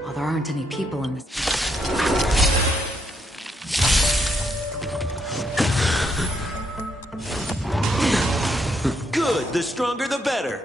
Well, there aren't any people in this. Good, the stronger the better.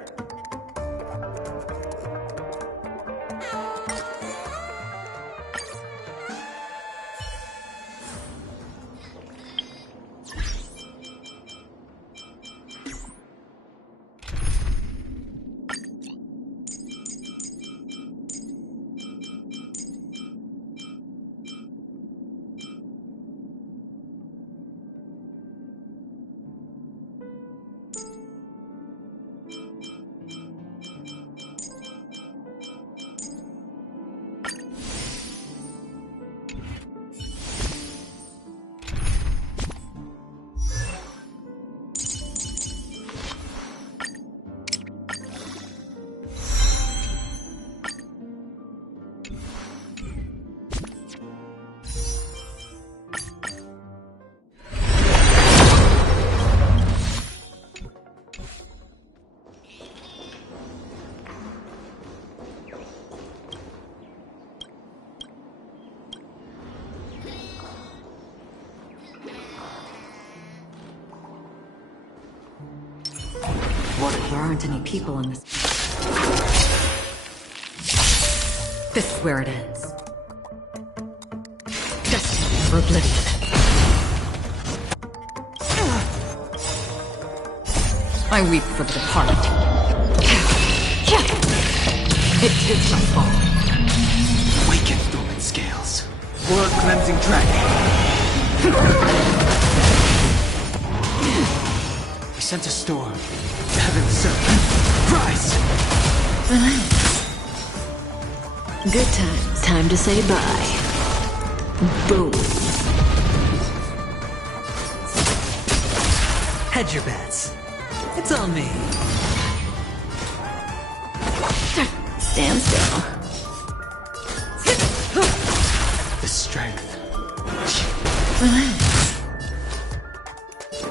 There aren't any people in this. This is where it ends. Destiny for oblivion. I weep for the departed. It is my fall. Awaken, dormant scales. Blood-cleansing dragon. We sent a storm. Heaven's servant. Rise! Good times. Time to say bye. Boom. Hedge your bets. It's on me. Stand still. The strength.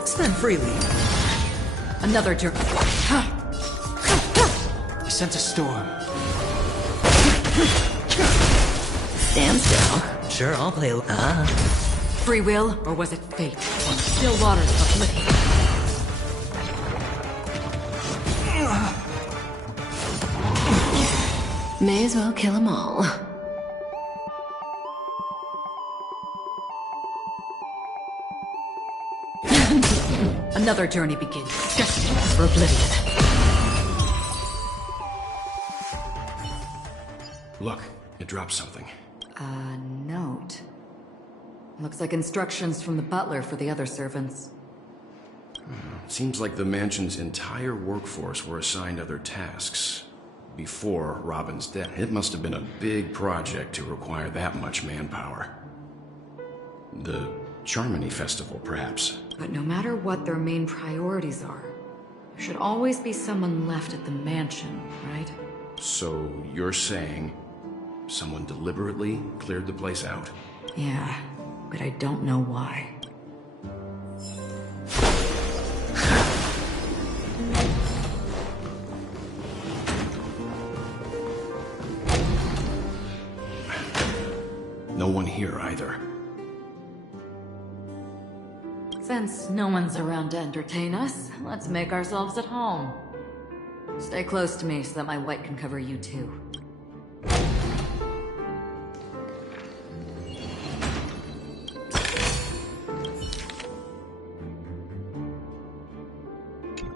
Spend freely. Another jerk. We sent a storm. Stand still. Sure, I'll play. Free will, or was it fate? On still waters of oblivion. May as well kill them all. Another journey begins. Destiny for oblivion. Look, it dropped something. A note. Looks like instructions from the butler for the other servants. Seems like the mansion's entire workforce were assigned other tasks. before Robin's death. It must have been a big project to require that much manpower. The Charmony Festival, perhaps. But no matter what their main priorities are, there should always be someone left at the mansion, right? So you're saying someone deliberately cleared the place out? Yeah, but I don't know why. No one here either. Since no one's around to entertain us, let's make ourselves at home. Stay close to me so that my white can cover you too.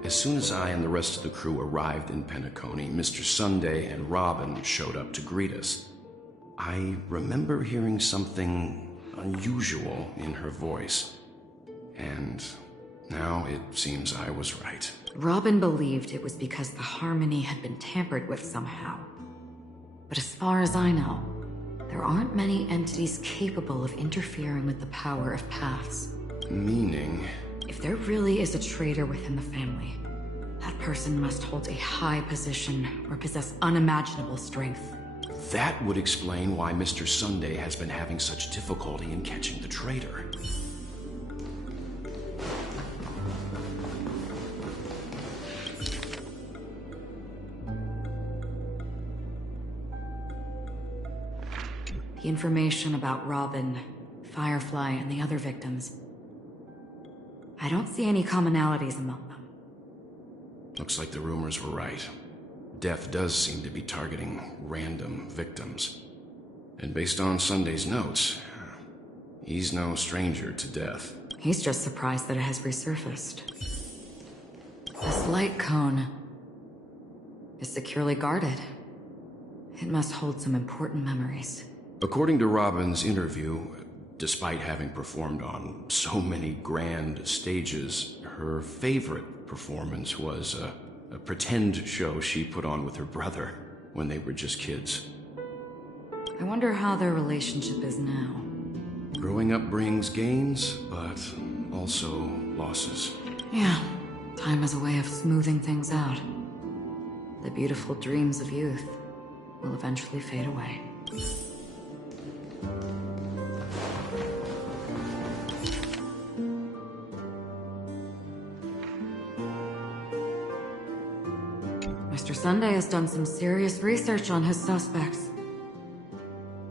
As soon as I and the rest of the crew arrived in Penacony, Mr. Sunday and Robin showed up to greet us. I remember hearing something unusual in her voice. And now it seems I was right. Robin believed it was because the Harmony had been tampered with somehow. But as far as I know, there aren't many entities capable of interfering with the power of paths. Meaning? If there really is a traitor within the family, that person must hold a high position or possess unimaginable strength. That would explain why Mr. Sunday has been having such difficulty in catching the traitor. The information about Robin, Firefly, and the other victims. I don't see any commonalities among them. Looks like the rumors were right. Death does seem to be targeting random victims. And based on Sunday's notes, he's no stranger to death. He's just surprised that it has resurfaced. This light cone is securely guarded. It must hold some important memories. According to Robin's interview, despite having performed on so many grand stages, her favorite performance was a pretend show she put on with her brother when they were just kids. I wonder how their relationship is now. Growing up brings gains, but also losses. Yeah, time is a way of smoothing things out. The beautiful dreams of youth will eventually fade away. Mr. Sunday has done some serious research on his suspects.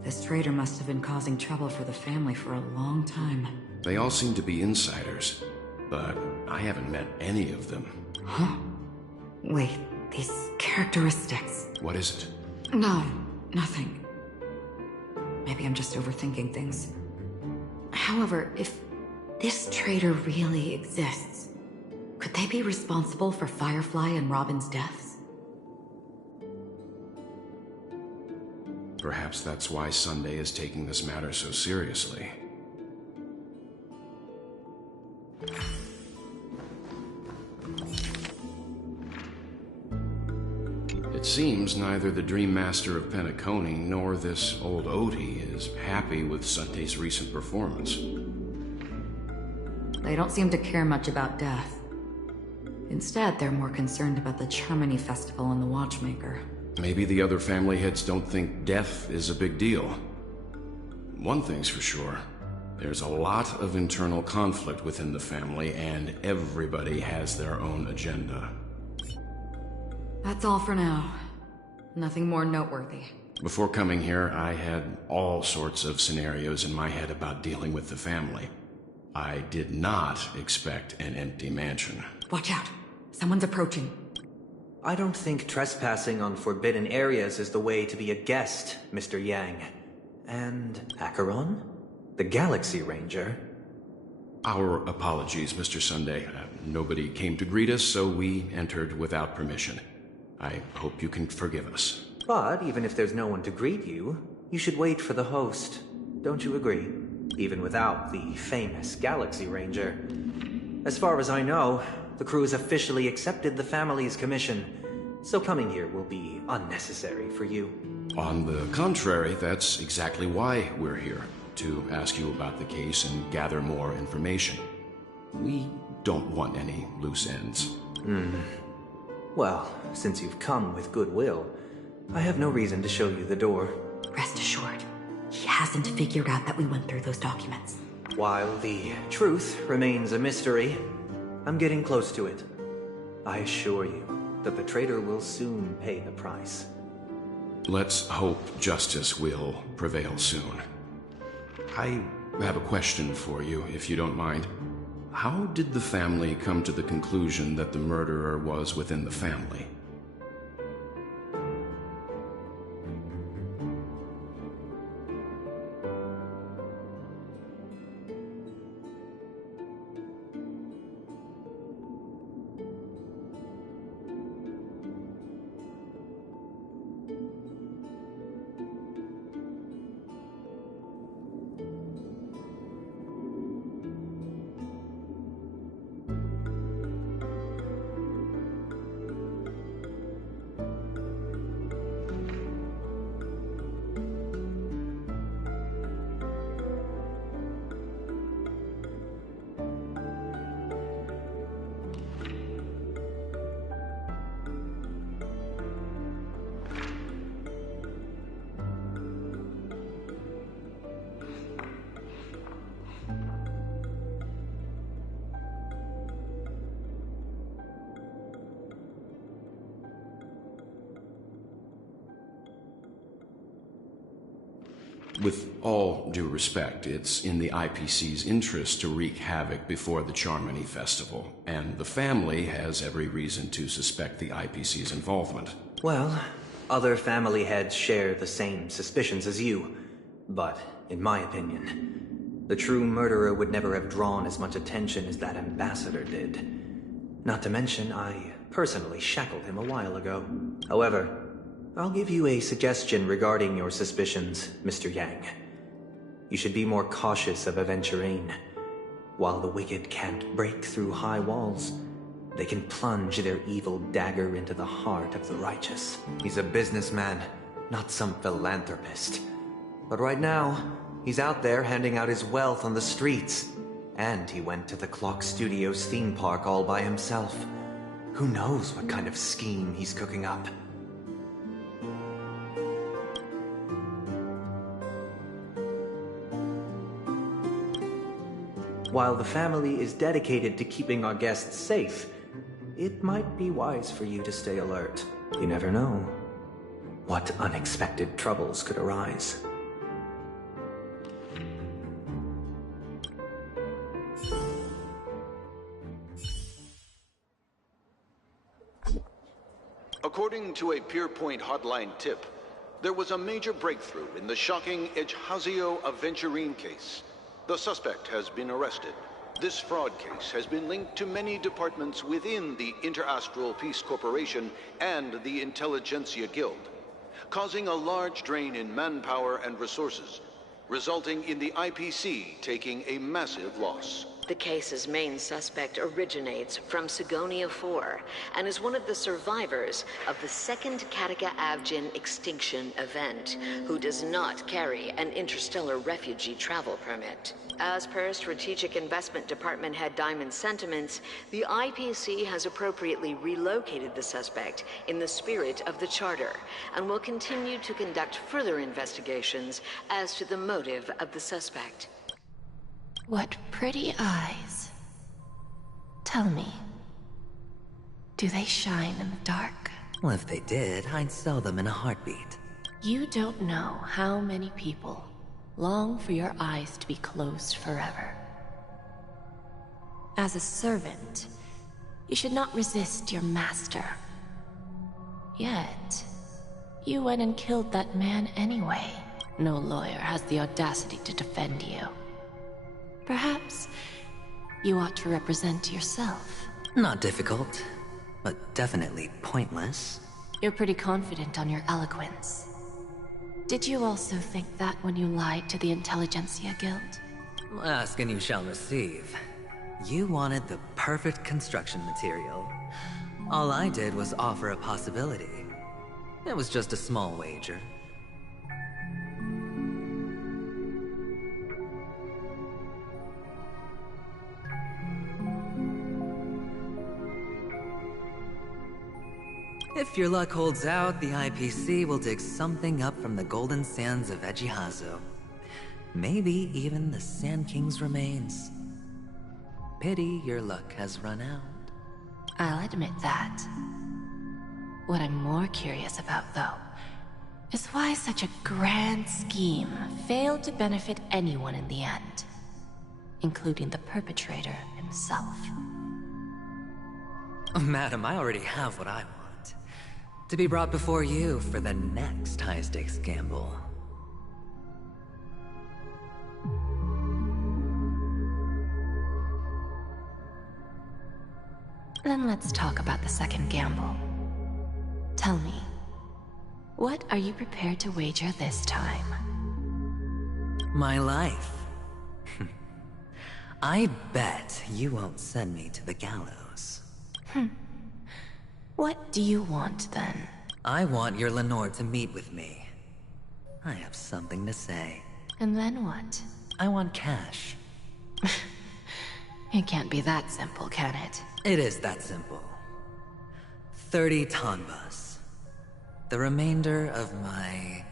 This traitor must have been causing trouble for the family for a long time. They all seem to be insiders, but I haven't met any of them. Huh? Wait, these characteristics... What is it? No, nothing. Maybe I'm just overthinking things. However, if this traitor really exists, could they be responsible for Firefly and Robin's deaths? Perhaps that's why Sunday is taking this matter so seriously. It seems neither the Dream Master of Penacony nor this old Odie is happy with Sunday's recent performance. They don't seem to care much about death. Instead, they're more concerned about the Charmony Festival and the Watchmaker. Maybe the other family heads don't think death is a big deal. One thing's for sure. There's a lot of internal conflict within the family, and everybody has their own agenda. That's all for now. Nothing more noteworthy. Before coming here, I had all sorts of scenarios in my head about dealing with the family. I did not expect an empty mansion. Watch out! Someone's approaching. I don't think trespassing on forbidden areas is the way to be a guest, Mr. Yang. And Acheron? The Galaxy Ranger? Our apologies, Mr. Sunday. Nobody came to greet us, so we entered without permission. I hope you can forgive us. But even if there's no one to greet you, you should wait for the host. Don't you agree? Even without the famous Galaxy Ranger. As far as I know, the crew has officially accepted the family's commission. so coming here will be unnecessary for you. On the contrary, that's exactly why we're here, to ask you about the case and gather more information. We don't want any loose ends. Well, since you've come with goodwill, I have no reason to show you the door. Rest assured, he hasn't figured out that we went through those documents. While the truth remains a mystery, I'm getting close to it. I assure you that the traitor will soon pay the price. Let's hope justice will prevail soon. I have a question for you, if you don't mind. How did the family come to the conclusion that the murderer was within the family? With all due respect, it's in the IPC's interest to wreak havoc before the Charmony Festival, and the family has every reason to suspect the IPC's involvement. Well, other family heads share the same suspicions as you, but in my opinion, the true murderer would never have drawn as much attention as that ambassador did. Not to mention, I personally shackled him a while ago. However, I'll give you a suggestion regarding your suspicions, Mr. Yang. You should be more cautious of Aventurine. While the wicked can't break through high walls, they can plunge their evil dagger into the heart of the righteous. He's a businessman, not some philanthropist. But right now, he's out there handing out his wealth on the streets. And he went to the Clock Studios theme park all by himself. Who knows what kind of scheme he's cooking up? While the family is dedicated to keeping our guests safe, it might be wise for you to stay alert. You never know what unexpected troubles could arise. According to a Pierpoint hotline tip, there was a major breakthrough in the shocking Ejhazio Aventurine case. The suspect has been arrested. This fraud case has been linked to many departments within the Interastral Peace Corporation and the Intelligentsia Guild, causing a large drain in manpower and resources, resulting in the IPC taking a massive loss. The case's main suspect originates from Sigonia 4 and is one of the survivors of the second Kataka Avgin extinction event, who does not carry an interstellar refugee travel permit. As per Strategic Investment Department head Diamond's sentiments, the IPC has appropriately relocated the suspect in the spirit of the Charter and will continue to conduct further investigations as to the motive of the suspect. What pretty eyes. Tell me, do they shine in the dark? Well, if they did, I'd sell them in a heartbeat. You don't know how many people long for your eyes to be closed forever. As a servant, you should not resist your master. Yet, you went and killed that man anyway. No lawyer has the audacity to defend you. Perhaps you ought to represent yourself. Not difficult, but definitely pointless. You're pretty confident on your eloquence. Did you also think that when you lied to the Intelligentsia Guild? Ask and you shall receive. You wanted the perfect construction material. All I did was offer a possibility. It was just a small wager. If your luck holds out, the IPC will dig something up from the golden sands of Ejihazo. Maybe even the Sand King's remains. Pity your luck has run out. I'll admit that. What I'm more curious about, though, is why such a grand scheme failed to benefit anyone in the end, including the perpetrator himself. Madam, I already have what I want. To be brought before you for the next high-stakes gamble. Then let's talk about the second gamble. Tell me, what are you prepared to wager this time? My life. I bet you won't send me to the gallows. What do you want, then? I want your Lenore to meet with me. I have something to say. And then what? I want cash. It can't be that simple, can it? It is that simple. 30 tanbas. The remainder of my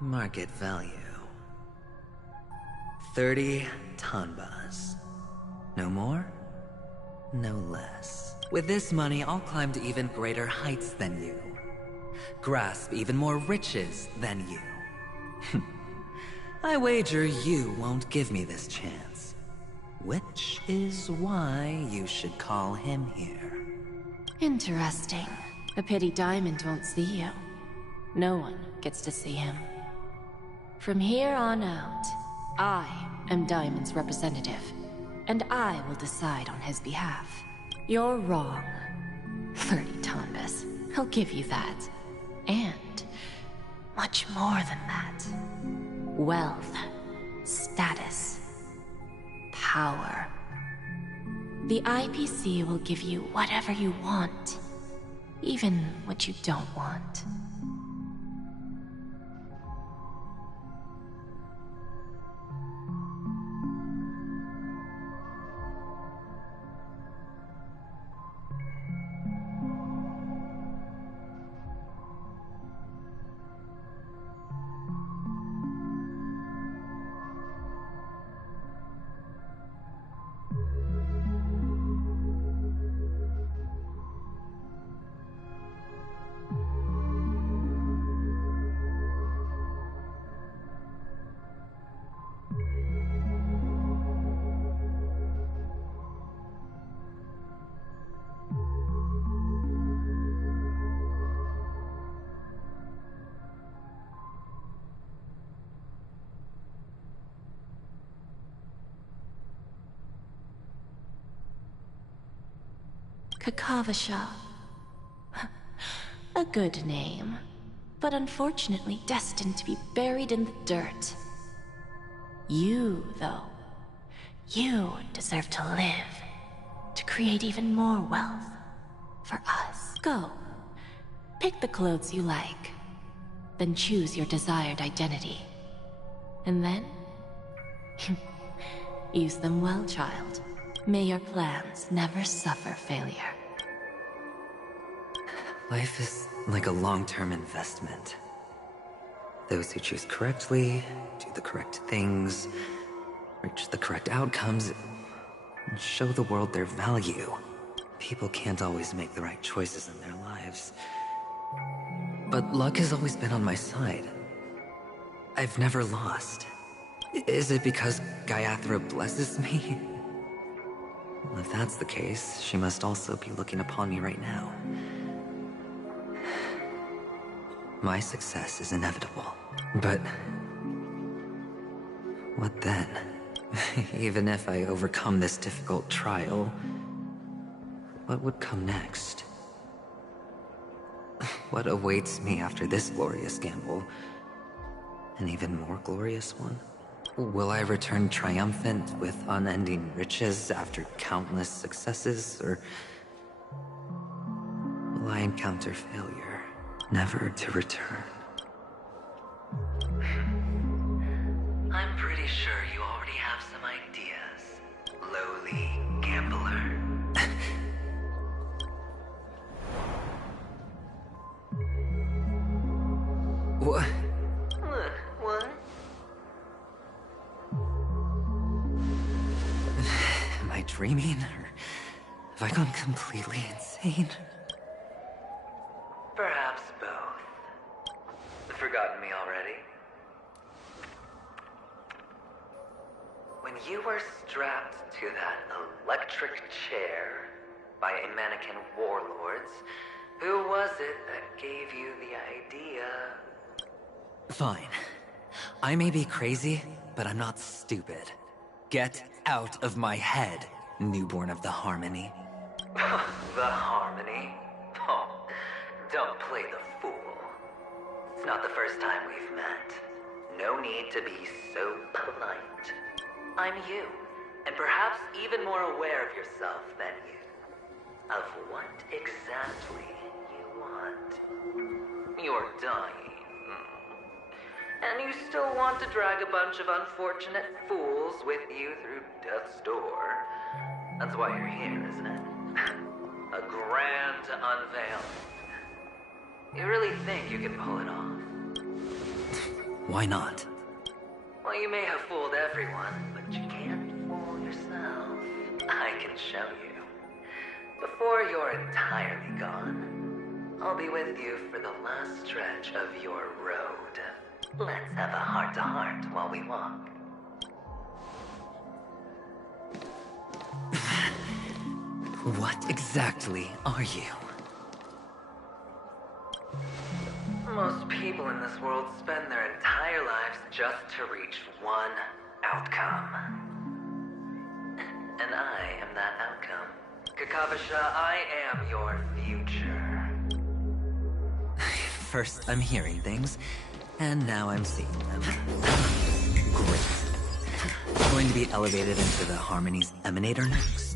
market value. 30 tanbas. No more, no less. With this money, I'll climb to even greater heights than you. Grasp even more riches than you. I wager you won't give me this chance. Which is why you should call him here. Interesting. A pity Diamond won't see you. No one gets to see him. From here on out, I am Diamond's representative, and I will decide on his behalf. You're wrong. 30 tanbas. I'll give you that. And much more than that. Wealth, status, power. The IPC will give you whatever you want, even what you don't want. Kakavasha. A good name, but unfortunately destined to be buried in the dirt. You, though, you deserve to live, to create even more wealth for us. Go, pick the clothes you like, then choose your desired identity. And then, use them well, child. May your plans never suffer failure. Life is like a long-term investment. Those who choose correctly, do the correct things, reach the correct outcomes, and show the world their value. People can't always make the right choices in their lives. But luck has always been on my side. I've never lost. Is it because Gaiathra blesses me? Well, if that's the case, she must also be looking upon me right now. My success is inevitable. But what then? Even if I overcome this difficult trial, what would come next? What awaits me after this glorious gamble? An even more glorious one? Will I return triumphant with unending riches after countless successes, or will I encounter failure, never to return. I'm pretty sure you already have some ideas, lowly gambler. What? What? Am I dreaming, or have I gone completely insane? Perhaps both. Forgotten me already? When you were strapped to that electric chair by a mannequin warlords, who was it that gave you the idea? Fine. I may be crazy, but I'm not stupid. Get out of my head, newborn of the Harmony. The Harmony? Oh, don't play the fool. It's not the first time we've met. No need to be so polite. I'm you, and perhaps even more aware of yourself than you. Of what exactly you want. You're dying. And you still want to drag a bunch of unfortunate fools with you through death's door. That's why you're here, isn't it? A grand unveiling. You really think you can pull it off? Why not? Well, you may have fooled everyone, but you can't fool yourself. I can show you. Before you're entirely gone, I'll be with you for the last stretch of your road. Let's have a heart-to-heart while we walk. What exactly are you? Most people in this world spend their entire lives just to reach one outcome. And I am that outcome. Kakavasha, I am your future. First, I'm hearing things, and now I'm seeing them. Great. Going to be elevated into the Harmony's Emanator next.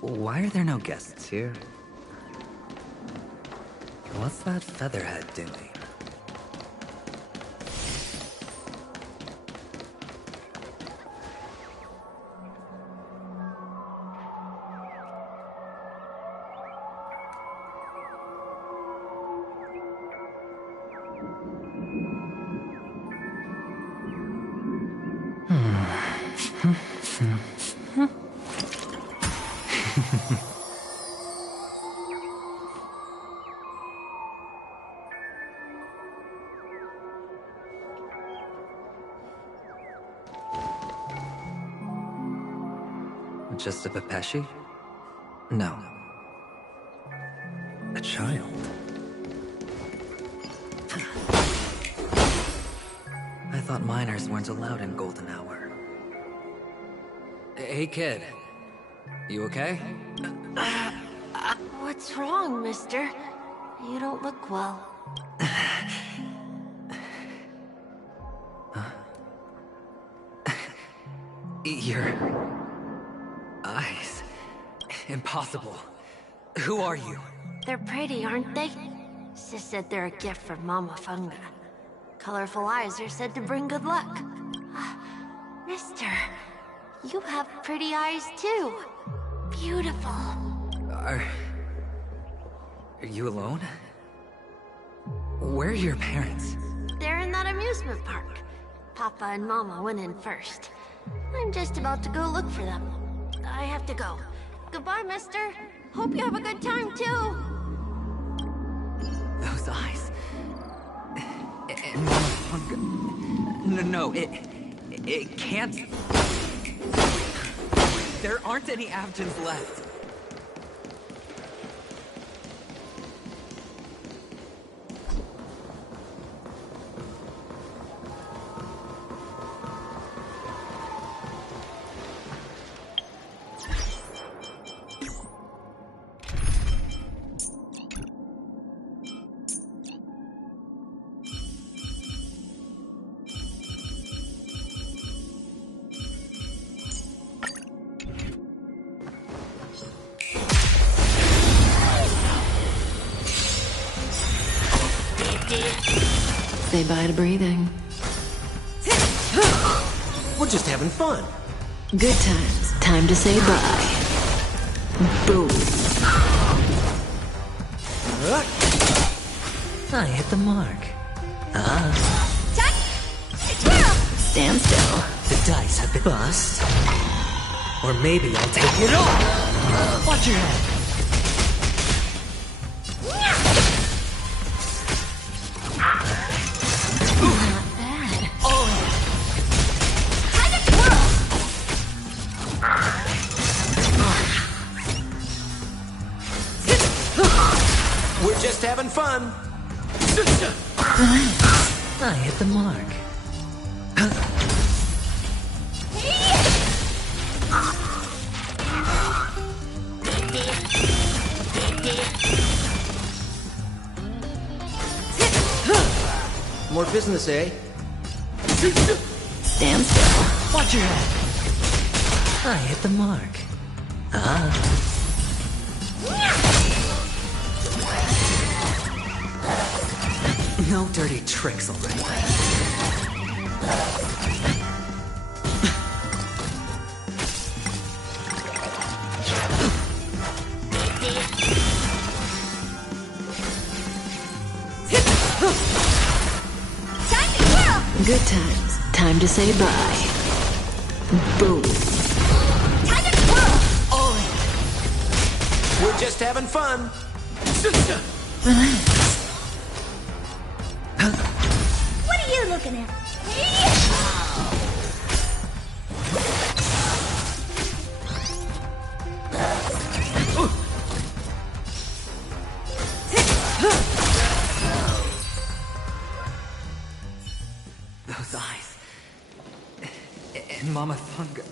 Why are there no guests here? What's that featherhead doing? Just a Pepeshi? No. A child. I thought minors weren't allowed in Golden Hour. Hey, kid. You okay? What's wrong, mister? You don't look well. Your eyes. Impossible. Who are you? They're pretty, aren't they? Sis said they're a gift from Mama Funga. Colorful eyes are said to bring good luck. Mister, you have pretty eyes too. Beautiful. Are you alone? Where are your parents? They're in that amusement park. Papa and Mama went in first. I'm just about to go look for them. I have to go. Goodbye, mister. Hope you have a good time, too. Those eyes. No, it can't. There aren't any Avgens left. Say bye to breathing. We're just having fun. Good times. Time to say bye. Boom. I hit the mark. Stand still. The dice have been bust. Or maybe I'll take it all. Watch your head. Not bad. We're just having fun. I hit the mark. More business, eh? Stand still. Watch your head. I hit the mark. No dirty tricks, all right. Good times. Time to say bye. Boom. We're just having fun. What are you looking at? Those eyes. And Mama Thunga.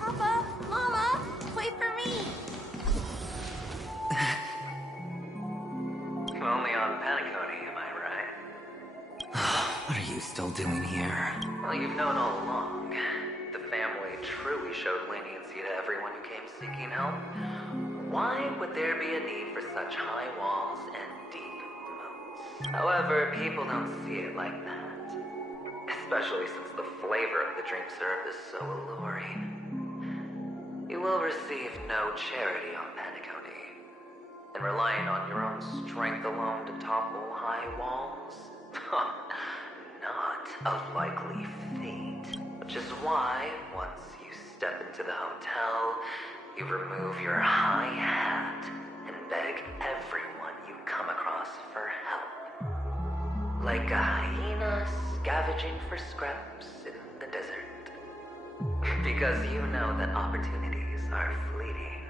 Papa, Mama, wait for me. Only on Paniconi, am I right? What are you still doing here? Well, you've known all along. The family truly showed leniency to everyone who came seeking help. Why would there be a need for such high walls and deep moats? However, people don't see it like that. Especially since the flavor of the drink syrup is so alluring. You will receive no charity on Paniconi. And relying on your own strength alone to topple high walls? Not a likely fate. Which is why, once you step into the hotel, you remove your high hat and beg everyone you come across for help. Like a hyena scavenging for scraps in the desert. Because you know that opportunities are fleeting.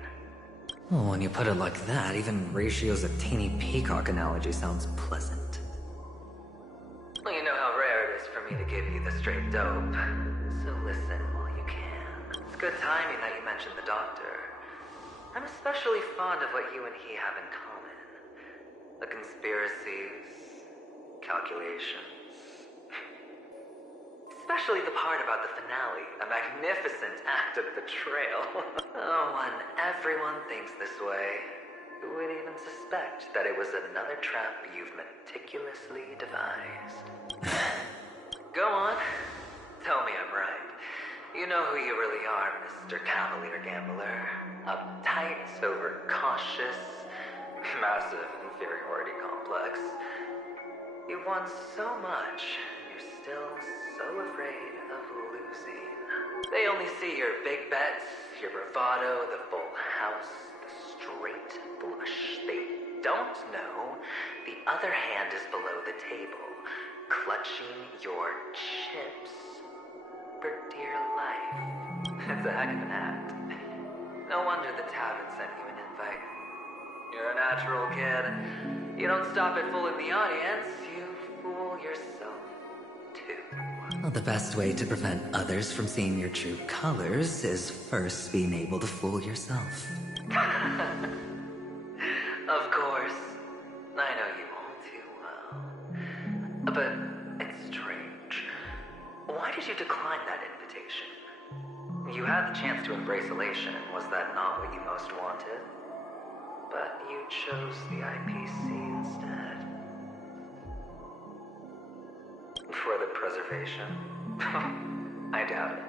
Well, when you put it like that, even Ratio's a teeny peacock analogy sounds pleasant. Well, you know how rare it is for me to give you the straight dope. So listen while you can. It's good timing that you mentioned the doctor. I'm especially fond of what you and he have in common. The conspiracies, calculations. Especially the part about the finale, a magnificent act of betrayal. Oh, when everyone thinks this way, who would even suspect that it was another trap you've meticulously devised? Go on. Tell me I'm right. You know who you really are, Mr. Cavalier Gambler. Uptight, overcautious, massive inferiority complex. You've won so much, you're still so afraid of losing. They only see your big bets, your bravado, the full house, the straight flush. They don't know the other hand is below the table, clutching your chips for dear life. It's a heck of an act. No wonder the tavern sent you an invite. You're a natural kid. You don't stop at fooling the audience, you fool yourself too. Well, the best way to prevent others from seeing your true colors is first being able to fool yourself. Of course. I know you all too well. But it's strange. Why did you decline that invitation? You had the chance to embrace elation. Was that not what you most wanted? But you chose the IPC instead. For the preservation? I doubt it.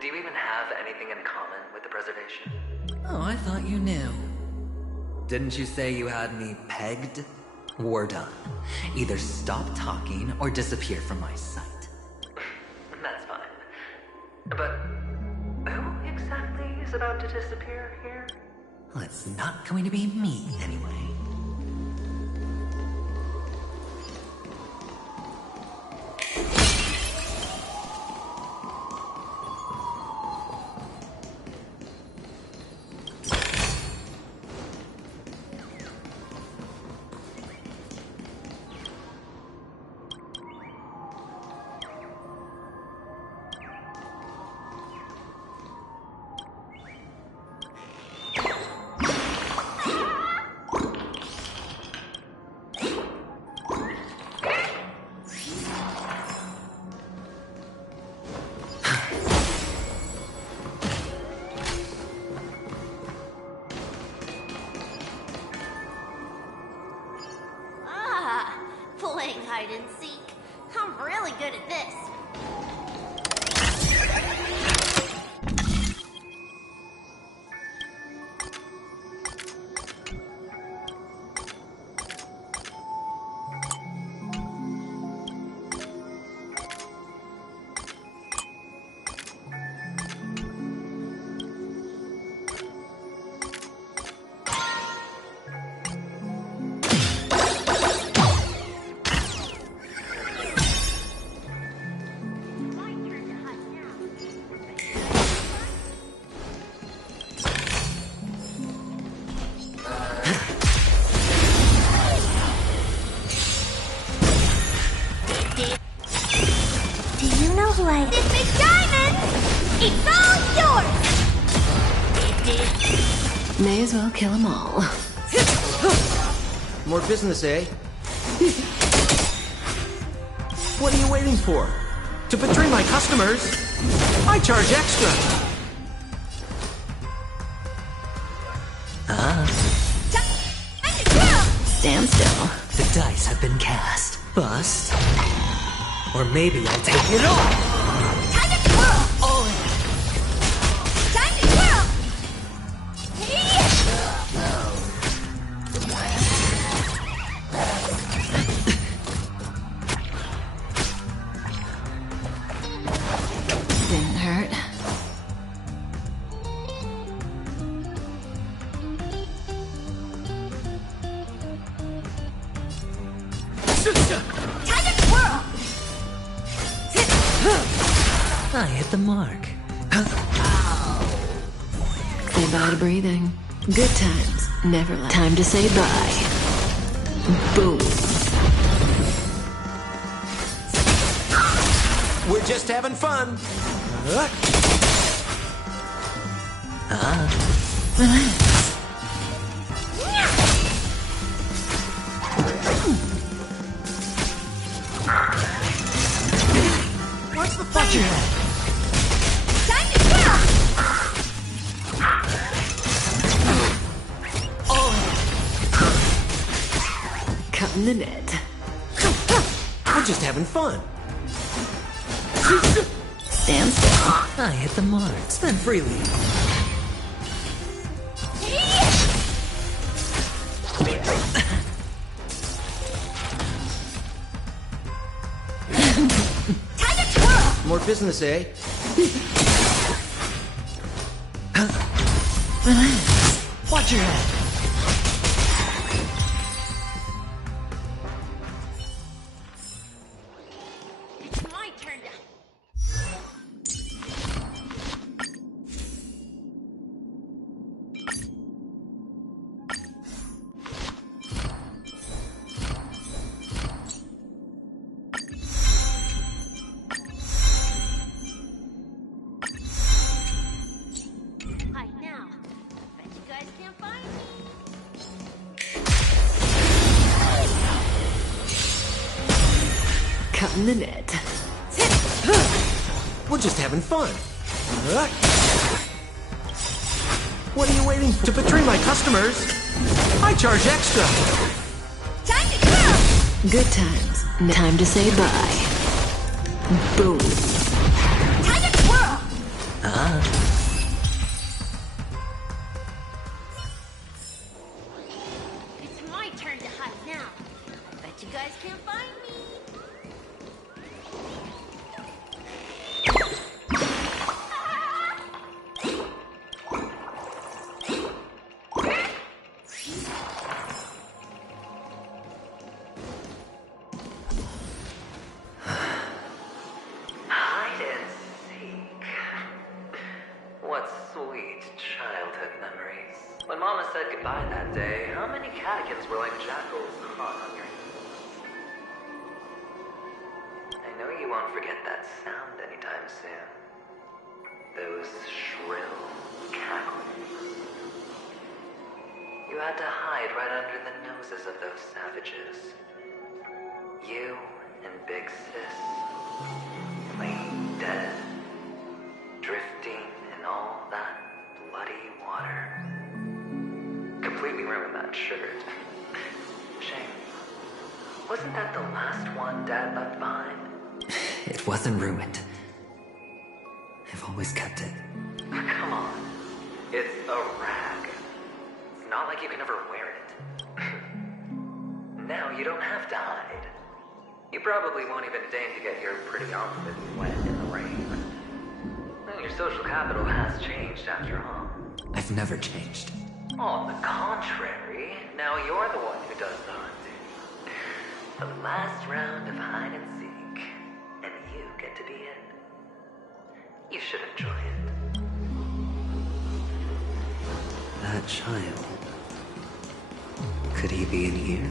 Do you even have anything in common with the preservation? Oh, I thought you knew. Didn't you say you had me pegged? We're done. Either stop talking or disappear from my sight. That's fine. But who exactly is about to disappear here? Well, it's not going to be me, anyway. Playing hide and seek. I'm really good at this. This big diamond! It's all yours! May as well kill them all. More business, eh? What are you waiting for? To betray my customers? I charge extra! Stand still. The dice have been cast. Bust. Or maybe I'll take it all! Time to twirl! All in. Time to twirl! Didn't hurt. Time to twirl! I hit the mark. Say bye to breathing. Good times. Never last. Time to say bye. Boom. We're just having fun. Relax. What's the fuck your head? Time to twirl! All Cutting the net. We're just having fun. Stand still. I hit the mark. Spend freely. Time to twirl! More business, eh? Watch your head. It's my turn to... Hi, now. Bet you guys can't find me. Cutting the net. We're just having fun. What are you waiting for? To betray my customers, I charge extra. Time to twirl! Good times. Time to say bye. Boom. Time to twirl! It's my turn to hide now. Bet you guys can't find me. Hide and seek. What sweet childhood memories. When Mama said goodbye that day, how many catechins were like jackals caught hungry? I know you won't forget that sound anytime soon. Those shrill cacklings. You had to hide right under the noses of those savages. You and Big Sis. Laying dead, drifting in all that bloody water. Completely ruined that shirt. Shame. Wasn't that the last one Dad left behind? It wasn't ruined. I've always kept it. Come on. It's a rag. It's not like you can ever wear it. Now you don't have to hide. You probably won't even deign to get your pretty outfit wet in the rain. Well, your social capital has changed after all. I've never changed. On the contrary, now you're the one who does the hunting. The last round of hide and seek, and you get to be it. You should enjoy it. That child. Could he be in here?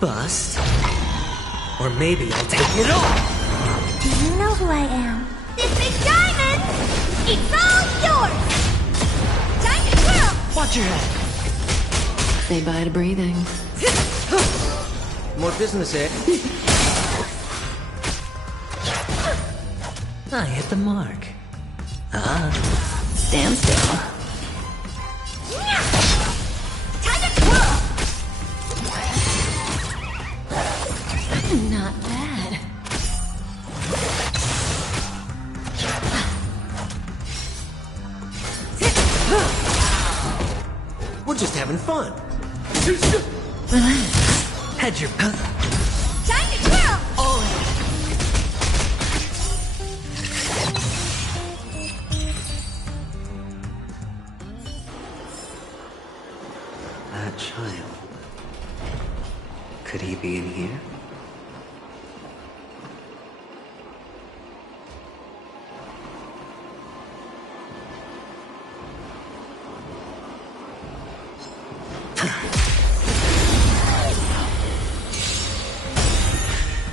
bust. Or maybe I'll take it all! Do you know who I am? This big diamond! It's all yours! Time to twirl! Watch your head! Say bye to breathing. More business, eh? I hit the mark. Stand still. Time to twirl! Not bad. We're just having fun. Head your... Time to twirl! All in. That child. Could he be in here?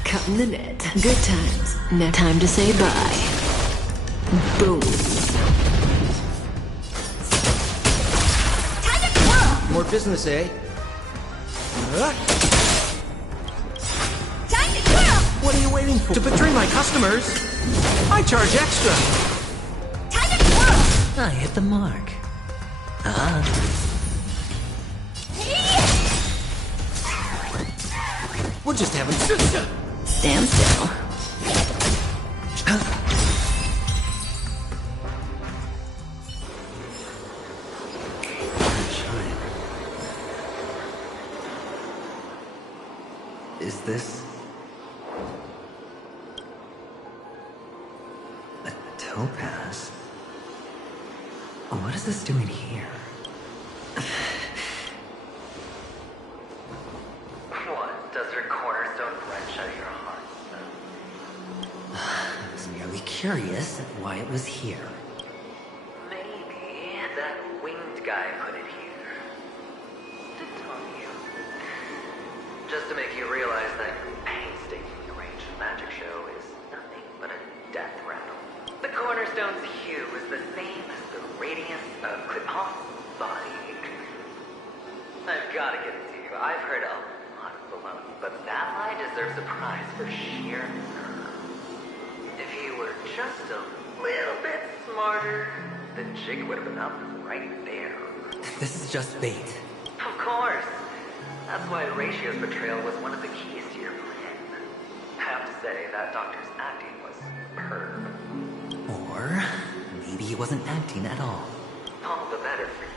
Cutting the net. Good times. Now time to say bye. Boom. Time to twirl! More business, eh? Time to twirl! What are you waiting for? To betray my customers, I charge extra. Time to twirl! I hit the mark. We're just having... Stand still. That child. Is this... a topaz? What is this doing here? What? Does her cornerstone wrench out your heart? I was merely curious why it was here. Maybe that winged guy put it here. To taunt you. Just to make you realize that your painstakingly arranged magic show is nothing but a death rattle. The cornerstone's hue is the same as the radiance of Clipot's body. I've gotta give it to you. I've heard a lot of baloney, but that lie deserves a prize for sheer nerve. If you were just a little bit smarter, the jig would have been up right there. This is just bait. Of course. That's why Horatio's betrayal was one of the keys to your plan. I have to say, that doctor's acting was superb. Or maybe he wasn't acting at all. All the better for you.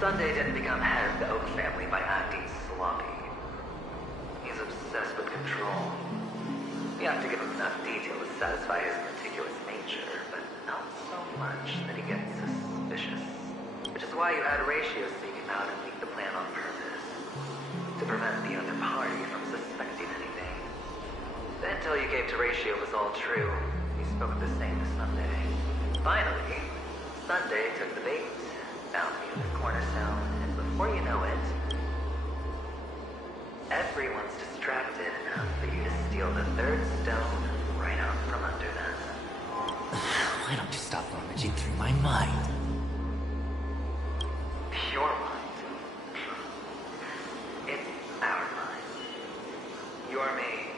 Sunday didn't become head of the Oak family by acting sloppy. He's obsessed with control. You have to give him enough detail to satisfy his meticulous nature, but not so much that he gets suspicious. Which is why you had Horatio seek him out and leak the plan on purpose. To prevent the other party from suspecting anything. The intel you gave to Horatio was all true. He spoke the same to Sunday. Finally, Sunday took the bait, found the other cornerstone, and before you know it, everyone's distracted enough for you to steal the third stone right out from under them. Why don't you stop rummaging through my mind? Your mind? It's our mind. You're me,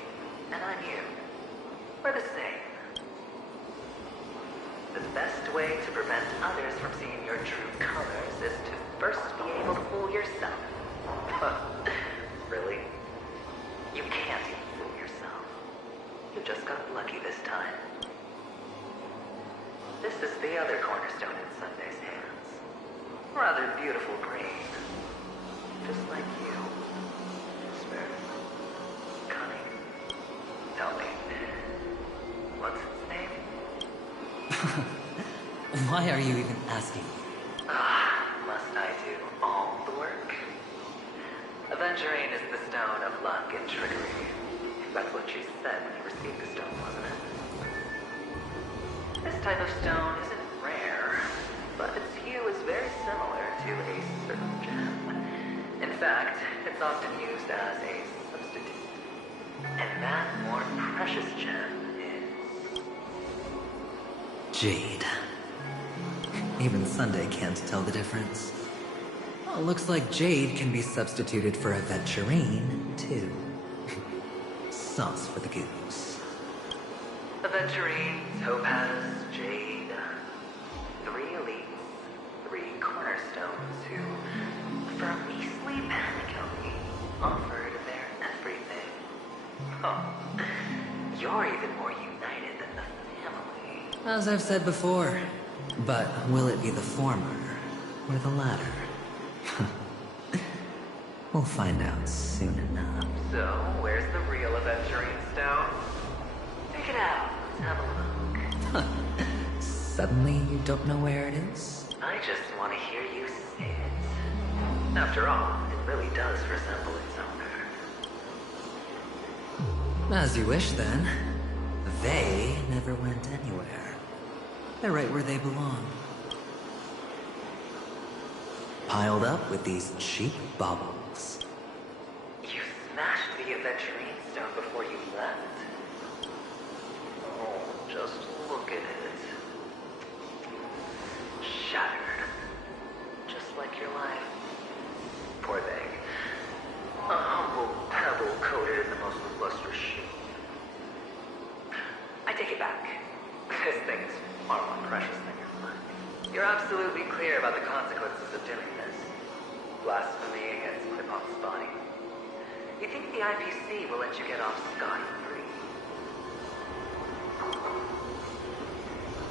and I'm you. We're the same. The best way to prevent others from seeing your true colors is to first be able to fool yourself. Really? You can't even fool yourself. You just got lucky this time. This is the other cornerstone in Sunday's hands. Rather beautiful brain. Just like you. Smart. Cunning. Tell me. What's its name? Why are you even asking? Must I do all the work? Aventurine is the stone of luck and trickery. That's what she said when you received the stone, wasn't it? This type of stone isn't rare, but its hue is very similar to a certain gem. In fact, it's often used as a And that more precious gem is... Jade. Even Sunday can't tell the difference. Well, looks like Jade can be substituted for Aventurine, too. Sauce for the goose. Aventurine, Topaz, Jade. 3 elites, 3 cornerstones who, for a measly penny, offered their everything. Oh, you're even more united than the family. As I've said before, but will it be the former or the latter? We'll find out soon enough. So, where's the real Aventurine stone? Pick it out. Let's have a look. Suddenly you don't know where it is? I just want to hear you say it. After all, it really does resemble its owner. As you wish, then. They never went anywhere. They're right where they belong. Piled up with these cheap baubles. You smashed the Aventurine stone before you left? Oh, just look at it. Shattered. Just like your life. Poor thing. A humble pebble coated in the most lustrous sheen. I take it back. This thing is far more precious than your life. You're absolutely clear about the consequences of doing this. Blasphemy against Clipop's body. You think the IPC will let you get off scot-free?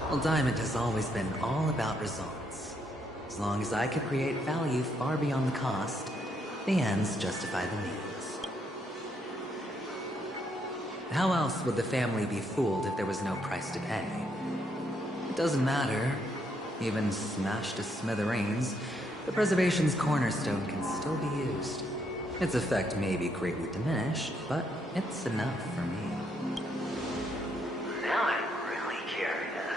Well, Diamond has always been all about results. As long as I could create value far beyond the cost, the ends justify the means. How else would the family be fooled if there was no price to pay? It doesn't matter. Even smashed to smithereens, the Preservation's cornerstone can still be used. Its effect may be greatly diminished, but it's enough for me. Now I'm really curious.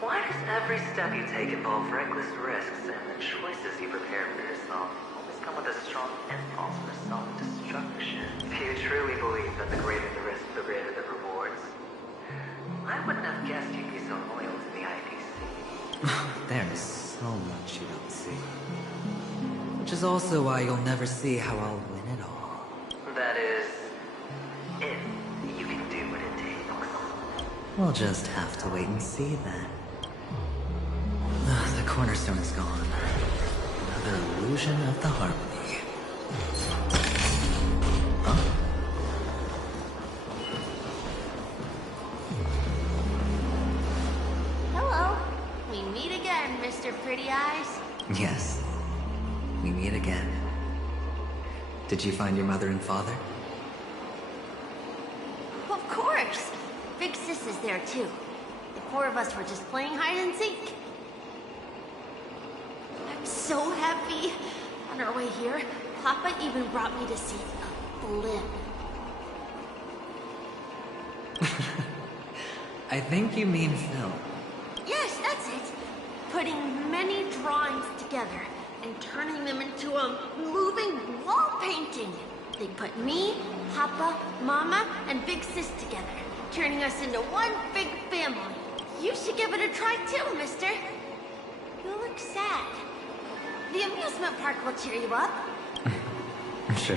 Why does every step you take involve reckless risks, and the choices you prepare for yourself always come with a strong impulse for self-destruction? If you truly believe that the greater the risk, the greater the rewards, I wouldn't have guessed you'd be so loyal to the IPC. There's so much you don't see. Which is also why you'll never see how I'll win it all. That is, if you can do what it takes. We'll just have to wait and see then. The cornerstone is gone. Another illusion of the harmony. Huh? Hello. We meet again, Mr. Pretty Eyes. Yes. We meet again. Did you find your mother and father? Of course. Big Sis is there too. The 4 of us were just playing hide and seek. I'm so happy. On our way here, Papa even brought me to see a blimp. I think you mean film. Yes, that's it. Putting many drawings together and turning them into a moving wall painting. They put me, Papa, Mama, and Big Sis together, turning us into one big family. You should give it a try too, mister. You look sad. The amusement park will cheer you up. Sure.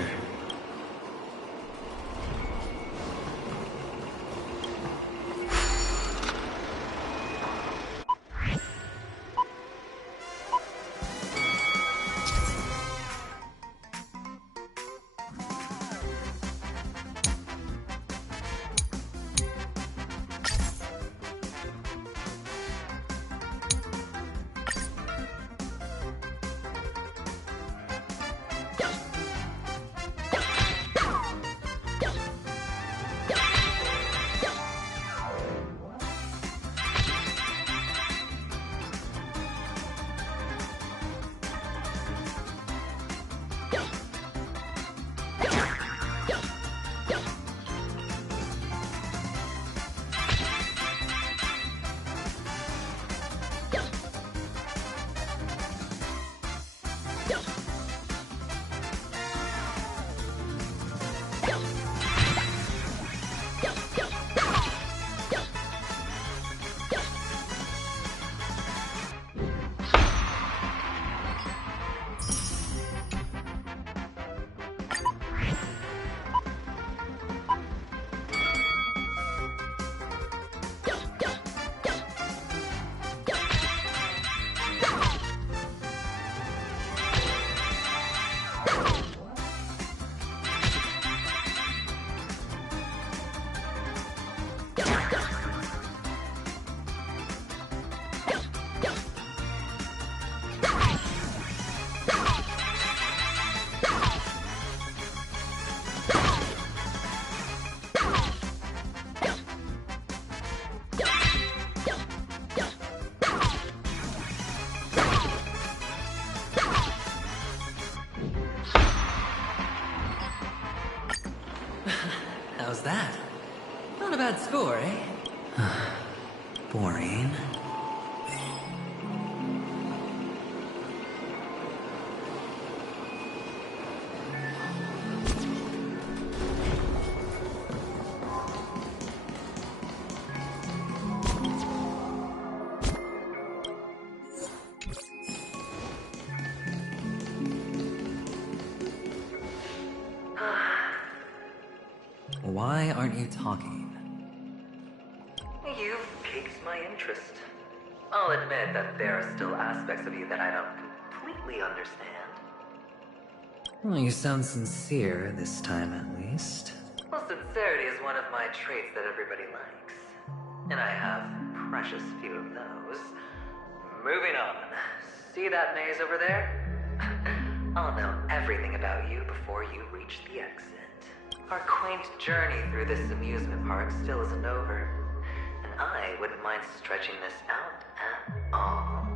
Boring. Why aren't you talking? You've piqued my interest. I'll admit that there are still aspects of you that I don't completely understand. Well, you sound sincere this time, at least. Well, sincerity is one of my traits that everybody likes. And I have precious few of those. Moving on. See that maze over there? I'll know everything about you before you reach the exit. Our quaint journey through this amusement park still isn't over. And I wouldn't mind stretching this out at all.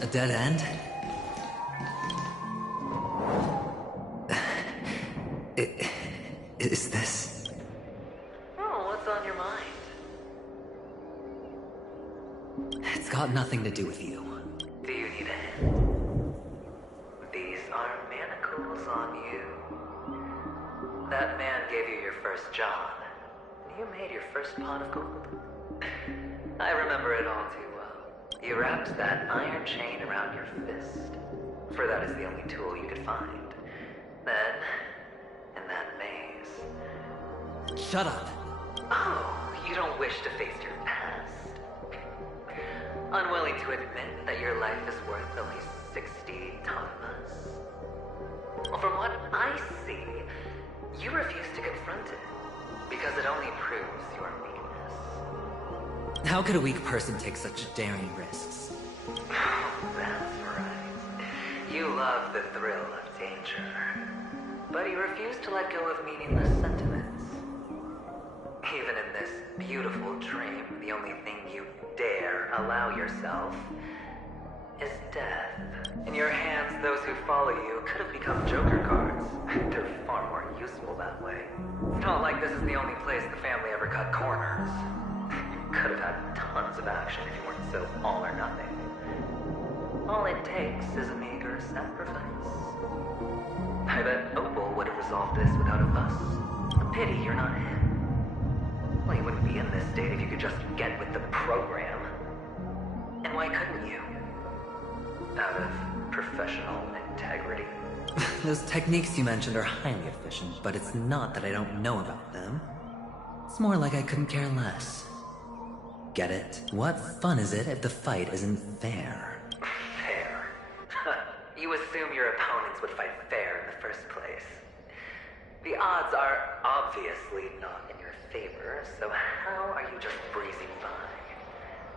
A dead end? Is this... Oh, what's on your mind? It's got nothing to do with you. Do you need a hand? These are manacles on you. That man gave you your first job. You made your first pot of gold. I remember it all too well. You wrapped that iron chain around your fist, for that is the only tool you could find. Then, in that maze... Shut up! Oh, you don't wish to face your past. Unwilling to admit that your life is worth only 60 tamas. Well, from what I see, you refuse to confront it, because it only proves your weakness. How could a weak person take such daring risks? That's right. You love the thrill of danger. But you refuse to let go of meaningless sentiments. Even in this beautiful dream, the only thing you dare allow yourself is death. In your hands, those who follow you could have become Joker cards. They're far more useful that way. It's not like this is the only place the family ever cut corners. You could have had tons of action if you weren't so all or nothing. All it takes is a meager sacrifice. I bet Opal would have resolved this without a fuss. A pity you're not him. Well, you wouldn't be in this state if you could just get with the program. And why couldn't you? Out of professional integrity. Those techniques you mentioned are highly efficient, but it's not that I don't know about them. It's more like I couldn't care less. Get it? What fun is it if the fight isn't fair? Fair? You assume your opponents would fight fair in the first place. The odds are obviously not in your favor, so how are you just breezing by?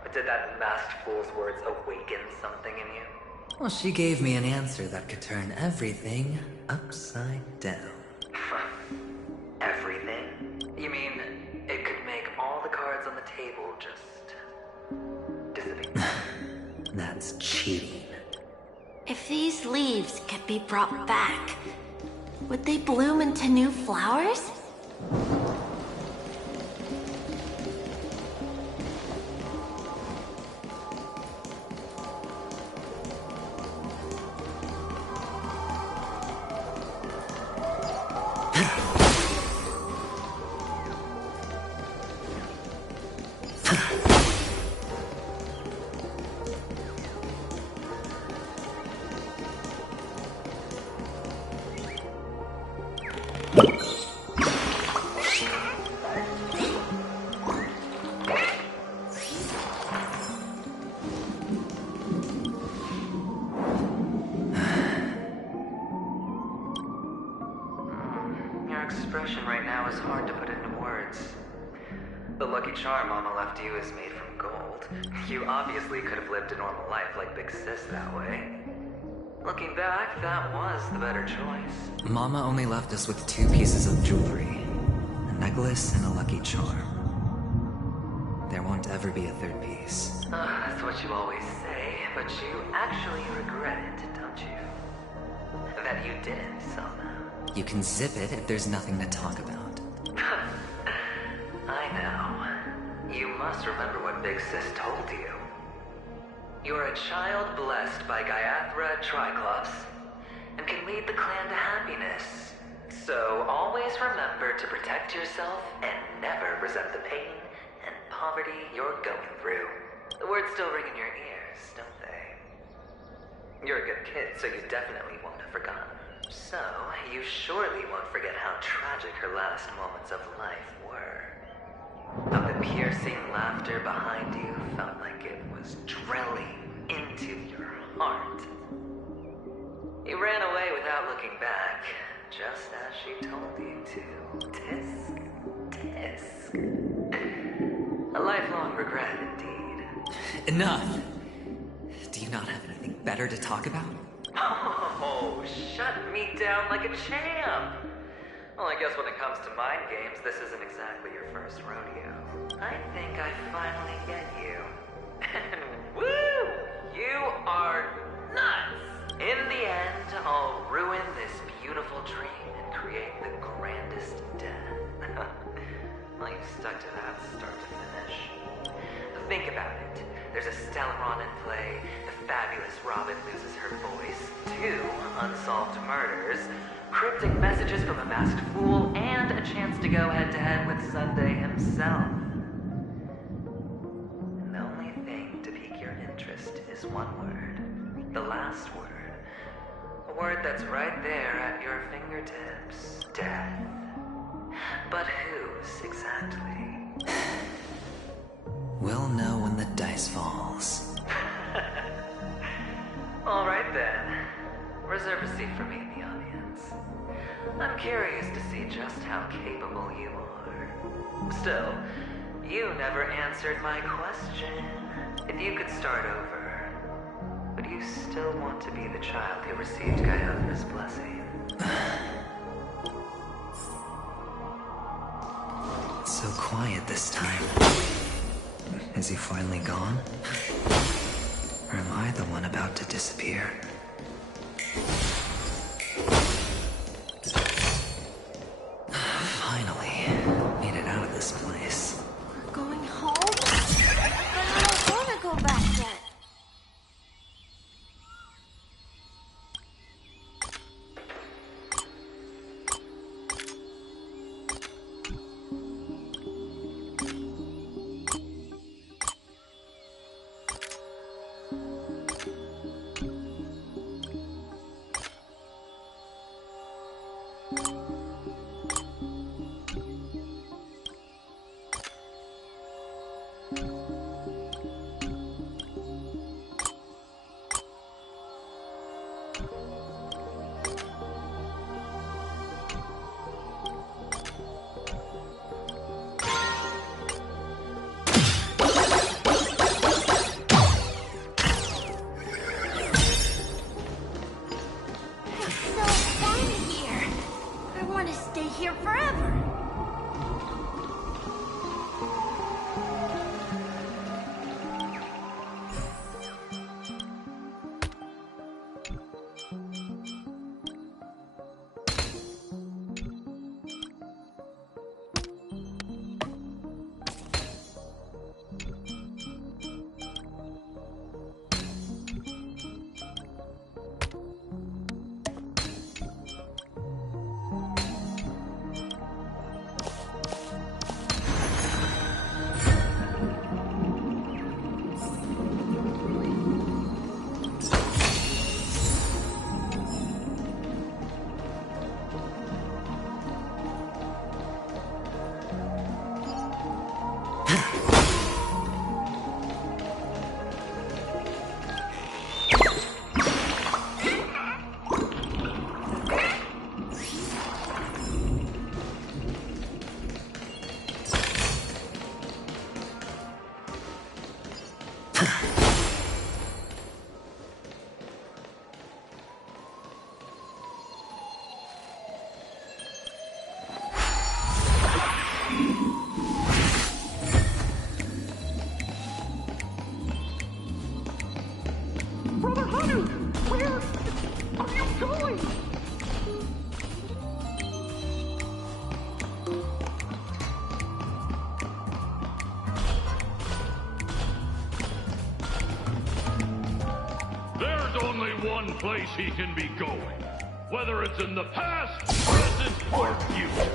But did that masked fool's words awaken something in you? Well, she gave me an answer that could turn everything upside down. Everything? You mean it could make all the cards on the table just dissipate? That's cheating. If these leaves could be brought back, would they bloom into new flowers? Your expression right now is hard to put into words. The lucky charm Mama left you is made from gold. You obviously could have lived a normal life like Big Sis that way. Looking back, that was the better choice. Mama only left us with 2 pieces of jewelry. A necklace and a lucky charm. There won't ever be a 3rd piece. That's what you always say, but you actually regret it, don't you? That you didn't, Selma. You can zip it if there's nothing to talk about. I know. You must remember what Big Sis told you. You're a child blessed by Gaiathra Triclops, and can lead the clan to happiness. So always remember to protect yourself and never resent the pain and poverty you're going through. The words still ring in your ears, don't they? You're a good kid, so you definitely won't have forgotten. So, you surely won't forget how tragic her last moments of life were. How the piercing laughter behind you felt like it was drilling into your heart. You ran away without looking back, just as she told you to. Tisk, tisk. A lifelong regret, indeed. Enough! Do you not have anything better to talk about? Oh, shut me down like a champ! Well, I guess when it comes to mind games, this isn't exactly your first rodeo. I think I finally get you. And woo! You are nuts! In the end, I'll ruin this beautiful dream and create the grandest death. Well, you stuck to that start to finish. Think about it. There's a Stellaron in play, the fabulous Robin loses her voice, 2 unsolved murders, cryptic messages from a masked fool, and a chance to go head-to-head with Sunday himself. And the only thing to pique your interest is one word. The last word. A word that's right there at your fingertips. Death. But whose exactly? We'll know when the dice falls. All right then. Reserve a seat for me in the audience. I'm curious to see just how capable you are. Still, you never answered my question. If you could start over, would you still want to be the child who received Gaiathra's blessing? It's so quiet this time. Is he finally gone? Or am I the one about to disappear? Finally, made it out of this place. We're going home? But I don't want to go back yet. Brother Hunter, where are you going? There's only one place he can be going, whether it's in the past, present, or future.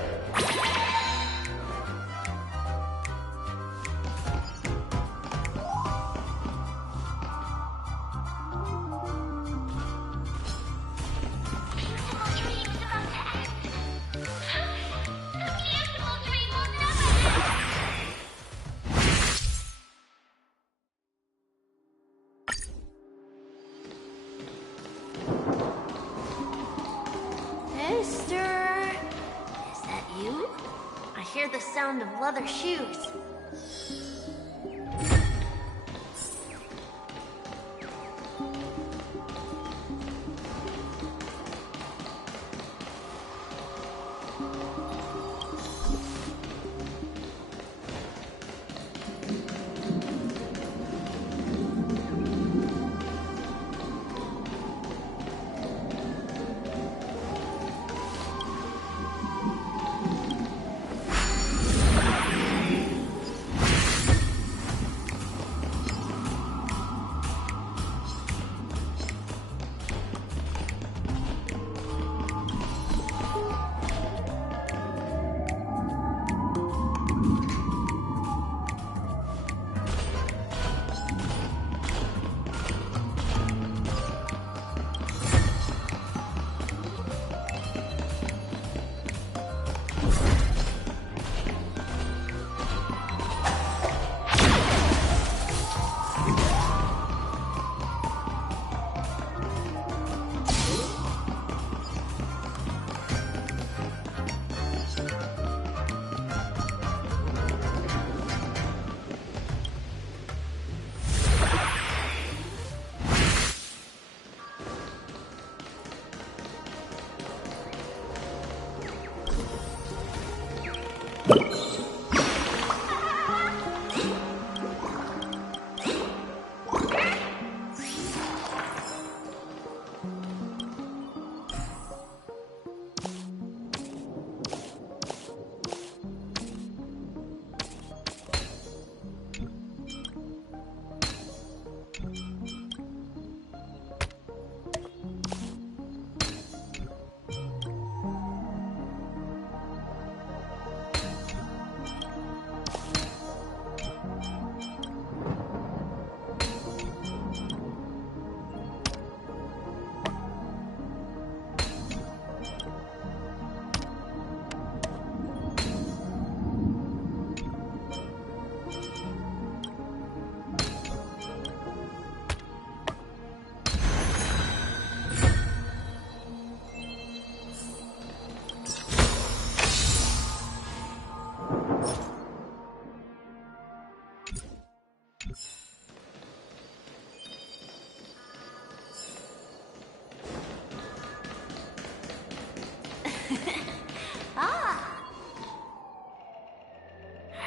Mister, is that you? I hear the sound of leather shoes.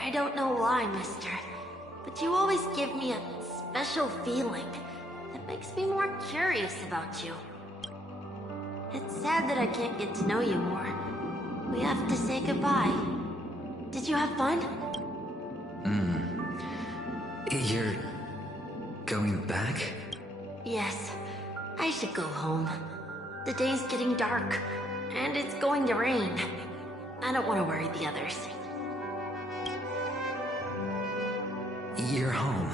I don't know why, mister, but you always give me a special feeling that makes me more curious about you. It's sad that I can't get to know you more. We have to say goodbye. Did you have fun? You're going back? Yes. I should go home. The day's getting dark, and it's going to rain. I don't want to worry the others. You're home.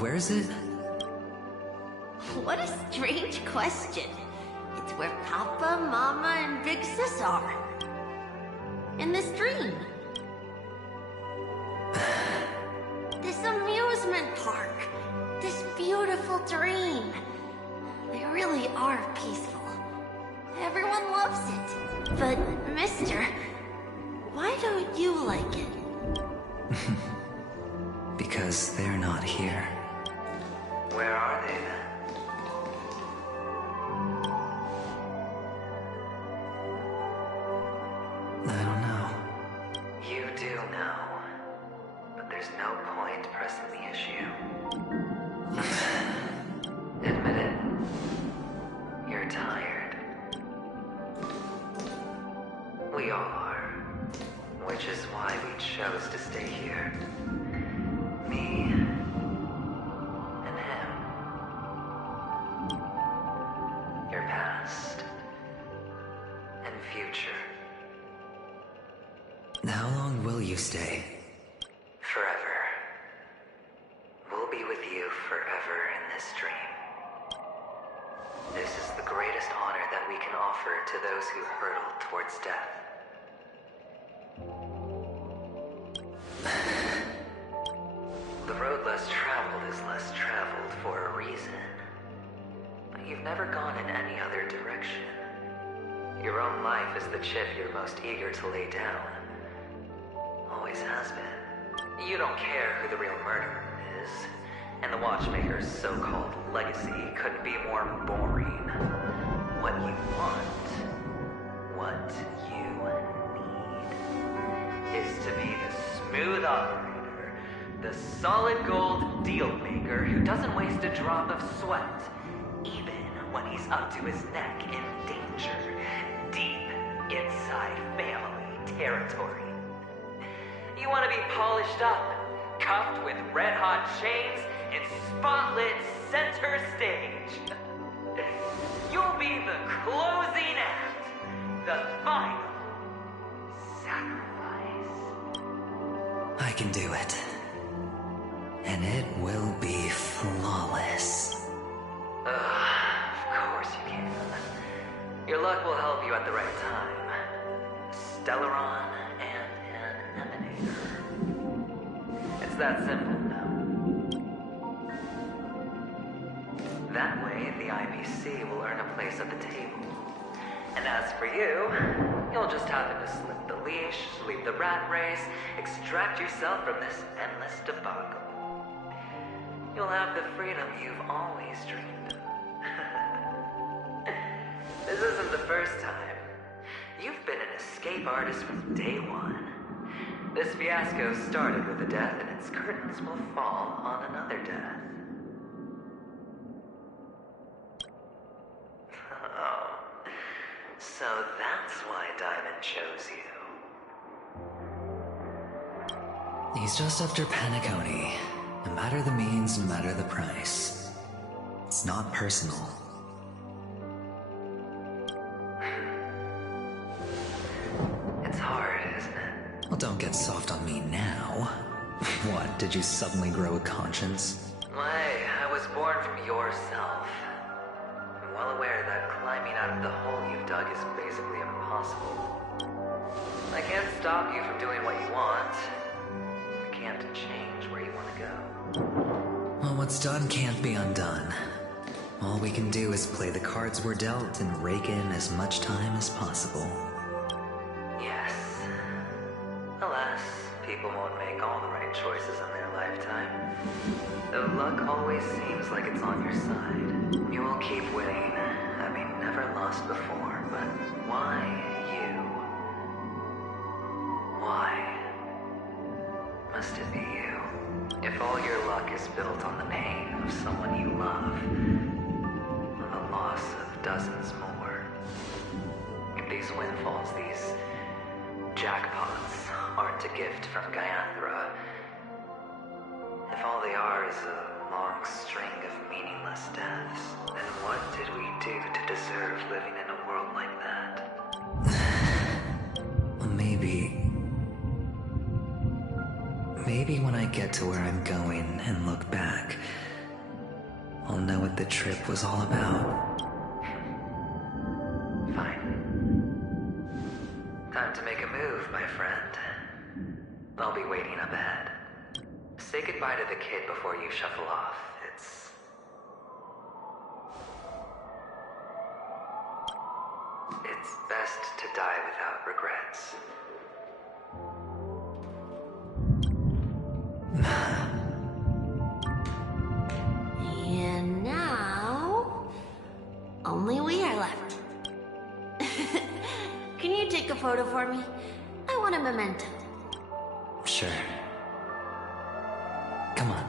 Where is it? What a strange question. It's where Papa, Mama, and Big Sis are. In this dream. This amusement park. This beautiful dream. They really are peaceful. Everyone loves it. But, mister, why don't you like it? Because they're not here. Where are they then? I don't know. You do know. But there's no point pressing the issue. we all are. Which is why we chose to stay here. Me and him. Your past and future. How long will you stay? Forever. We'll be with you forever in this dream. This is the greatest honor that we can offer to those who hurtle towards death. The road less traveled is less traveled for a reason. But you've never gone in any other direction. Your own life is the chip you're most eager to lay down. Always has been. You don't care who the real murderer is, and the Watchmaker's so-called legacy couldn't be more boring. What you want, what you need, is to be the smooth operator, the solid gold deal maker who doesn't waste a drop of sweat, even when he's up to his neck in danger, deep inside family territory. You want to be polished up, cuffed with red-hot chains, in spotlit center stage. You'll be the closing act, the final sacrifice. I can do it. And it will be flawless. Of course you can. Your luck will help you at the right time. Stellaron and an emanator. It's that simple. That way, the IBC will earn a place at the table. And as for you, you'll just happen to slip the leash, leave the rat race, extract yourself from this endless debacle. You'll have the freedom you've always dreamed of. This isn't the first time. You've been an escape artist from day one. This fiasco started with a death, and its curtains will fall on another death. So that's why Diamond chose you. He's just after Penacony. No matter the means, no matter the price. It's not personal. It's hard, isn't it? Well, don't get soft on me now. What, did you suddenly grow a conscience? Hey, I was born from yourself. I'm well aware that climbing out of the hole you've dug is basically impossible. I can't stop you from doing what you want. I can't change where you want to go. Well, what's done can't be undone. All we can do is play the cards we're dealt and rake in as much time as possible. Yes. Alas, people won't make all the right choices in their lifetime. Though luck always seems like it's on your side. You will keep winning, having never lost before, but why you? Why must it be you? If all your luck is built on the pain of someone you love, on the loss of dozens more, if these windfalls, these jackpots, aren't a gift from Gaiathra, if all they are is a long string of meaningless deaths, then what did we do to deserve living in a world like that? Maybe when I get to where I'm going and look back, I'll know what the trip was all about. Fine. Time to make a move, my friend. I'll be waiting up ahead. Say goodbye to the kid before you shuffle off. It's best to die without regrets. And now, only we are left. Can you take a photo for me? I want a memento. Sure. Come on.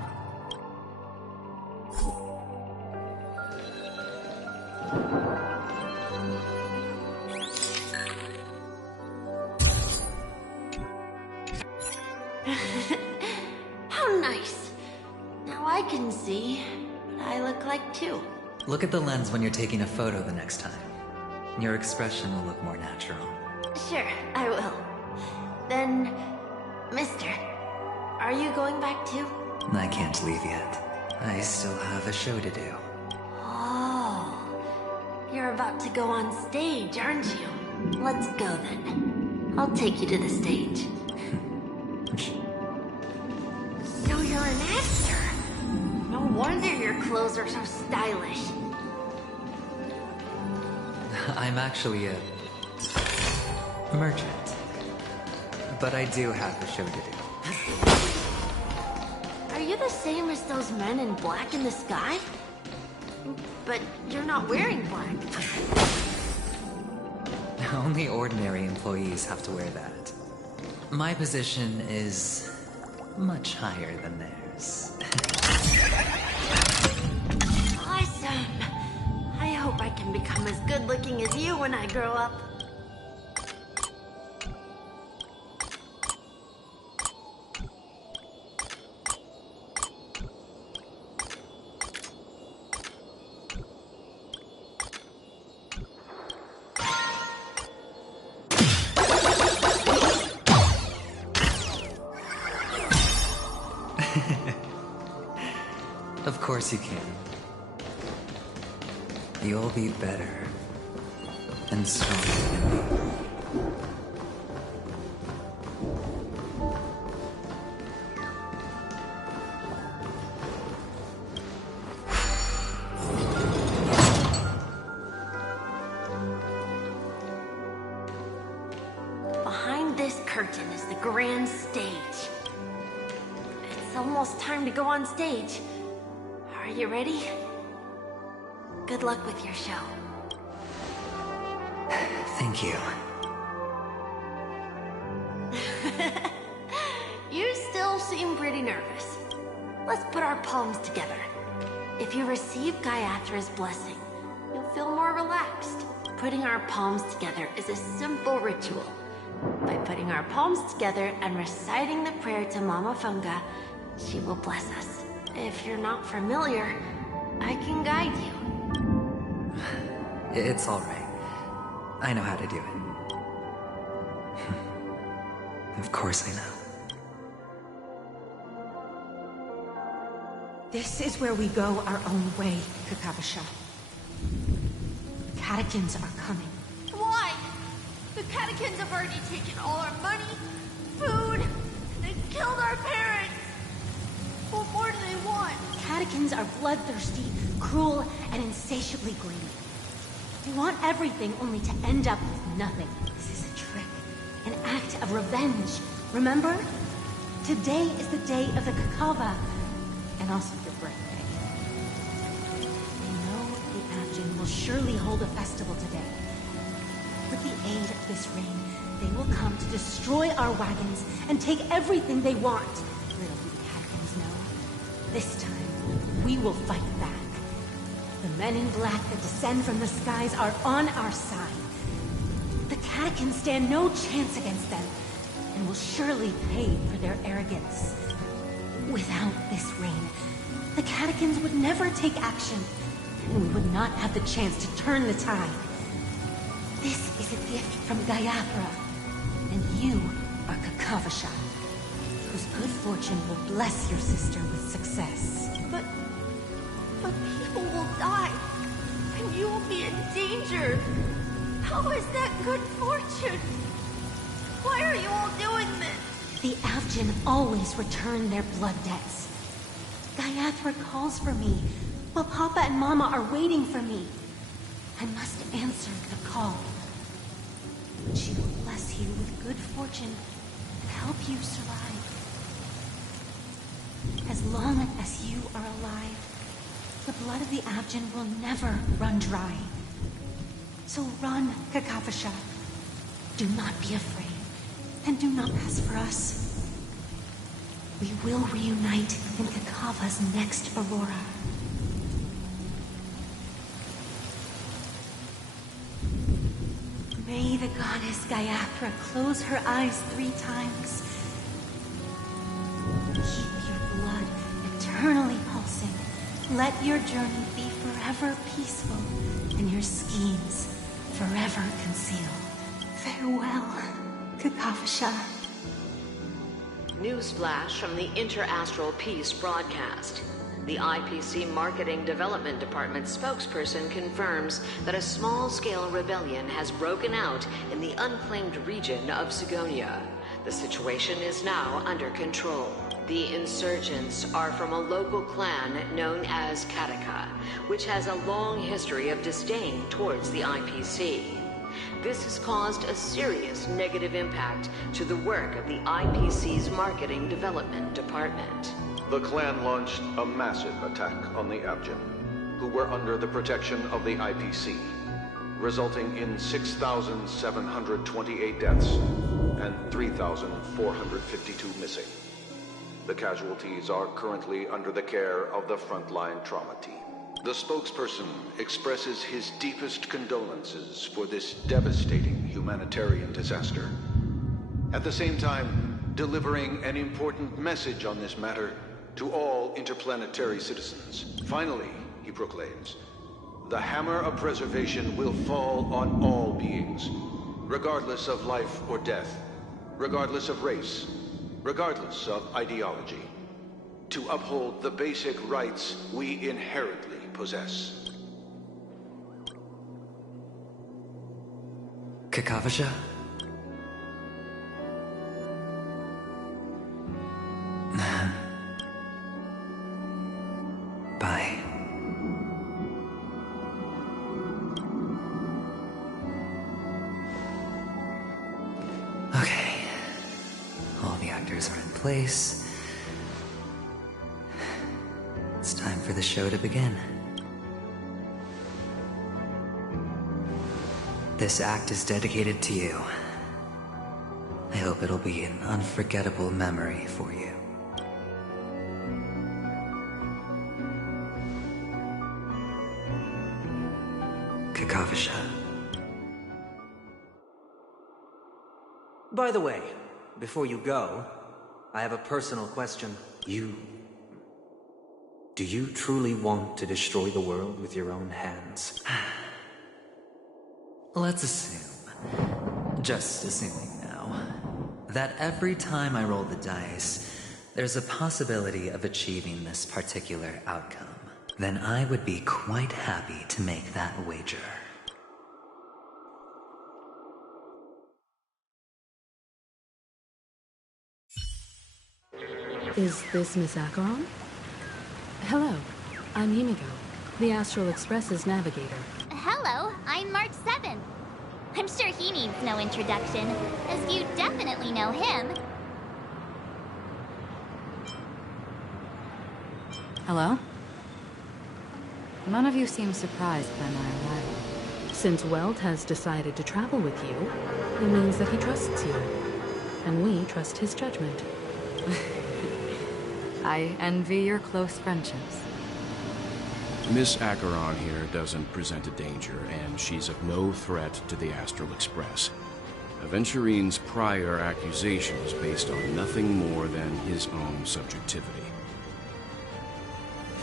can see, but I look like two. Look at the lens when you're taking a photo the next time. Your expression will look more natural. Sure, I will. Then, mister, are you going back too? I can't leave yet. I still have a show to do. Oh, you're about to go on stage, aren't you? Let's go then. I'll take you to the stage. So you're an actor? No wonder your clothes are so stylish. I'm actually a merchant. But I do have a show to do. Are you the same as those men in black in the sky? But you're not wearing black. Only ordinary employees have to wear that. My position is much higher than theirs. Awesome! I hope I can become as good looking as you when I grow up. Of course you can. You'll be better and stronger than me. Behind this curtain is the grand stage. It's almost time to go on stage. Are you ready? Good luck with your show. Thank you. You still seem pretty nervous. Let's put our palms together. If you receive Gaiathra's blessing, you'll feel more relaxed. Putting our palms together is a simple ritual. By putting our palms together and reciting the prayer to Mama Funga, she will bless us. If you're not familiar, I can guide you. It's all right. I know how to do it. Of course I know. This is where we go our own way, Kakavasha. The Catechins are coming. Why? The Catechins have already taken all our money, food, and they killed our parents. What more do they want? Catechins are bloodthirsty, cruel, and insatiably greedy. They want everything only to end up with nothing. This is a trick, an act of revenge. Remember? Today is the day of the Kakava, and also your birthday. They know the Avgin will surely hold a festival today. With the aid of this rain, they will come to destroy our wagons and take everything they want. Little do the Catechins know. This time, we will fight back. The men in black that descend from the skies are on our side. The Catechins stand no chance against them, and will surely pay for their arrogance. Without this rain, the Catechins would never take action, and we would not have the chance to turn the tide. This is a gift from Gaiathra, and you are Kakavasha, whose good fortune will bless your sister with success. But people will die, and you will be in danger. How is that good fortune? Why are you all doing this? The Avgin always return their blood debts. Gaiathra calls for me, while Papa and Mama are waiting for me. I must answer the call. She will bless you with good fortune and help you survive. As long as you are alive, the blood of the Avgin will never run dry. So run, Kakavasha. Do not be afraid, and do not ask for us. We will reunite in Kakava's next Aurora. May the goddess Gaiathra close her eyes 3 times. Keep your blood eternally pulsing. Let your journey be forever peaceful, and your schemes forever concealed. Farewell, Kakavasha. Newsflash from the Interastral Peace broadcast. The IPC Marketing Development Department spokesperson confirms that a small-scale rebellion has broken out in the unclaimed region of Sigonia. The situation is now under control. The insurgents are from a local clan known as Kataka, which has a long history of disdain towards the IPC. This has caused a serious negative impact to the work of the IPC's Marketing Development Department. The clan launched a massive attack on the Abjin, who were under the protection of the IPC, resulting in 6,728 deaths and 3,452 missing. The casualties are currently under the care of the frontline trauma team. The spokesperson expresses his deepest condolences for this devastating humanitarian disaster. At the same time, delivering an important message on this matter to all interplanetary citizens. Finally, he proclaims, the hammer of preservation will fall on all beings, regardless of life or death, regardless of race, regardless of ideology, to uphold the basic rights we inherently possess. Kakavasha? Bye. Okay. All the actors are in place. It's time for the show to begin. This act is dedicated to you. I hope it'll be an unforgettable memory for you. Kakavasha. By the way, before you go, I have a personal question. Do you truly want to destroy the world with your own hands? Let's assume, just assuming now, that every time I roll the dice, there's a possibility of achieving this particular outcome. Then I would be quite happy to make that wager. Is this Miss Acheron? Hello, I'm Himiko, the Astral Express's navigator. Hello, I'm Mark 7. I'm sure he needs no introduction, as you definitely know him. Hello? None of you seem surprised by my arrival. Since Weld has decided to travel with you, it means that he trusts you. And we trust his judgment. I envy your close friendships. Miss Acheron here doesn't present a danger, and she's of no threat to the Astral Express. Aventurine's prior accusation is based on nothing more than his own subjectivity.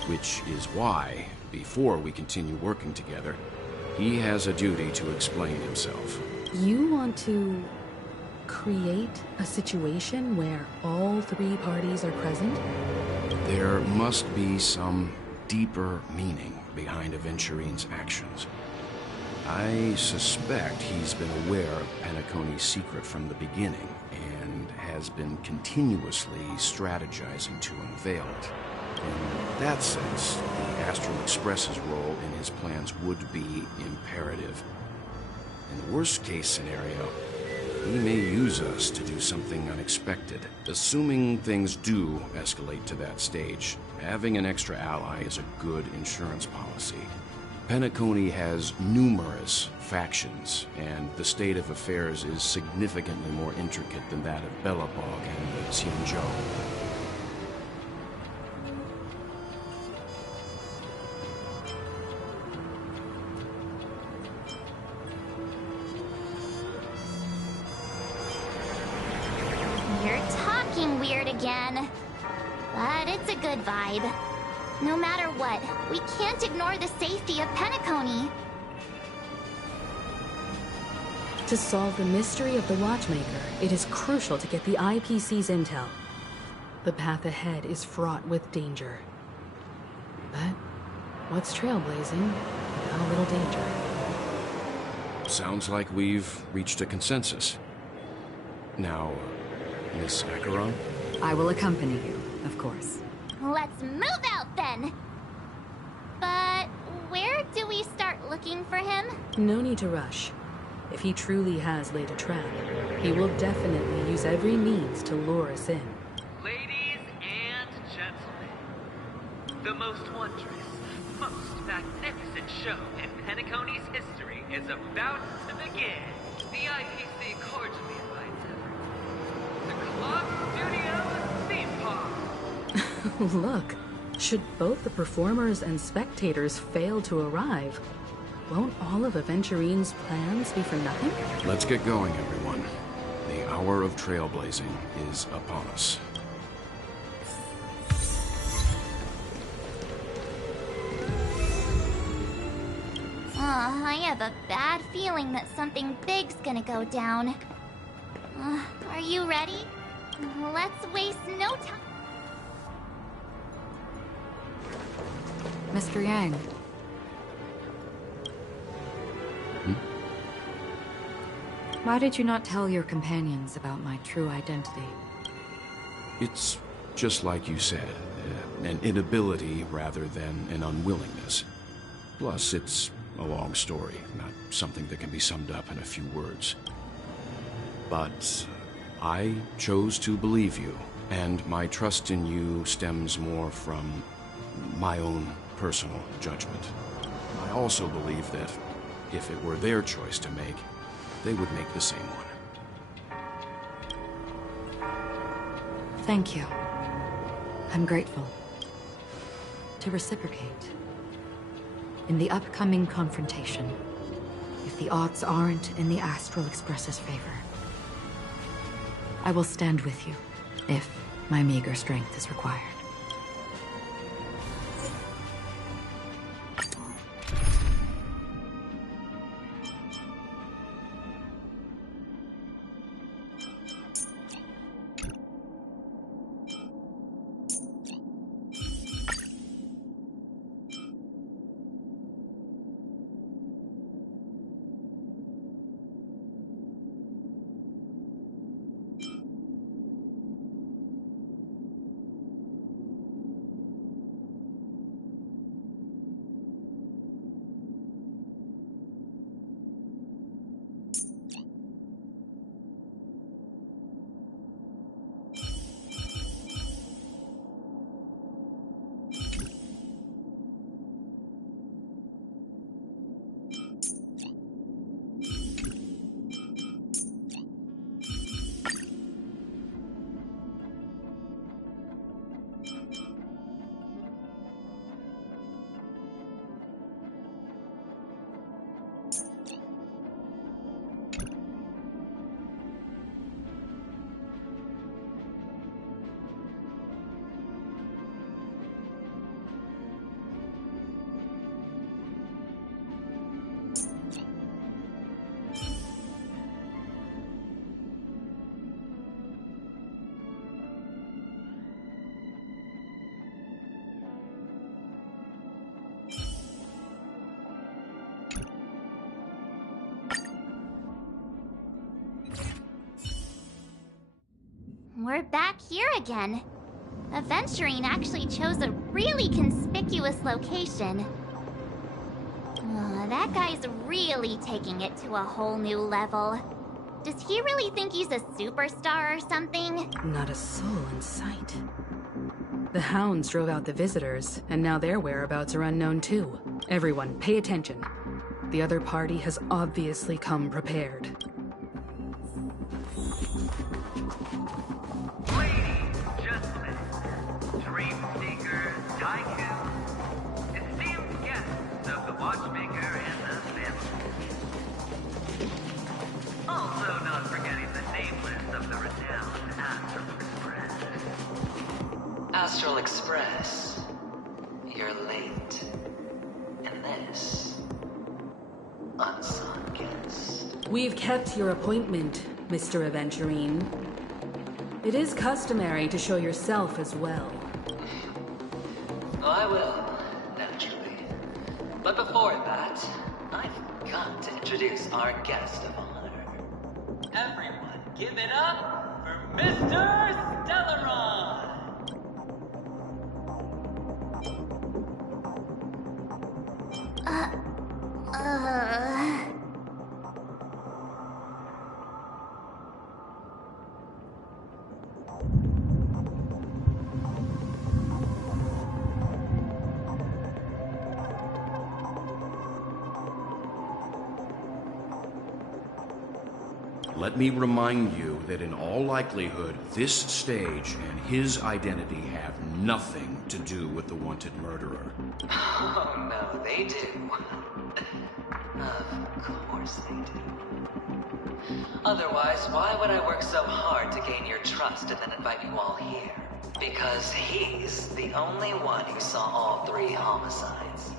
Which is why, before we continue working together, he has a duty to explain himself. You want to create a situation where all three parties are present? There must be some deeper meaning behind Aventurine's actions. I suspect he's been aware of Penacony's secret from the beginning, and has been continuously strategizing to unveil it. In that sense, the Astral Express's role in his plans would be imperative. In the worst-case scenario, he may use us to do something unexpected. Assuming things do escalate to that stage, having an extra ally is a good insurance policy. Penacony has numerous factions, and the state of affairs is significantly more intricate than that of Belobog and Xianzhou. You're talking weird again. But it's a good vibe. No matter what, we can't ignore the safety of Penacony. To solve the mystery of the Watchmaker, it is crucial to get the IPC's intel. The path ahead is fraught with danger. But what's trailblazing without a little danger? Sounds like we've reached a consensus. Now, Miss Acheron? I will accompany you, of course. Let's move out then! But where do we start looking for him? No need to rush. If he truly has laid a trap, he will definitely use every means to lure us in. Ladies and gentlemen, the most wondrous, most magnificent show in Penacony's history is about to begin. The IPC cordially invites everyone. The Clock Studios theme park. Look, should both the performers and spectators fail to arrive, won't all of Aventurine's plans be for nothing? Let's get going, everyone. The hour of trailblazing is upon us. I have a bad feeling that something big's gonna go down. Are you ready? Let's waste no time. Mr. Yang. Why did you not tell your companions about my true identity? It's just like you said, an inability rather than an unwillingness. Plus, it's a long story, not something that can be summed up in a few words. But I chose to believe you, and my trust in you stems more from my own personal judgment. I also believe that if it were their choice to make, they would make the same one. Thank you. I'm grateful. To reciprocate. In the upcoming confrontation, if the odds aren't in the Astral Express's favor, I will stand with you, if my meager strength is required. We're back here again. Aventurine actually chose a really conspicuous location. That guy's really taking it to a whole new level. Does he really think he's a superstar or something? Not a soul in sight. The hounds drove out the visitors, and now their whereabouts are unknown too. Everyone, pay attention. The other party has obviously come prepared. Astral Express. this unsung guest. We've kept your appointment, Mr. Aventurine. It is customary to show yourself as well. Oh, I will, naturally. But before that, I've got to introduce our guest of honor. Everyone, give it up for Mr. Stellaron! Let me remind you that in all likelihood, this stage and his identity have nothing to do with the wanted murderer. Oh, no, they do. Of course they do. Otherwise, why would I work so hard to gain your trust and then invite you all here? Because he's the only one who saw all 3 homicides.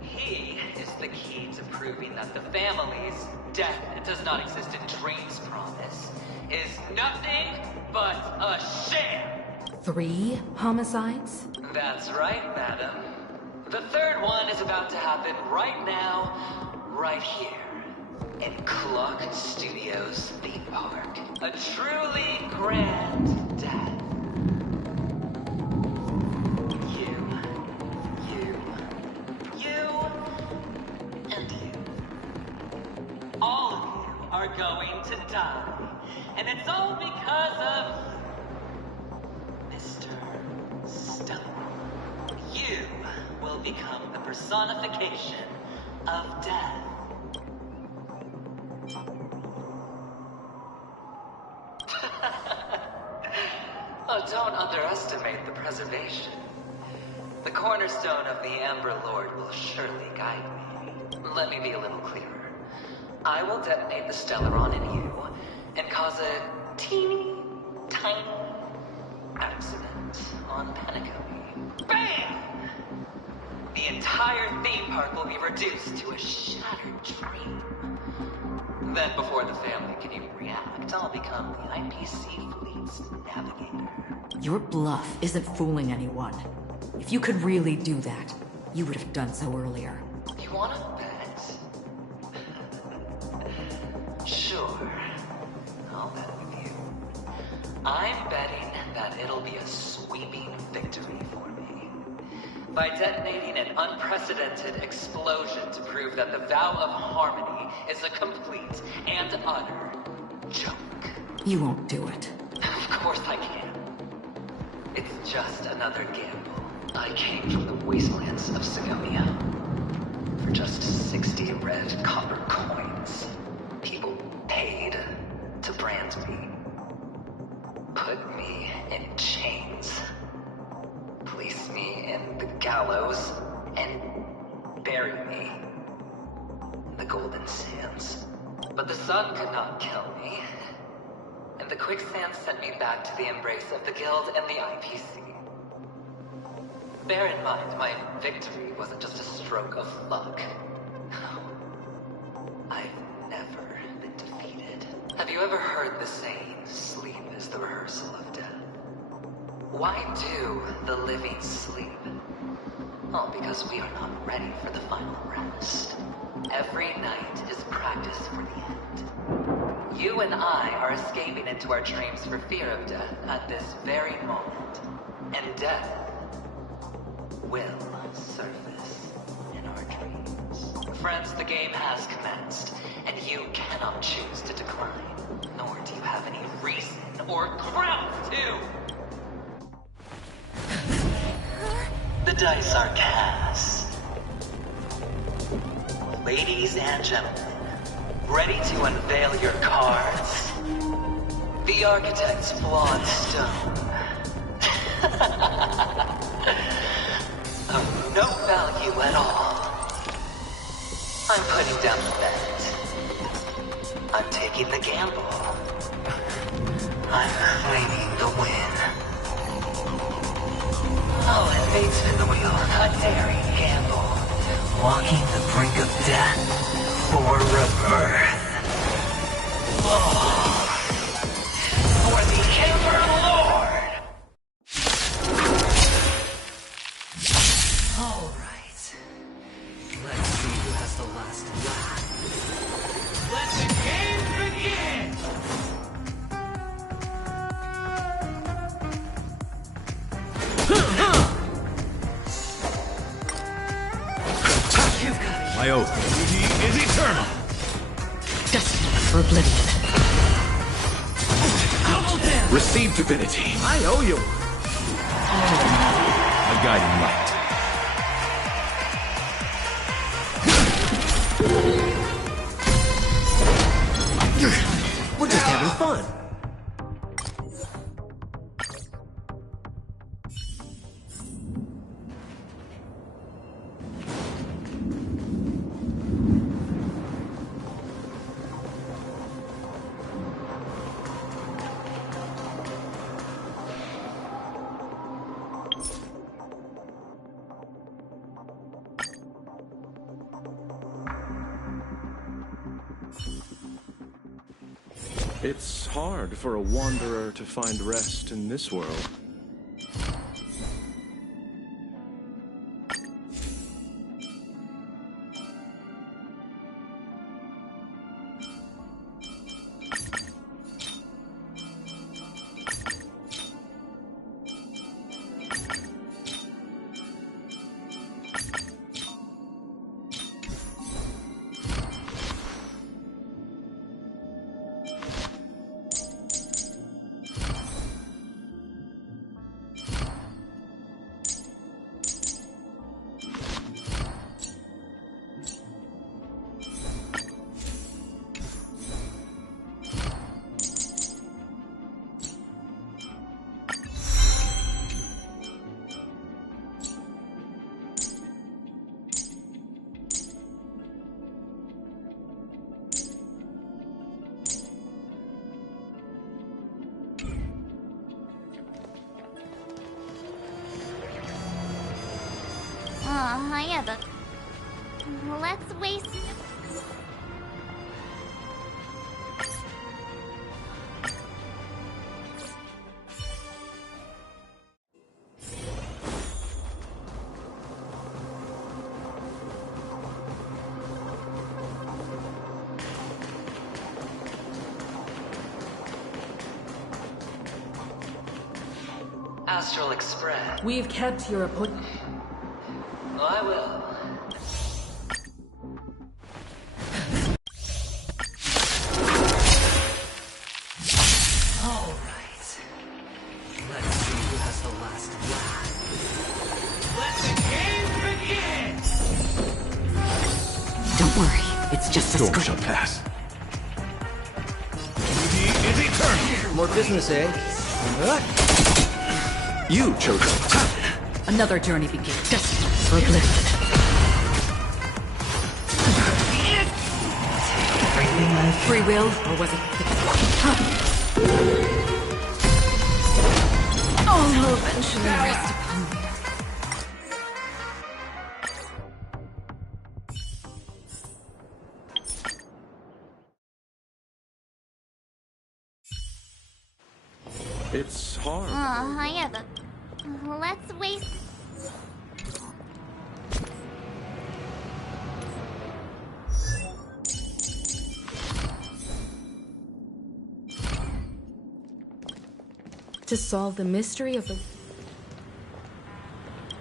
He is the key to proving that the family's death does not exist in Dream's promise is nothing but a sham! 3 homicides? That's right, madam. The 3rd one is about to happen right now, right here, in Clock Studios theme park. A truly grand death. All of you are going to die. And it's all because of Mr. Stellaron. You will become the personification of death. Oh, don't underestimate the preservation. The cornerstone of the Amber Lord will surely guide me. Let me be a little clearer. I will detonate the Stellaron in you and cause a teeny, tiny accident on Penacony. BAM! The entire theme park will be reduced to a shattered dream. Then before the family can even react, I'll become the IPC fleet's navigator. Your bluff isn't fooling anyone. If you could really do that, you would have done so earlier. You wanna bet? Sure. I'll bet with you. I'm betting that it'll be a sweeping victory for me. By detonating an unprecedented explosion to prove that the vow of harmony is a complete and utter joke. You won't do it. Of course I can. It's just another gamble. I came from the wastelands of Sigonia. For just 60 red copper coins, people paid to brand me. Put me in chains. Place me in the gallows and bury me in the golden sands. But the sun could not kill me, and the quicksand sent me back to the embrace of the Guild and the IPC. Bear in mind, my victory wasn't just a stroke of luck. I've never been defeated. Have you ever heard the saying, sleep is the rehearsal of death? Why do the living sleep? Oh, because we are not ready for the final rest. Every night is practice for the end. You and I are escaping into our dreams for fear of death at this very moment. And death will surface in our dreams. Friends, the game has commenced, and you cannot choose to decline. Nor do you have any reason or grounds to. The dice are cast. Ladies and gentlemen, ready to unveil your cards? The Architect's flawed stone. Of no value at all. I'm putting down the bet. I'm taking the gamble. I'm claiming the win. Oh, and fate spin the wheel. A daring gamble. Walking the brink of death for rebirth. For the Ember Lord! Alright. Let's see who has the last laugh. Let the game begin! My oath. Duty is eternal. Destiny for oblivion. Receive divinity. I owe you. A guiding light. We're just having fun. It's hard for a wanderer to find rest in this world. Yeah, but let's waste... Astral Express. We've kept your appointment. I will. Alright. Let's see who has the last laugh. Let the game begin! Don't worry, it's just a Storm script. shall pass. Duty is eternal. More business, eh? You, Chojo. Another journey begins. Destiny for oblivion. Free will, or was it? All will eventually rest upon me. It's hard. Yeah, but let's waste... To solve the mystery of the...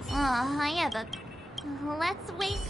yeah, but let's waste...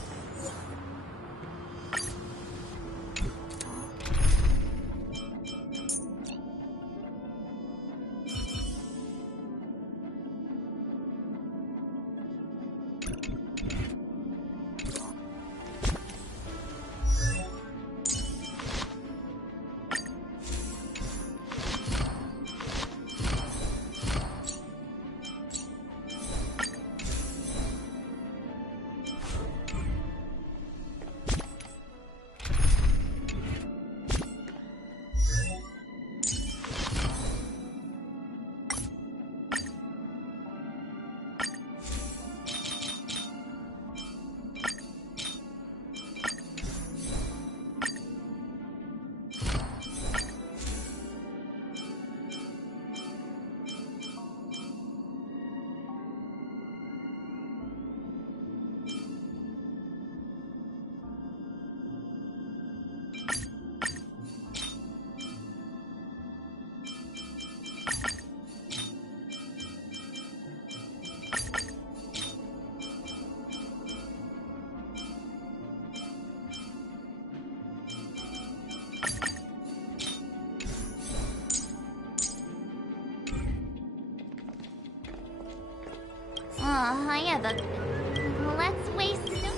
yeah, let's waste no...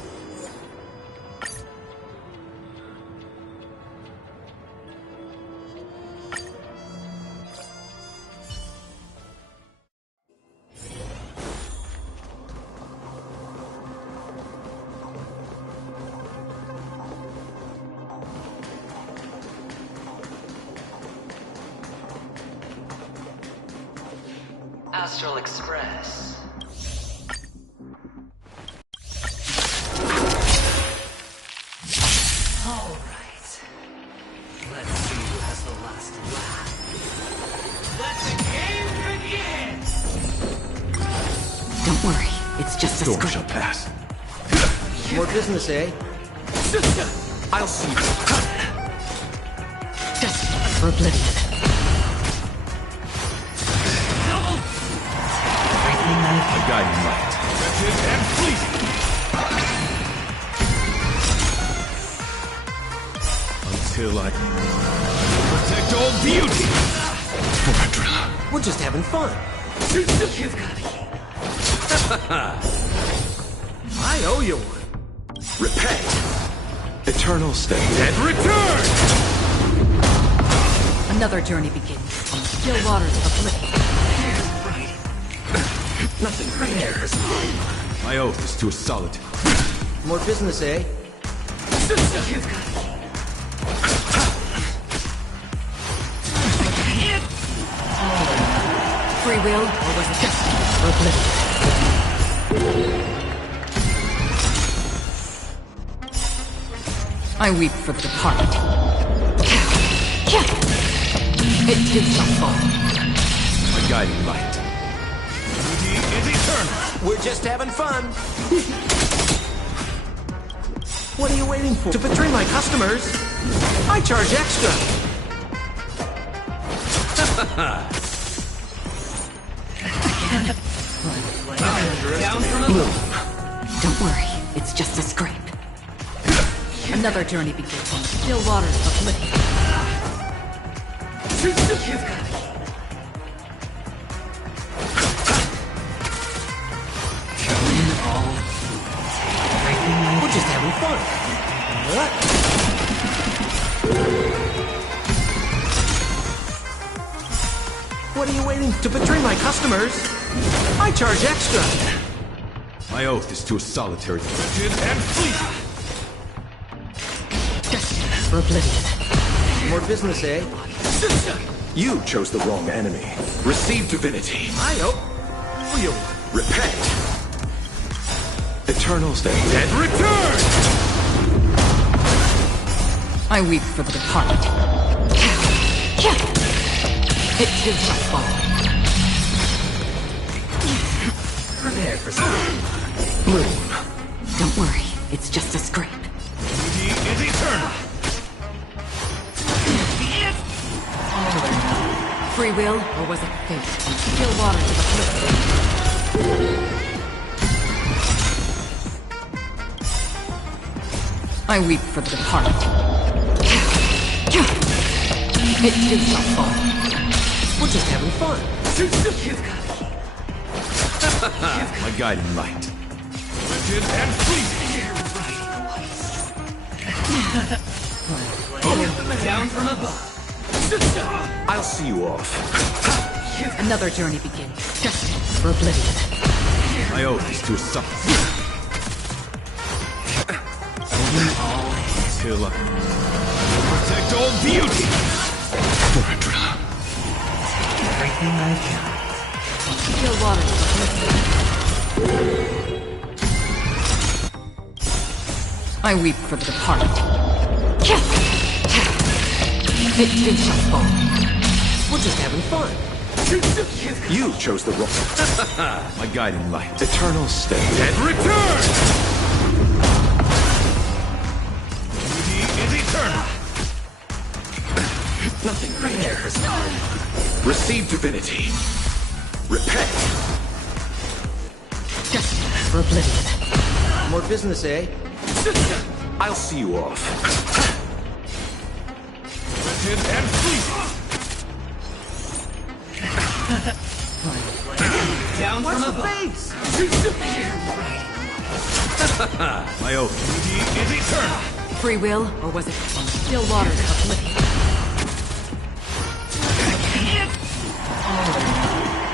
Astral Express. All right. Let's see who has the last laugh. Let the game begin! Don't worry, it's just a Storm script. shall pass. More business, eh? I'll see you. Destined for oblivion. A guiding light. And fleeting. Until I Protect all beauty. We're just having fun. I owe you one. repay. Eternal state. And return! Another journey begins on the still waters of oblivion. Nothing compares. My oath is to a solitude. More business, eh? Free will, or was it destiny for oblivion? I weep for the departed. It too shall fall. My guiding light. Beauty is eternal. We're just having fun. What are you waiting for? To betray my customers, I charge extra. Don't worry, it's just a scrape. Another journey begins on the still waters of oblivion. We're just having fun. What? What are you waiting to betray my customers? I charge extra. My oath is to a solitary. And fleeting. Destined for oblivion. More business, eh? You chose the wrong enemy. Receive divinity. I owe you. Repent. Eternal state. And return! I weep for the departed. It too shall fall. Prepare for something. Don't worry, it's just a scrape. Beauty is eternal. Free will, or was it fate? Still waters of oblivion. I weep for the departed. It too shall fall. We're just having fun. My guiding light. And fleeting. Down from above. I'll see you off. Another journey begins. Destined for oblivion. My oath is to a solitude. Until I Protect all beauty. Everything I've got. Still waters of oblivion. I weep for the departed. It too shall fall. We're just having fun. You chose the wrong. My guiding light. Eternal state. And return! Beauty is eternal. Nothing compares. Receive divinity. Repent. Destined for oblivion. More business, eh? I'll see you off. And fleeting. Down from the face! My oath is eternal. Free will, or was it still waters uplifting?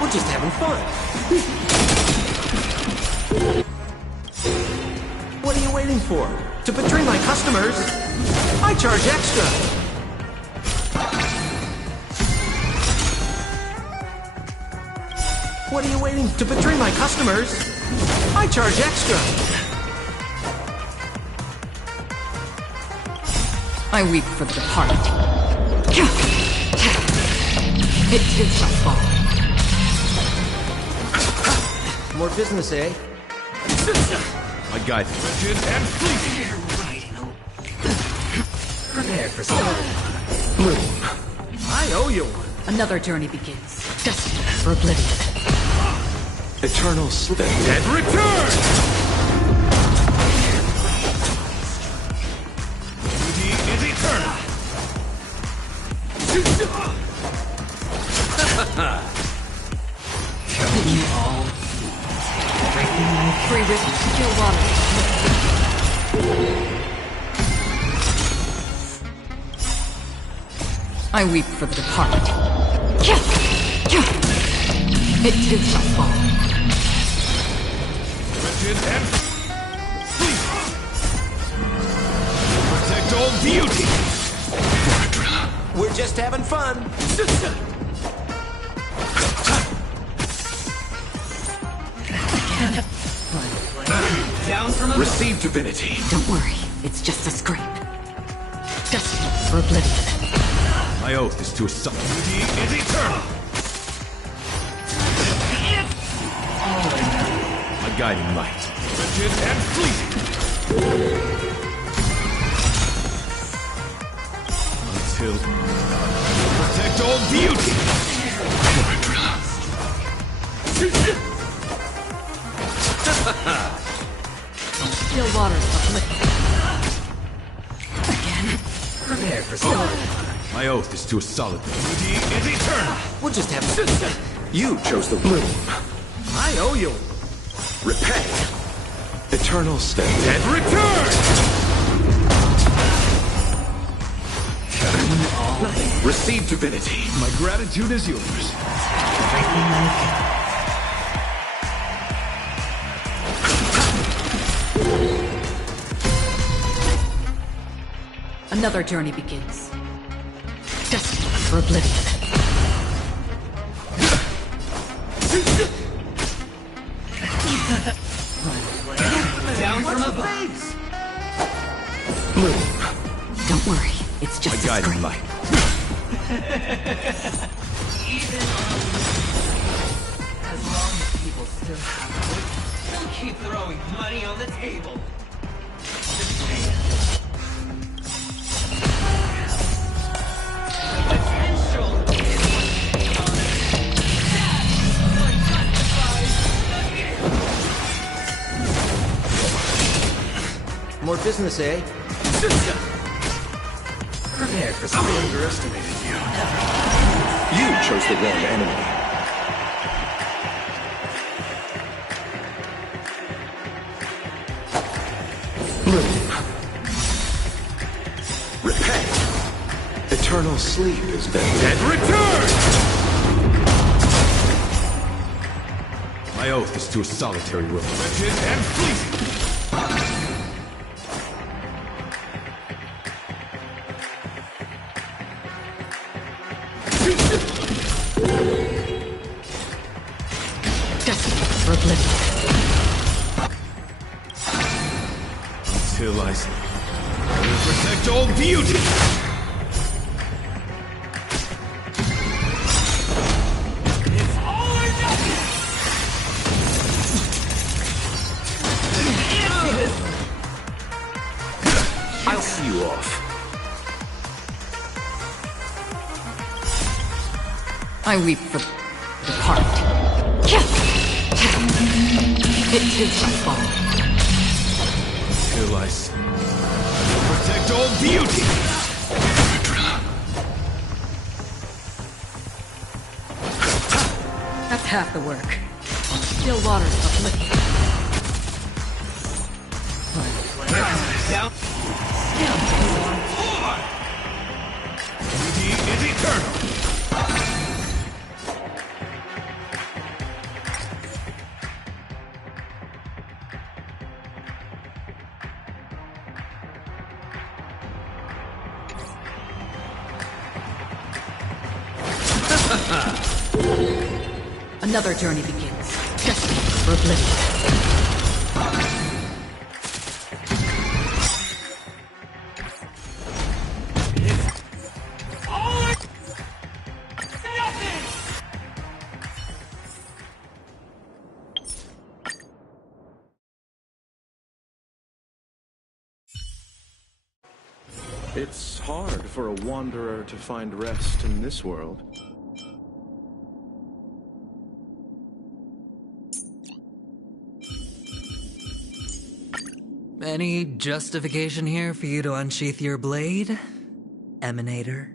We're just having fun. What are you waiting for? To betray my customers? I charge extra. What are you waiting to betray my customers? I charge extra. I weep for the departed. It too shall fall. More business, eh? My guide. Rigid and fleeting. Prepare for something. I owe you one. Another journey begins. Destined for oblivion. Eternal sleep. Dead return! Duty is eternal. Killing you all. Breaking my free will to kill water. I weep for the departed. It too shall fall. Rigid and fleeting. Protect all beauty. We're just having fun. Down from above. Receive divinity. Don't worry, it's just a scrape. Destined for oblivion. My oath is to a son. Duty is eternal. My guiding light. Rigid and fleeting. Until protect all beauty. Still waters uplifting. Again. Prepare for something. My oath is to a solid. Duty is eternal. We'll just have fun. You chose the bloom. I owe you. Repay. Eternal state. Dead return. Receive divinity. My gratitude is yours. Another journey begins. Destined for oblivion. Down from the face. Don't worry, it's just a scrape. Light. Even as long as people still have hope, we'll keep throwing money on the table. More business, eh? Prepare for something. I underestimated you. You chose the wrong enemy. Repay. Eternal sleep is dead. Dead return. My oath is to a solitary will. Rigid and fleeting. Destined for oblivion. Until I will protect all beauty. It's all or nothing. I'll see you off. I weep for the departed. It too shall fall. Till I protect all beauty. That's half the work. still waters of Lithium. Down. Beauty is eternal. Another journey begins. Destined for oblivion. It's hard for a wanderer to find rest in this world. Any justification here for you to unsheath your blade, Emanator?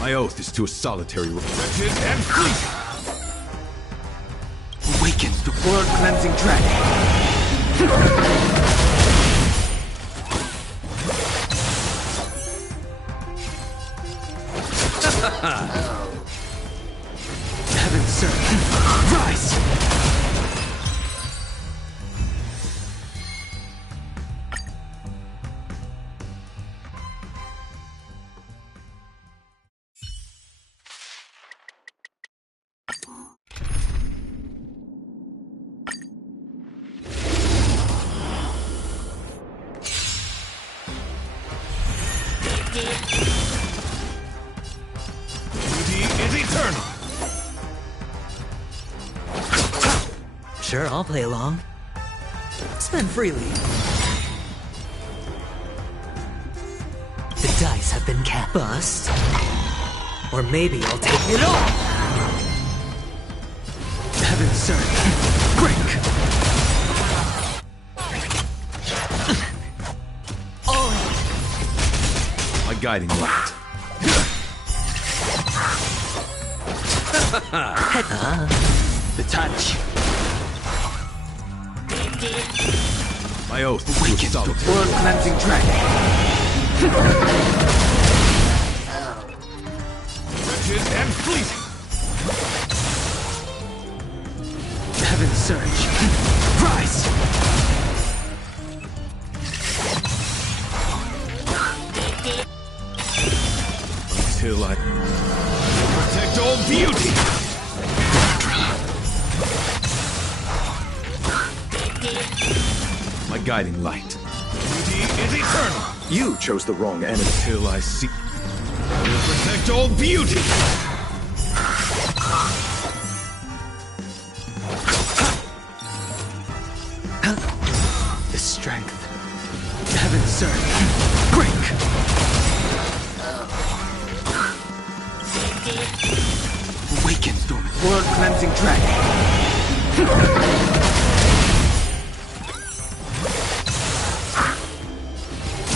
My oath is to a solitary wretched and fleeting. Awakens the world-cleansing dragon. Heaven, sir, rise! Sure, I'll play along. Spend freely. The dice have been cast. Bust. Or maybe I'll take it all! Heaven, sir. Break! My guiding light. The touch. My oath is to a solitary world-cleansing dragon. wretched and fleeting. Heaven surge. Rise! Until I protect all beauty. My guiding light. Beauty is is eternal! You chose the wrong enemy. Till I see... I will protect all beauty! The strength. Heaven, sir. Break! Awaken, dormant. Blood-cleansing dragon.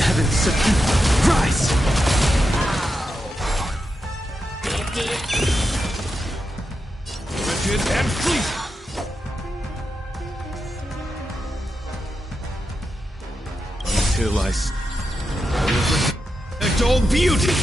Heaven, sir. Rise! Wretched and fleet! Till I will protect all beauty!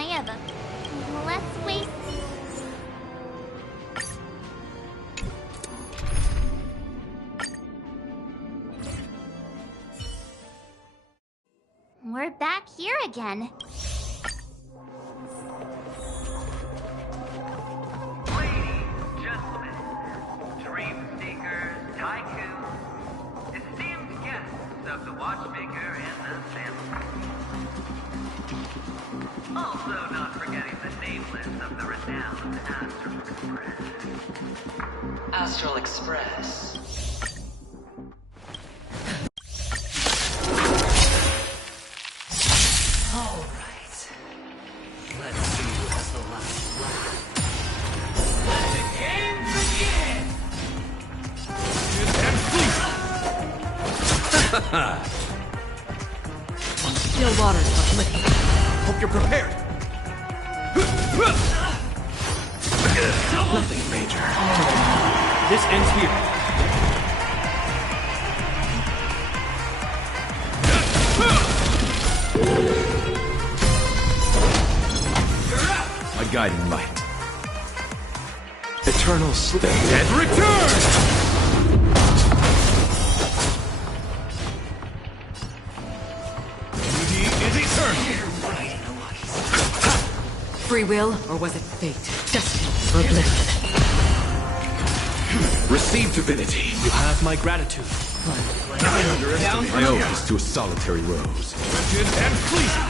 Yeah, but let's wait. We're back here again. Ladies, gentlemen, dream seekers, tycoons, esteemed guests of the Watchmaker and the Sandman. Also not forgetting the nameless of the renowned Astral Express. Astral Express. All right. Let's see who has the last Still waters of liquid. Hope you're prepared. Nothing major. This ends here. My guiding light. Eternal sleep. Dead return! Duty is eternal. Free will, or was it fate? Destiny or oblivion? Receive divinity. You have my gratitude. My oath is to a solitary rose. Wretched and fleeting.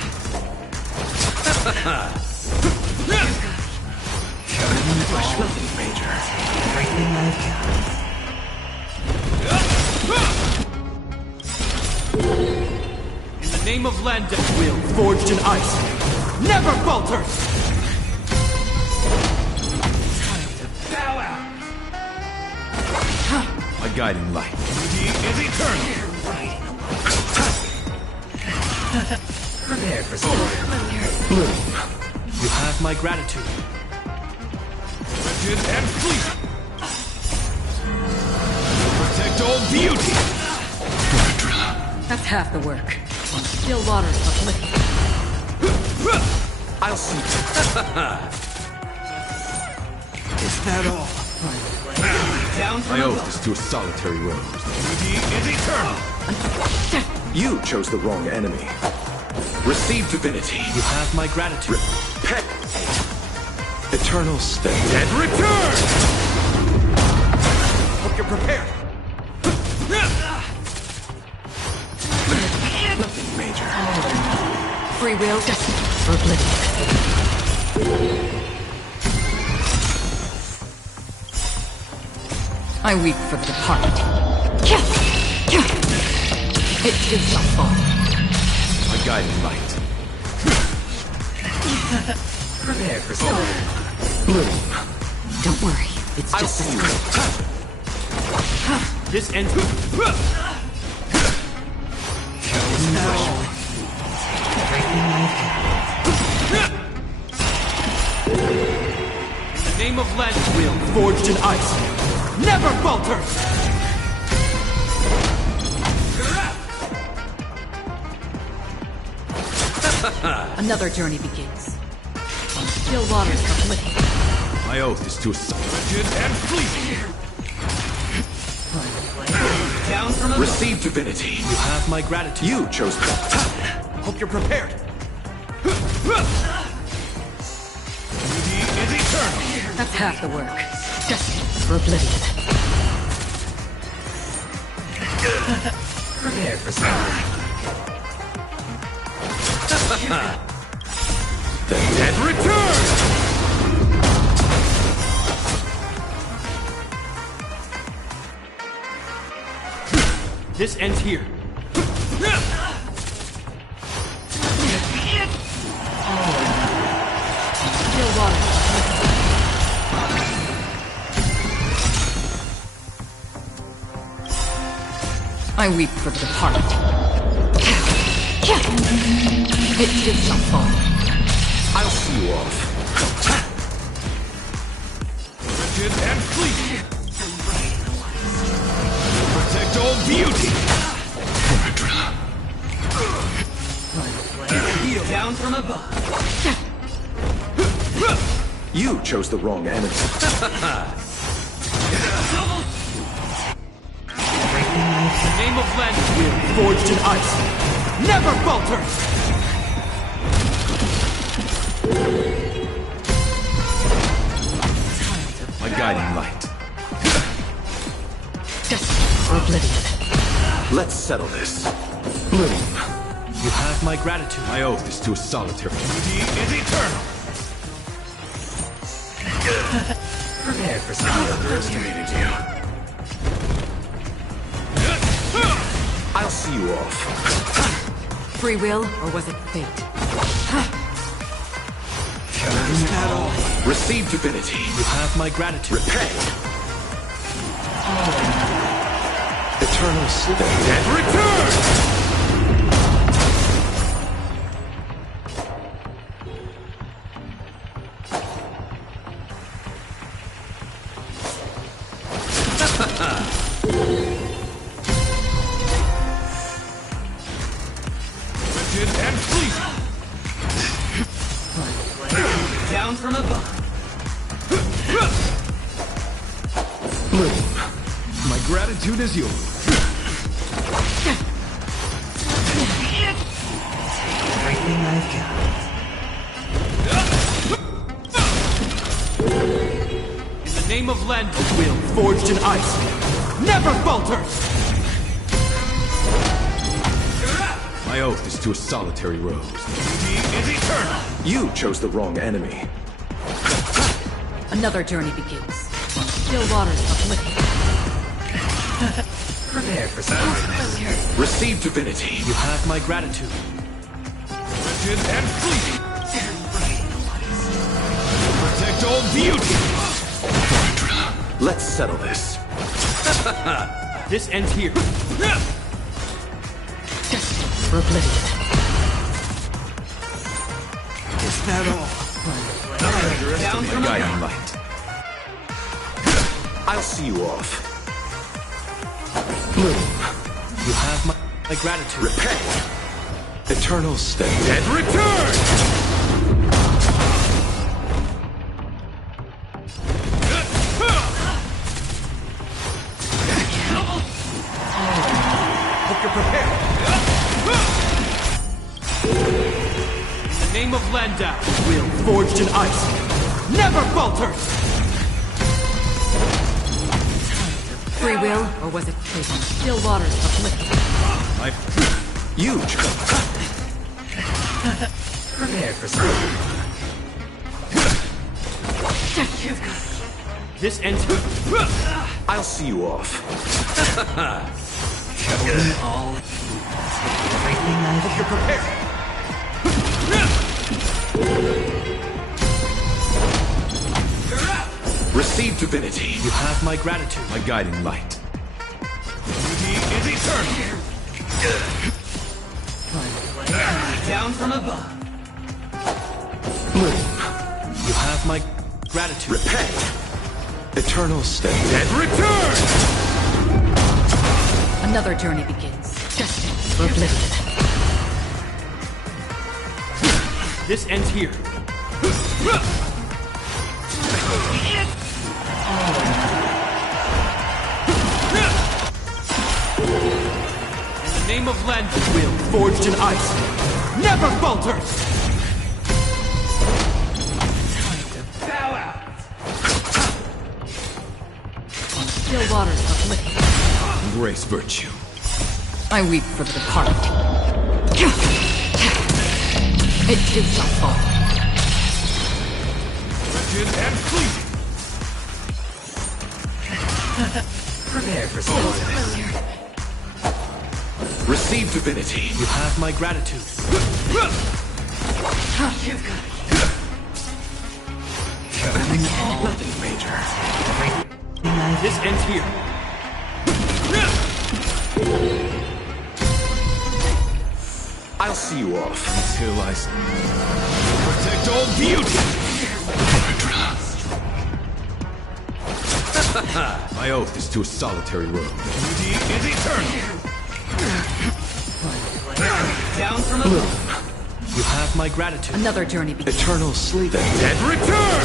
Nothing major. Everything I've In the name of Landa, will forged in ice never falters. Bow out. My guiding light. Duty is eternal. Prepare for storm. Bloom. You have my gratitude. Wretched and fleeting. Protect all beauty. That's half the work. Still waters of liquid. I'll see. Is that all? Down from My above. oath is to a solitary rose. Duty is eternal. You chose the wrong enemy. Receive divinity. You have my gratitude. Repent. Eternal stay. Dead return! Hope you're prepared. Nothing major. Free will, destiny or oblivion? I weep for the departed. It is not fall. My guiding light. Prepare for storm. Bloom. Don't worry, it's I'll just a see you. script. This ends. In the name of Landa, will forged in ice never falters. Another journey begins. Still waters of liquid. My oath is to a wretched and fleeting. Down from above. Receive divinity. You have my gratitude. You chose. Hope you're prepared. Duty is eternal. That's half the work. Destiny or oblivion. Prepare for storm. The dead return! This ends here. Still waters of liquid. I weep for the departed. It did not fall. I'll see you off. Wretched and fleeting. Protect all beauty. Down from above. You chose the wrong enemy. In the name of Landa, will forged in ice never falters. My guiding light. Destiny or oblivion? Let's settle this. Bloom. You have my gratitude. My oath is to a solitary. Duty is eternal. Prepare for I storm. underestimated you. I'll see you off. Free will, or was it fate? Is that all? Receive divinity. You have my gratitude. Repay. Eternal sleep. The dead return! And pleasing. Down from above. Bloom, my gratitude is yours. Everything I've got. In the name of Len, a will forged in ice never falters! My oath is to a solitary rose. Duty is eternal. You chose the wrong enemy. Another journey begins. Still waters uplifted. Prepare for surprise. Receive divinity. You have my gratitude. Legend and fleeting. Protect all beauty. Let's settle this. This ends here. Oblivion. Is that all? Underestimate guiding light. I'll see you off. Bloom, You have my gratitude. repay. Eternal stay. Dead return! Hope you're prepared. In the name of Landau, will forged in ice never falters! Free will, or was it fate? Still waters uplifted. You Prepare for surprise. This ends here. I'll see you off. All. Everything I've Hope you're prepared. Receive divinity. You have my gratitude. My guiding light. Duty is eternal. Down from above. Bloom, You have my gratitude. repay. Eternal stay. Dead return! Another journey begins. Destined for oblivion. This ends here. In the name of Len, will forged in ice never falters! Bow out. Still waters uplifted. Embrace virtue. I weep for the departed. It too shall fall. Legend and fleeting. Prepare for surprise. Receive divinity. You have my gratitude. Nothing major. This ends here. I'll see you off. Until I Protect all beauty. My oath is to a solitary rose. Duty is eternal. Down from above. You have my gratitude. Another journey begins. Eternal sleep. Dead return!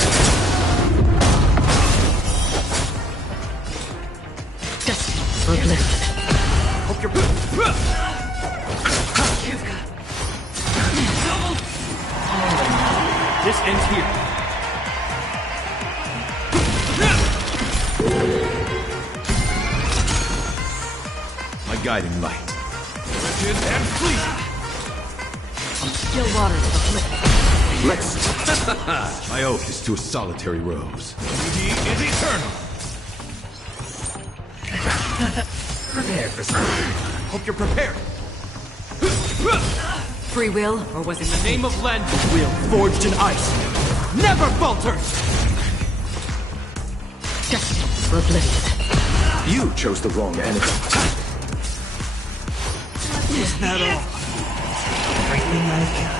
Destined for oblivion. Hope you're... This ends here. My guiding light. Legend and fleeting. Still waters uplifted. Let's... My oath is to a solitary rose. Duty is eternal. Prepare for surprise. Hope you're prepared. Free will, or was it In the name of Len, will forged in ice never falters! destined for oblivion? You chose the wrong enemy. that all? Everything I've got.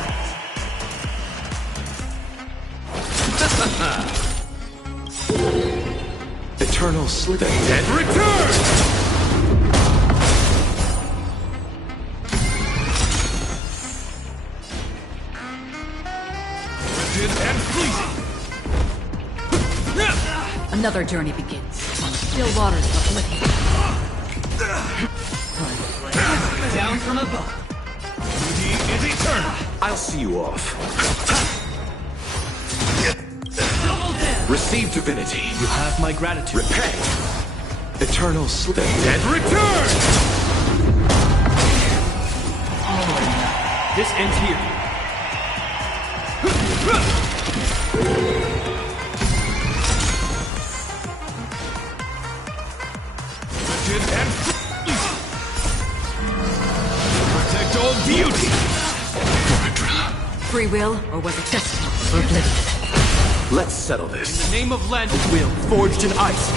Eternal slip. The dead return! And pleasing. Another journey begins on the still waters of Oblivion. Down from above. Duty is eternal. I'll see you off. Receive divinity. You have my gratitude. Repay. Eternal slip. The dead return! This ends here. And protect all beauty. Free will, or was it destiny for Oblivion? Let's settle this. In the name of Land, will forged in ice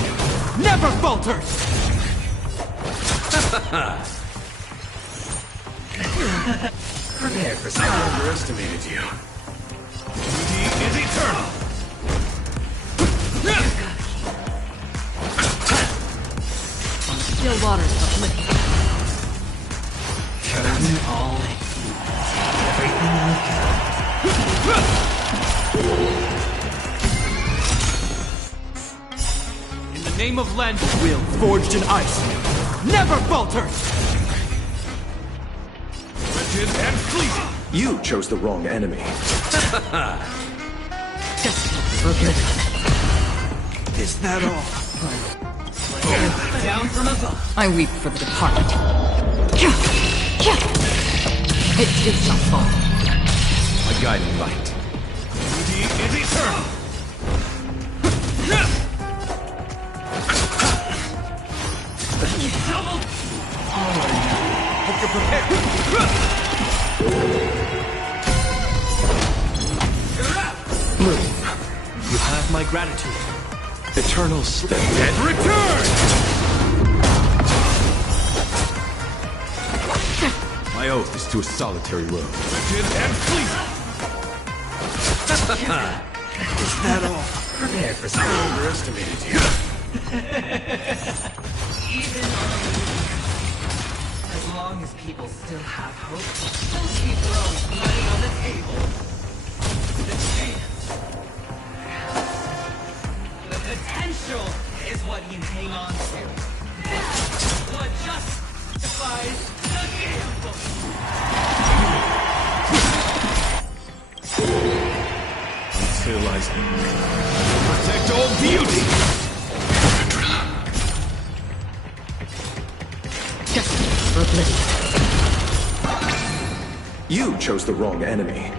never falters. Prepare for I something. underestimated you. Duty is eternal. On the still waters of Oblivion. Turn all in. Everything I've got. In the name of Land, will forged in ice never falters. Rigid and fleeting. You chose the wrong enemy. Destiny for Oblivion. Is that all? Down from above. I weep for the departed. It too shall fall. My guiding light. Duty is eternal. Hope you're prepared. Move. You have my gratitude. Eternal slip. Dead return! My oath is to a solitary road. Rigid and fleeting. Is that all? Prepare for I something. underestimated you. As long as people still have hope, they'll keep throwing money on the table. The chance. The potential is what you hang on to. That's what justifies the gamble. Until I protect all beauty. Destiny for Oblivion. You chose the wrong enemy.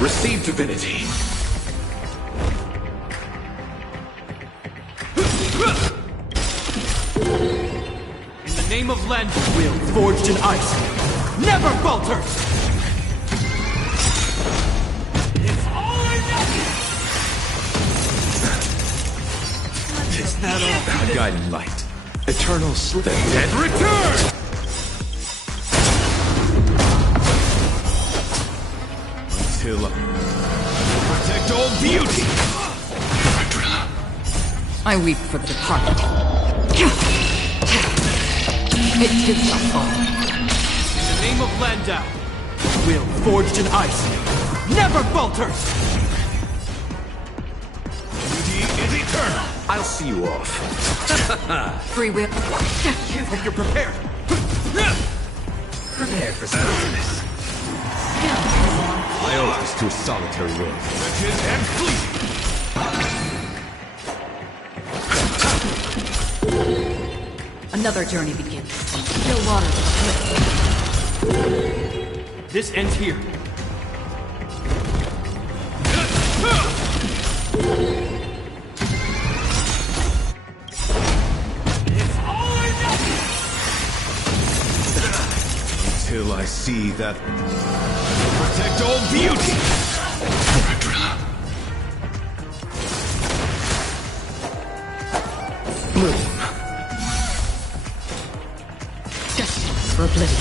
Receive divinity. In the name of Land, will forged in ice never falters. It's all or nothing. Is that all? My guiding light. Eternal slip. Dead return! Until I protect all beauty. I weep for the departed. It too shall fall. In the name of Landau, will forged in ice never falters. Duty is eternal. I'll see you off. Free will. Hope you're prepared. Prepare for something. My oath is to a solitary road. Rigid and fleeting. Another journey begins on the still waters of Oblivion. This ends here. It's all or nothing. Until I see that protect all beauty. Move. for oblivion.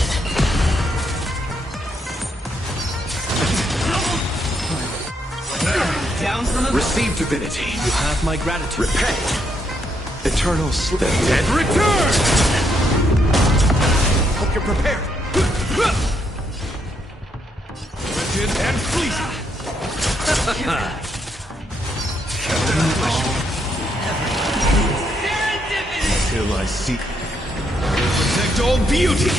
Down from the... Receive divinity. You have my gratitude. Repay. Eternal slip. And return! Hope you're prepared. Rigid and fleecy. Until I see. Protect all beauty.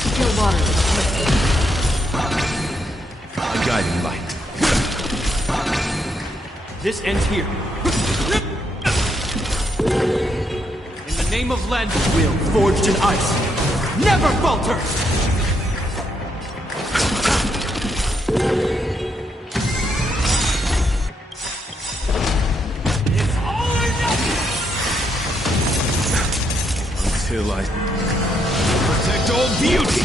Still water. A guiding light. This ends here. In the name of Len, will forged in ice never falters! It's all or nothing! Until I Protect all beauty!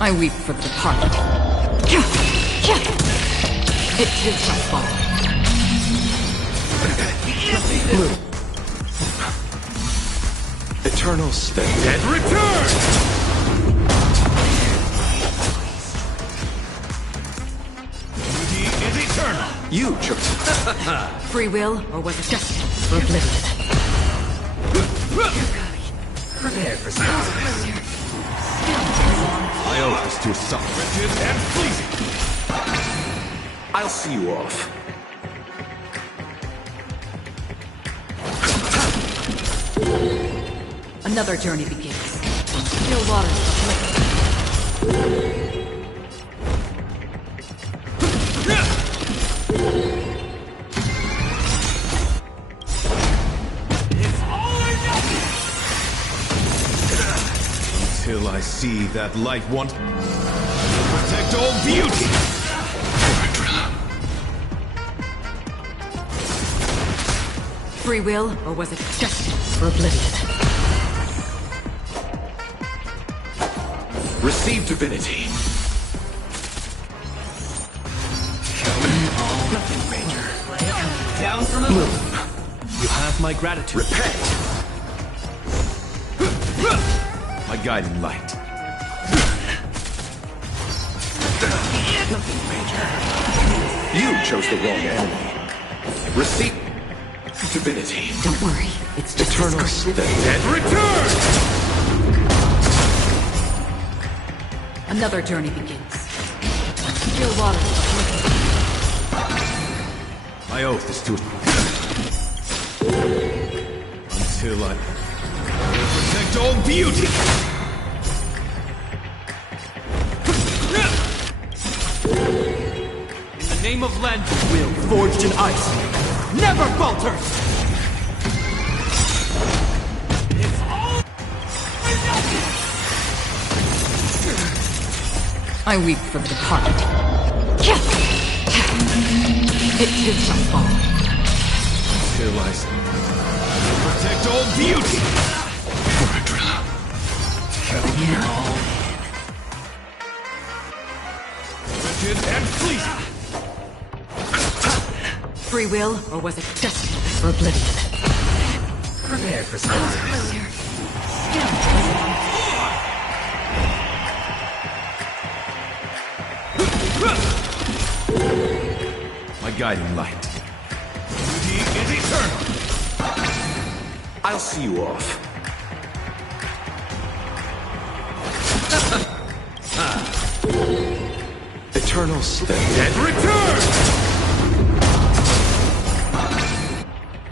I weep for the departed. It too shall fall. Blue. Eternal slip. And return! Beauty is eternal! You chose. Free will, or was it destiny for oblivion? Prepare for something. My oath is too soft. Rigid and fleecy! I'll see you off. Another journey begins. Still water. It's all or nothing! Until I see that light once. Protect all beauty! Free will, or was it destiny for oblivion? Receive divinity. Nothing major. Down from the moon. You have my gratitude. Repay. My guiding light. Nothing major. You chose the wrong enemy. Receive divinity. Don't worry, it's just Eternal slip. And return! Another journey begins. Still water. My oath is to. Until I. Protect all beauty! In the name of Len, will forged in ice never falters! It's all or nothing! I weep for the departed. It too shall fall. Until I. Protect all beauty! Rigid and fleecy! Free will, or was it destiny for oblivion? Prepare for something. My guiding light. Beauty is eternal! I'll see you off. Eternal slip. And return!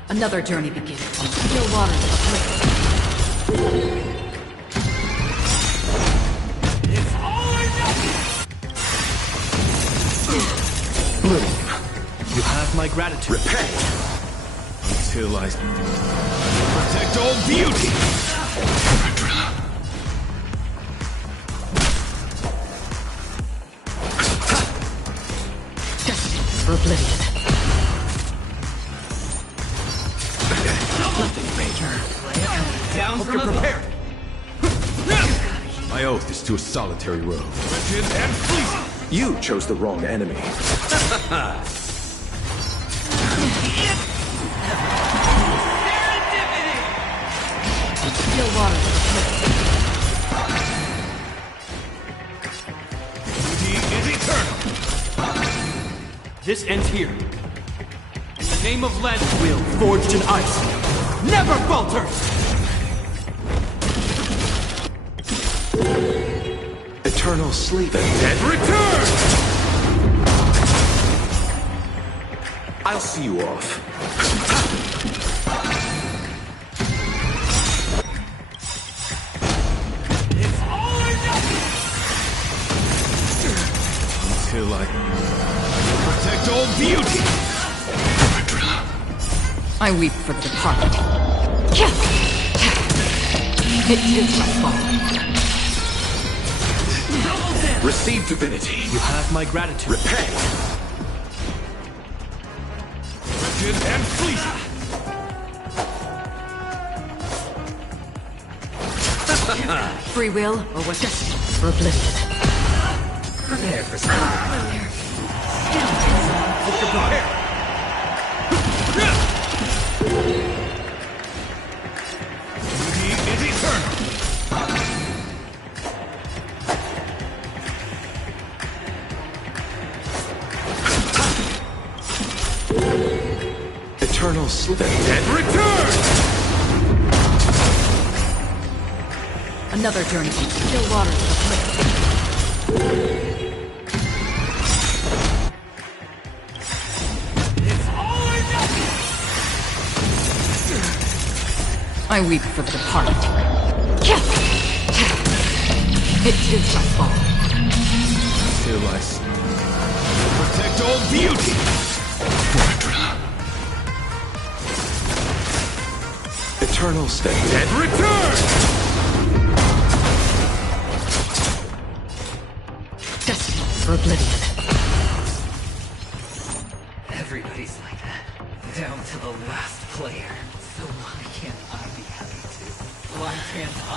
Another journey begins. Still water. It's all or nothing! Blue. You have my gratitude. Repay. Until I. Protect all beauty! Destiny for oblivion. Nothing major. Down from the prepared! My oath is to a solitary road. Rigid and fleecy! You chose the wrong enemy. This ends here. In the name of Len, will forged in ice never falters! Eternal sleep. The dead return! I'll see you off. It's all or nothing! Until I protect all beauty! I weep for the departed. It is my fault. Receive divinity. You have my gratitude. Repay. Rigid and fleecy! Free will, or was destined for oblivion? Prepare for something. Prepare! Beauty is eternal! Eternal sleep. The dead return! Another journey from still waters of the cliff. It's all or nothing! I weep for the departed. It is my fault. Till I Protect all beauty! Eternal state. Dead return! Destined for oblivion. Everybody's like that. Down to the last player. So why can't I be happy too? Why can't I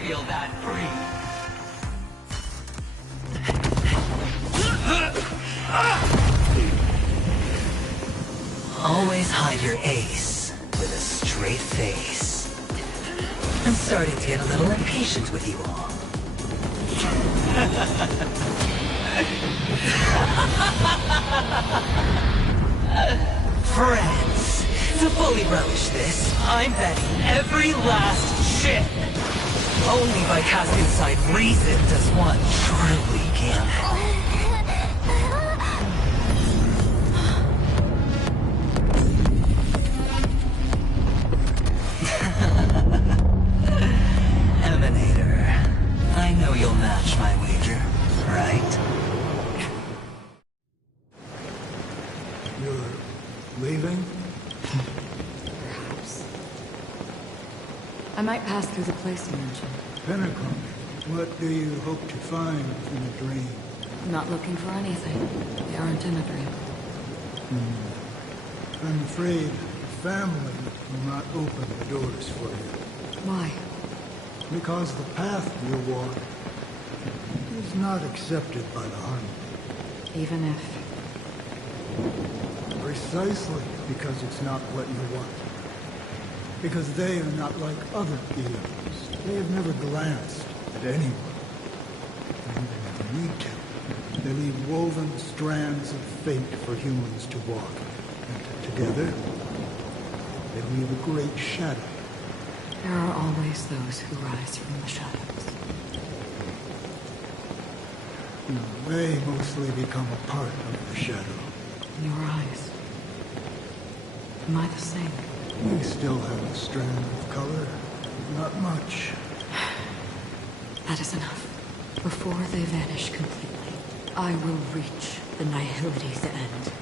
feel that free? Always hide your ace with a straight face. I'm starting to get a little impatient with you all. Friends, to fully relish this, I'm betting every last chip. Only by casting aside reason does one truly gamble. Emanator, I know you'll match my wager, right? You're leaving? Perhaps. I might pass through the place you mentioned. Penacony, what do you hope to find in a dream? Not looking for anything. They aren't in a dream. I'm afraid the family will not open the doors for you. Why? Because the path you walk is not accepted by the hunt. Even if... Precisely because it's not what you want. Because they are not like other heroes. They have never glanced at anyone. And they never need to. They leave woven strands of fate for humans to walk. And together, they leave a great shadow. There are always those who rise from the shadows. They mostly become a part of the shadow. In your eyes. Am I the same? We still have a strand of color. Not much. That is enough. Before they vanish completely, I will reach the Nihility's end.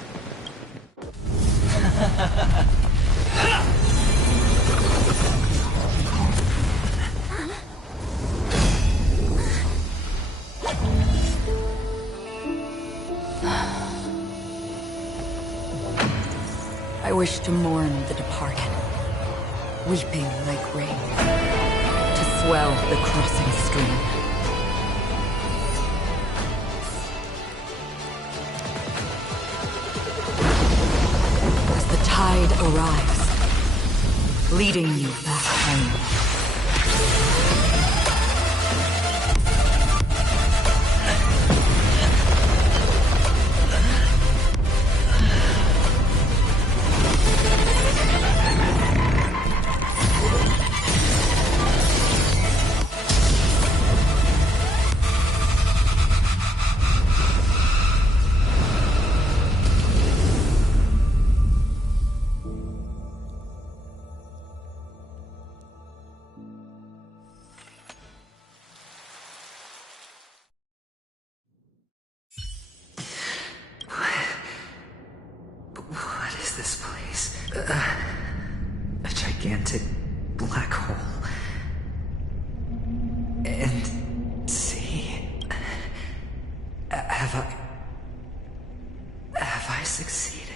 I wish to mourn the departed, weeping like rain, to swell the crossing stream. As the tide arrives, leading you back home. is this place? A gigantic black hole. And see, have I succeeded?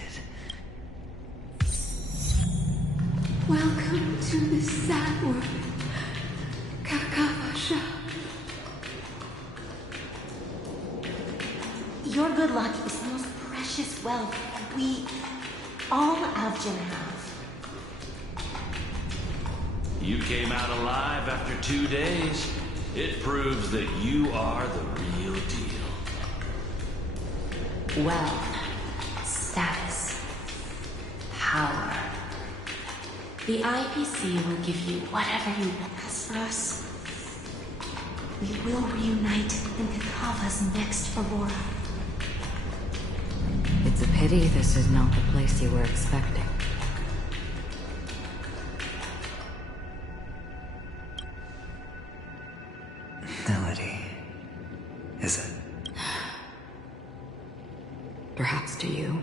Welcome to the sad world, Kakavasha. Your good luck is the most precious wealth we, all Avgin, have. You came out alive after 2 days. It proves that you are the real deal. Wealth, status, power. The IPC will give you whatever you want. As for us, we will reunite in Kakava's next Aurora. It's a pity this is not the place you were expecting. Melody, is it? Perhaps to you,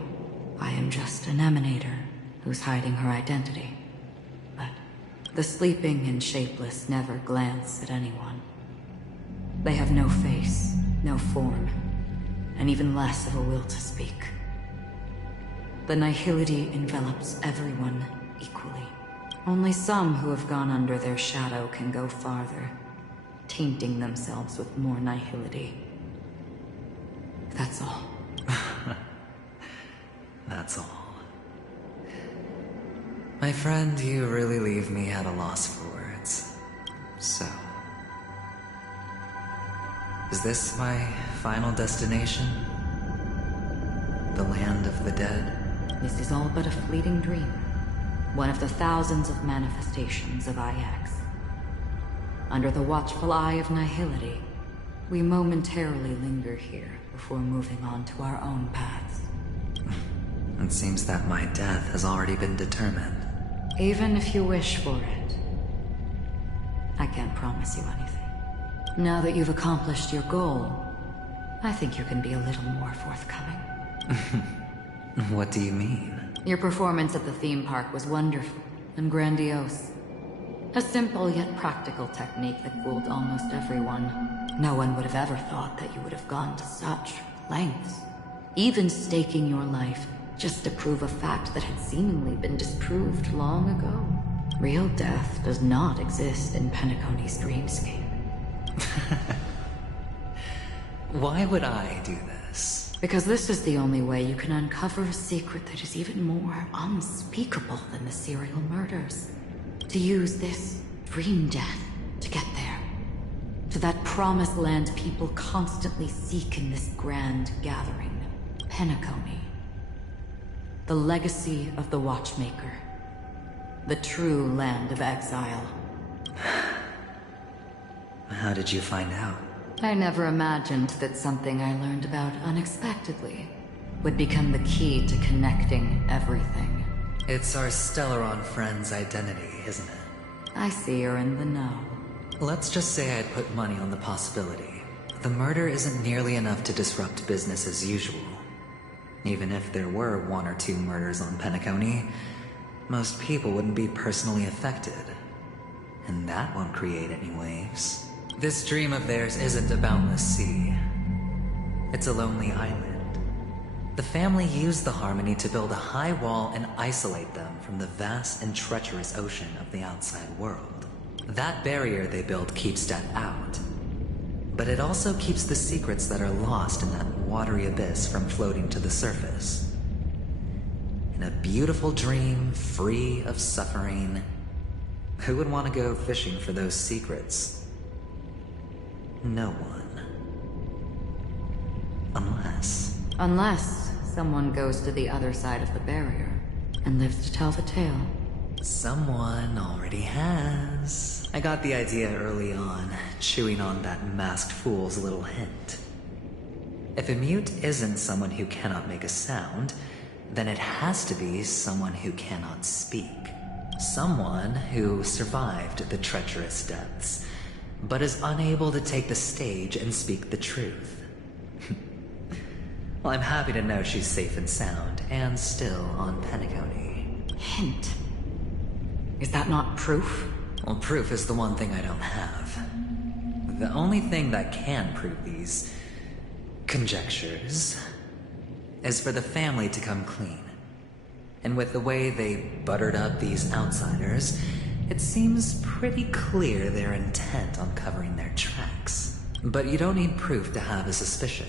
I am just an emanator who's hiding her identity. But the sleeping and shapeless never glance at anyone. They have no face, no form, and even less of a will to speak. The nihility envelops everyone equally. Only some who have gone under their shadow can go farther, tainting themselves with more nihility. That's all. That's all. My friend, you really leave me at a loss for words. So... is this my final destination? The land of the dead? This is all but a fleeting dream. One of the thousands of manifestations of IX. Under the watchful eye of nihility, we momentarily linger here before moving on to our own paths. It seems that my death has already been determined. Even if you wish for it, I can't promise you anything. Now that you've accomplished your goal, I think you can be a little more forthcoming. What do you mean? Your performance at the theme park was wonderful and grandiose. A simple yet practical technique that fooled almost everyone. No one would have ever thought that you would have gone to such lengths. Even staking your life just to prove a fact that had seemingly been disproved long ago. Real death does not exist in Penacony's dreamscape. Why would I do this? Because this is the only way you can uncover a secret that is even more unspeakable than the serial murders. To use this dream death to get there. To that promised land people constantly seek in this grand gathering. Penacony. The legacy of the Watchmaker. The true land of exile. How did you find out? I never imagined that something I learned about unexpectedly would become the key to connecting everything. It's our Stellaron friend's identity, isn't it? I see you're in the know. Let's just say I'd put money on the possibility. The murder isn't nearly enough to disrupt business as usual. Even if there were 1 or 2 murders on Penacony, most people wouldn't be personally affected. And that won't create any waves. This dream of theirs isn't a boundless sea. It's a lonely island. The family used the Harmony to build a high wall and isolate them from the vast and treacherous ocean of the outside world. That barrier they built keeps death out. But it also keeps the secrets that are lost in that watery abyss from floating to the surface. In a beautiful dream, free of suffering, who would want to go fishing for those secrets? No one. Unless someone goes to the other side of the barrier and lives to tell the tale. Someone already has. I got the idea early on, chewing on that masked fool's little hint. If a mute isn't someone who cannot make a sound, then it has to be someone who cannot speak. Someone who survived the treacherous depths, but is unable to take the stage and speak the truth. Well, I'm happy to know she's safe and sound, and still on Penacony. Hint. Is that not proof? Well, proof is the one thing I don't have. The only thing that can prove these conjectures is for the family to come clean. And with the way they buttered up these outsiders, it seems pretty clear they're intent on covering their tracks. But you don't need proof to have a suspicion.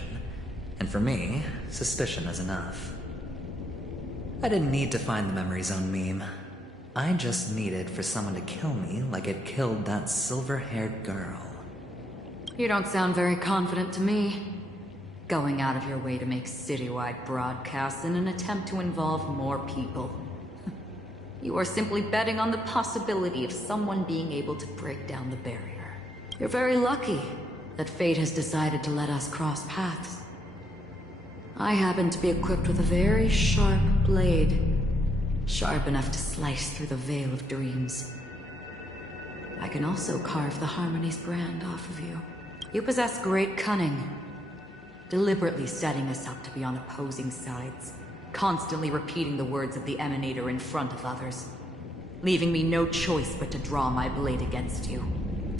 And for me, suspicion is enough. I didn't need to find the Memory Zone meme. I just needed for someone to kill me like it killed that silver-haired girl. You don't sound very confident to me. Going out of your way to make citywide broadcasts in an attempt to involve more people. You are simply betting on the possibility of someone being able to break down the barrier. You're very lucky that fate has decided to let us cross paths. I happen to be equipped with a very sharp blade. Sharp enough to slice through the veil of dreams. I can also carve the Harmony's brand off of you. You possess great cunning. Deliberately setting us up to be on opposing sides. Constantly repeating the words of the Emanator in front of others. Leaving me no choice but to draw my blade against you.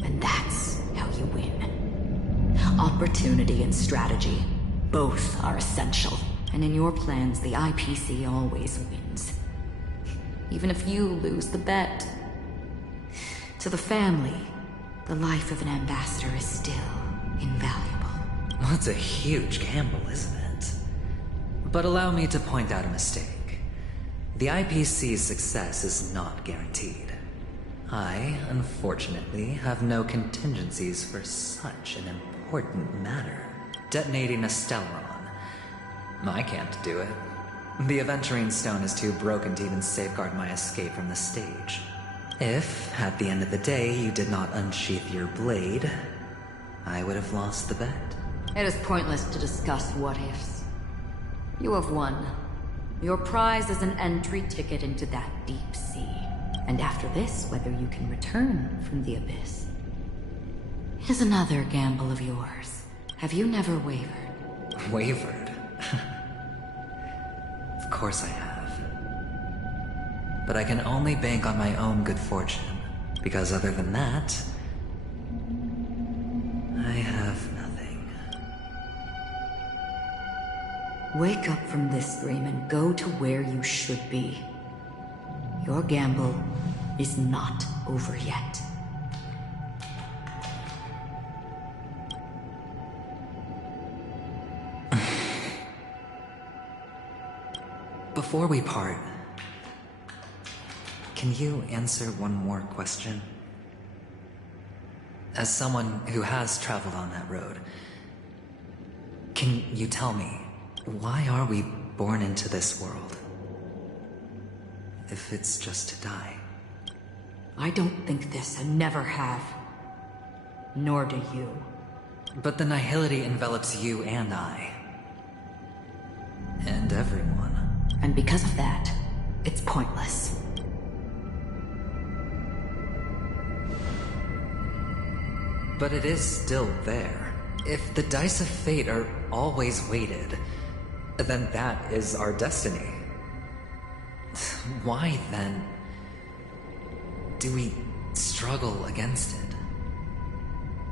And that's how you win. Opportunity and strategy. Both are essential. And in your plans, the IPC always wins. Even if you lose the bet. To the family, the life of an ambassador is still invaluable. Well, it's a huge gamble, isn't it? But allow me to point out a mistake. The IPC's success is not guaranteed. I, unfortunately, have no contingencies for such an important matter. Detonating a Stellaron. I can't do it. The Aventurine Stone is too broken to even safeguard my escape from the stage. If, at the end of the day, you did not unsheath your blade, I would have lost the bet. It is pointless to discuss what-ifs. You have won. Your prize is an entry ticket into that deep sea. And after this, whether you can return from the abyss is another gamble of yours. Have you never wavered? Wavered? Of course I have. But I can only bank on my own good fortune, because other than that, I have nothing. Wake up from this dream and go to where you should be. Your gamble is not over yet. Before we part, can you answer one more question? As someone who has traveled on that road, can you tell me, why are we born into this world? If it's just to die. I don't think this and never have. Nor do you. But the nihility envelops you and I. And everyone. And because of that, it's pointless. But it is still there. If the dice of fate are always weighted, then that is our destiny. Why, then, do we struggle against it?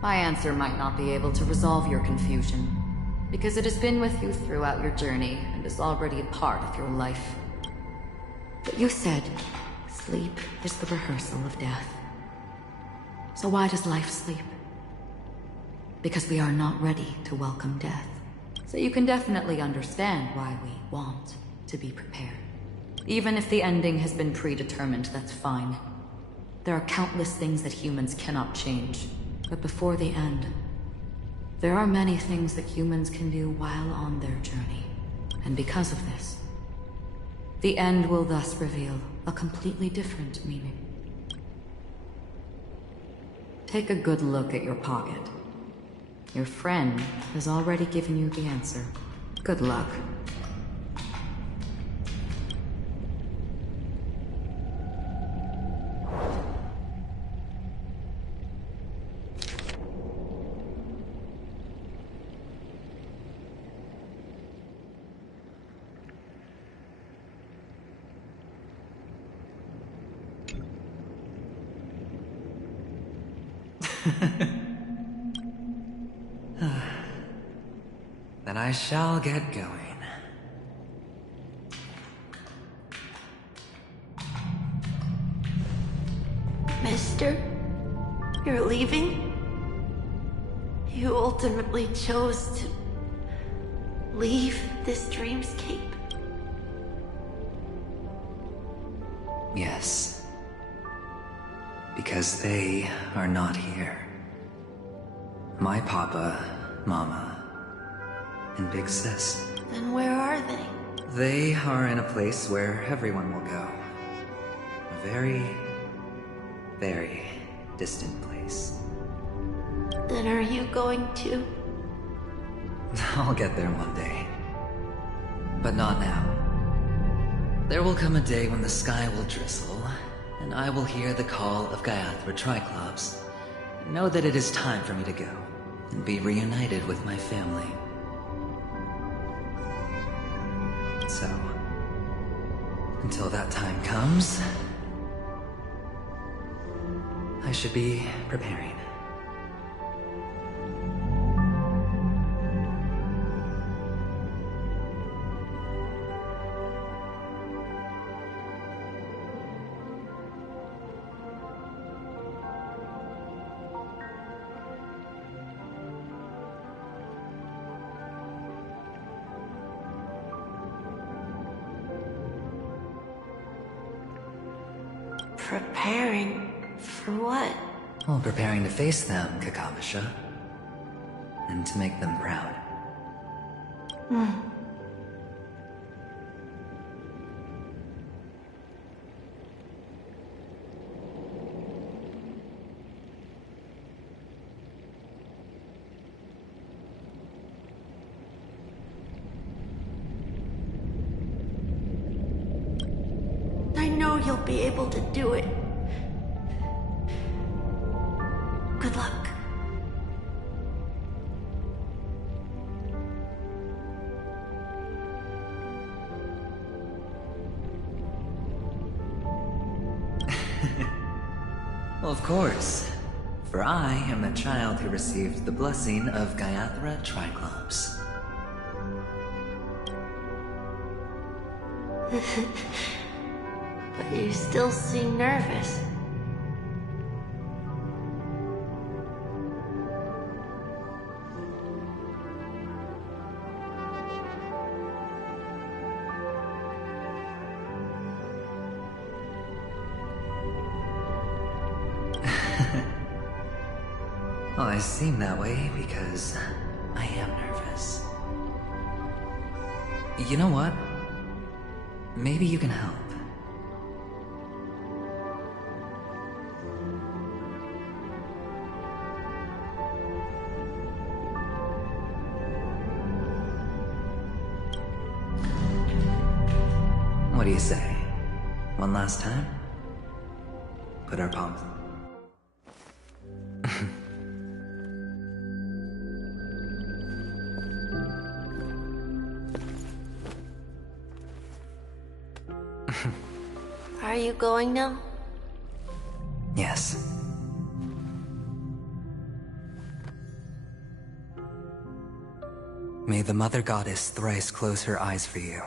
My answer might not be able to resolve your confusion, because it has been with you throughout your journey and is already a part of your life. But you said, sleep is the rehearsal of death. So why does life sleep? Because we are not ready to welcome death. So you can definitely understand why we want to be prepared. Even if the ending has been predetermined, that's fine. There are countless things that humans cannot change. But before the end, there are many things that humans can do while on their journey. And because of this, the end will thus reveal a completely different meaning. Take a good look at your pocket. Your friend has already given you the answer. Good luck. Then I shall get going. Mister, you're leaving? You ultimately chose to leave this dreamscape? Yes. Because they are not here. My papa, mama, and big sis. Then where are they? They are in a place where everyone will go. A very, very distant place. Then are you going to? I'll get there one day. But not now. There will come a day when the sky will drizzle, and I will hear the call of Gaiathra Triclops, and know that it is time for me to go, and be reunited with my family. So, until that time comes, I should be preparing. Preparing for what? Well, preparing to face them, Kakavasha. And to make them proud. I know you'll be able to do it. Good luck. Well, of course. For I am the child who received the blessing of Gaiathra Triclops. But you still seem nervous. Well, I seem that way because I am nervous. You know what? Maybe you can help. What do you say? One last time? Put our palms. Are you going now? Yes. May the Mother Goddess thrice close her eyes for you,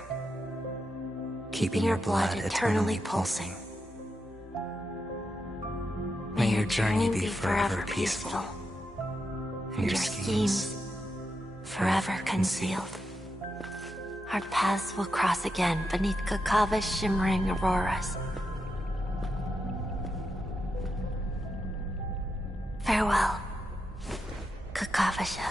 keeping your blood eternally pulsing. May your journey be forever peaceful, and your schemes forever concealed. Our paths will cross again beneath Kakava's shimmering auroras. Farewell, Kakavasha.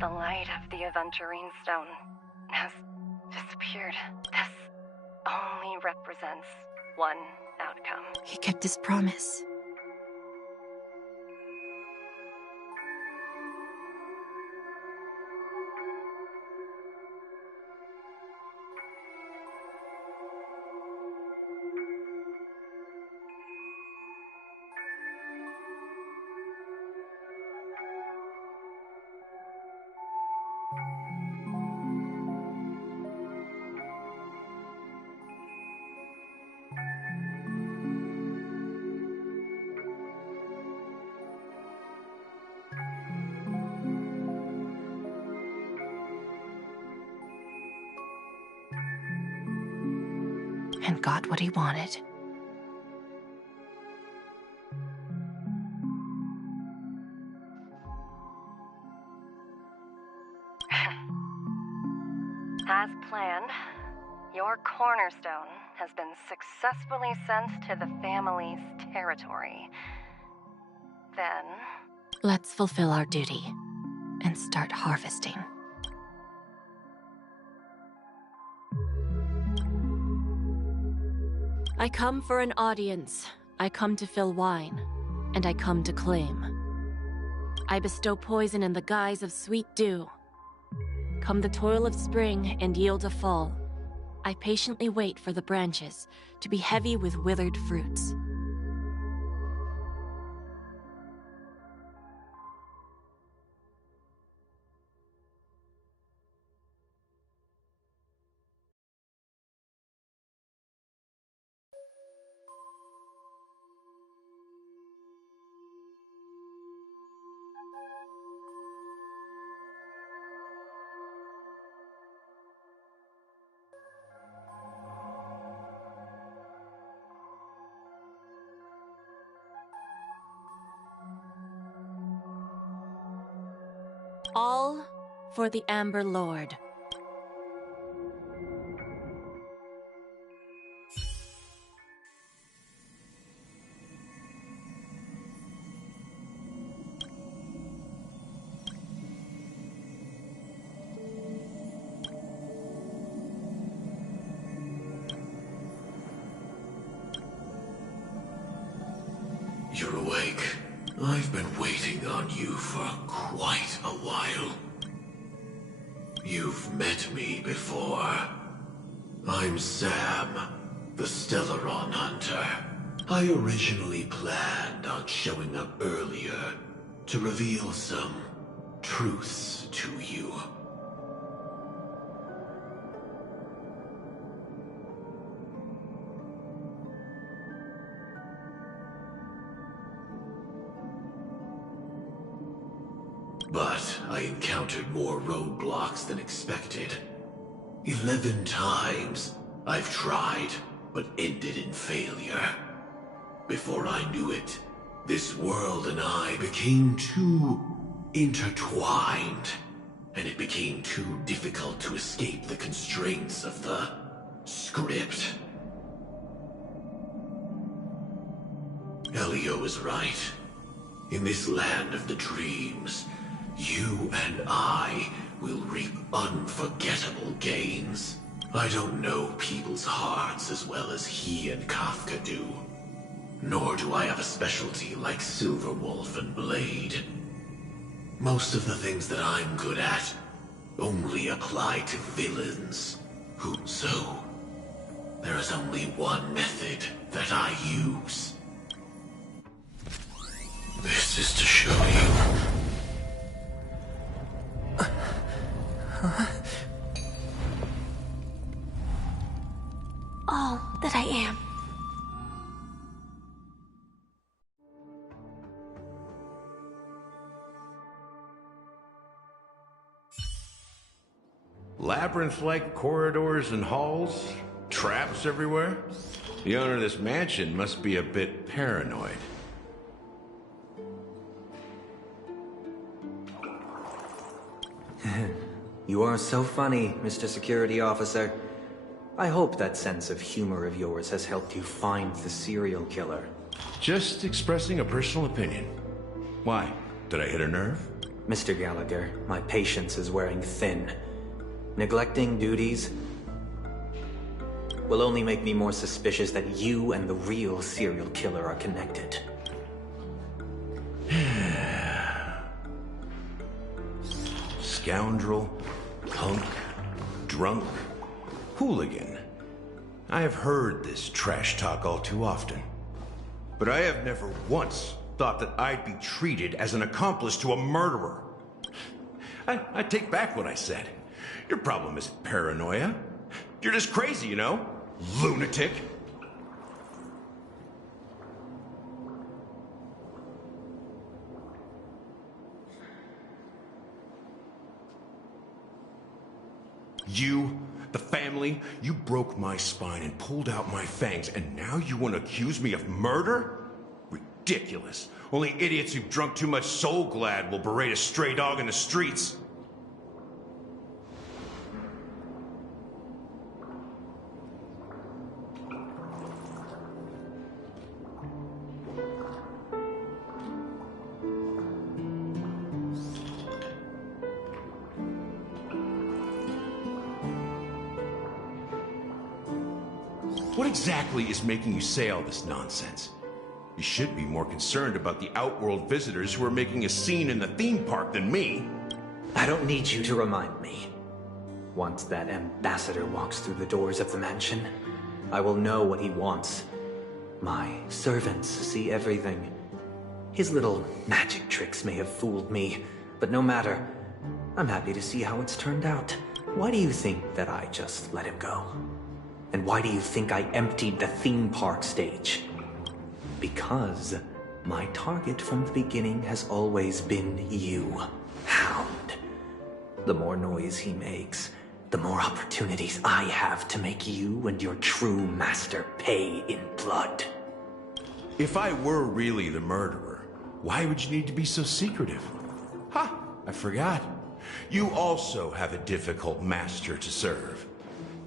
The light of the Aventurine Stone has disappeared. This only represents one outcome. He kept his promise. and got what he wanted. As planned, your cornerstone has been successfully sent to the family's territory. Then... Let's fulfill our duty and start harvesting. I come for an audience. I come to fill wine, and I come to claim. I bestow poison in the guise of sweet dew. Come the toil of spring and yield a fall. I patiently wait for the branches to be heavy with withered fruits. All for the Amber Lord. You're awake. I've been waiting on you for quite a while. You've met me before. I'm Sam, the Stellaron Hunter. I originally planned on showing up earlier to reveal some truths to you. But I encountered more roadblocks than expected. 11 times I've tried, but ended in failure. Before I knew it, this world and I became too intertwined, and it became too difficult to escape the constraints of the script. Elio is right. In this land of the dreams, you and I will reap unforgettable gains. I don't know people's hearts as well as he and Kafka do. Nor do I have a specialty like Silverwolf and Blade. Most of the things that I'm good at only apply to villains. So, there is only one method that I use. This is to show you. All that I am. Labyrinth-like corridors and halls? Traps everywhere? The owner of this mansion must be a bit paranoid. You are so funny, Mr. Security Officer. I hope that sense of humor of yours has helped you find the serial killer. Just expressing a personal opinion. Why? Did I hit a nerve? Mr. Gallagher, my patience is wearing thin. Neglecting duties will only make me more suspicious that you and the real serial killer are connected. Scoundrel, punk, drunk, hooligan. I have heard this trash talk all too often. But I have never once thought that I'd be treated as an accomplice to a murderer. I take back what I said. Your problem isn't paranoia. You're just crazy, you know? Lunatic. You the family. You broke my spine and pulled out my fangs, and now you want to accuse me of murder? Ridiculous. Only idiots who've drunk too much Soul Glad will berate a stray dog in the streets. What exactly is making you say all this nonsense? You should be more concerned about the Outworld visitors who are making a scene in the theme park than me. I don't need you to remind me. Once that ambassador walks through the doors of the mansion, I will know what he wants. My servants see everything. His little magic tricks may have fooled me, but no matter. I'm happy to see how it's turned out. Why do you think that I just let him go? And why do you think I emptied the theme park stage? Because my target from the beginning has always been you, Hound. The more noise he makes, the more opportunities I have to make you and your true master pay in blood. If I were really the murderer, why would you need to be so secretive? Ha! I forgot. You also have a difficult master to serve.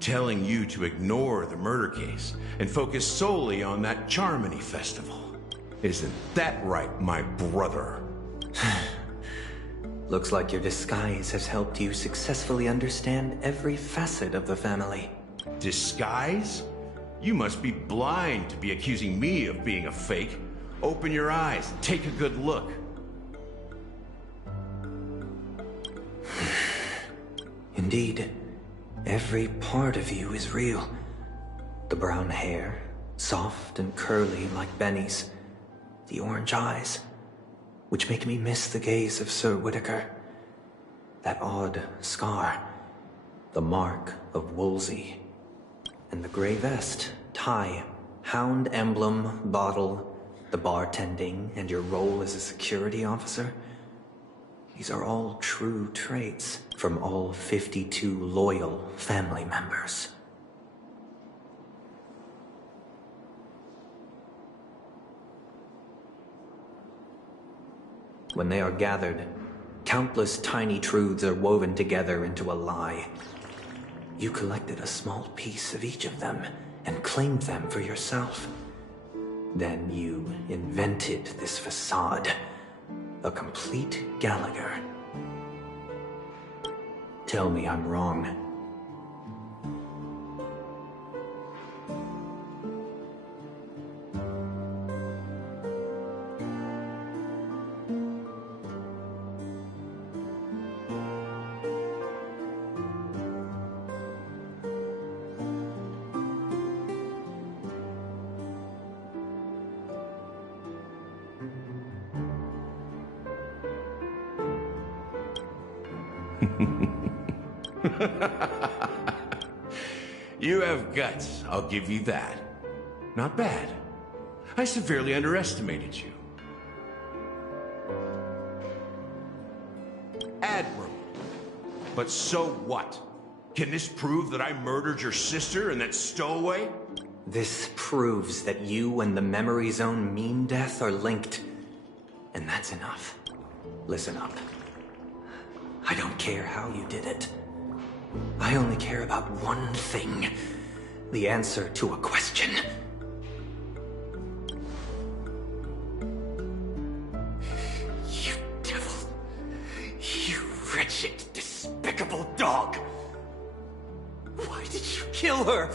Telling you to ignore the murder case and focus solely on that Charmony festival. Isn't that right, my brother? Looks like your disguise has helped you successfully understand every facet of the family. Disguise? You must be blind to be accusing me of being a fake. Open your eyes and take a good look. Indeed. Every part of you is real. The brown hair, soft and curly like Benny's. The orange eyes, which make me miss the gaze of Sir Whitaker. That odd scar, the mark of Wolsey. And the gray vest, tie, hound emblem, bottle, the bartending, and your role as a security officer. These are all true traits from all 52 loyal family members. When they are gathered, countless tiny truths are woven together into a lie. You collected a small piece of each of them and claimed them for yourself. Then you invented this facade. A complete Gallagher. Tell me I'm wrong. You have guts, I'll give you that. Not bad. I severely underestimated you. Admirable. But so what? Can this prove that I murdered your sister and that stowaway? This proves that you and the Memory Zone meme death are linked. And that's enough. Listen up. I don't care how you did it. I only care about one thing. The answer to a question. You devil. You wretched, despicable dog. Why did you kill her?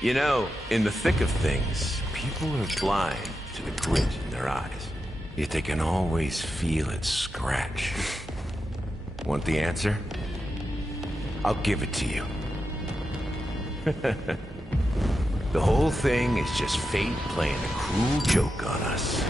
You know, in the thick of things, people are blind to the grit in their eyes. Yet they can always feel it scratch. Want the answer? I'll give it to you. The whole thing is just fate playing a cruel joke on us.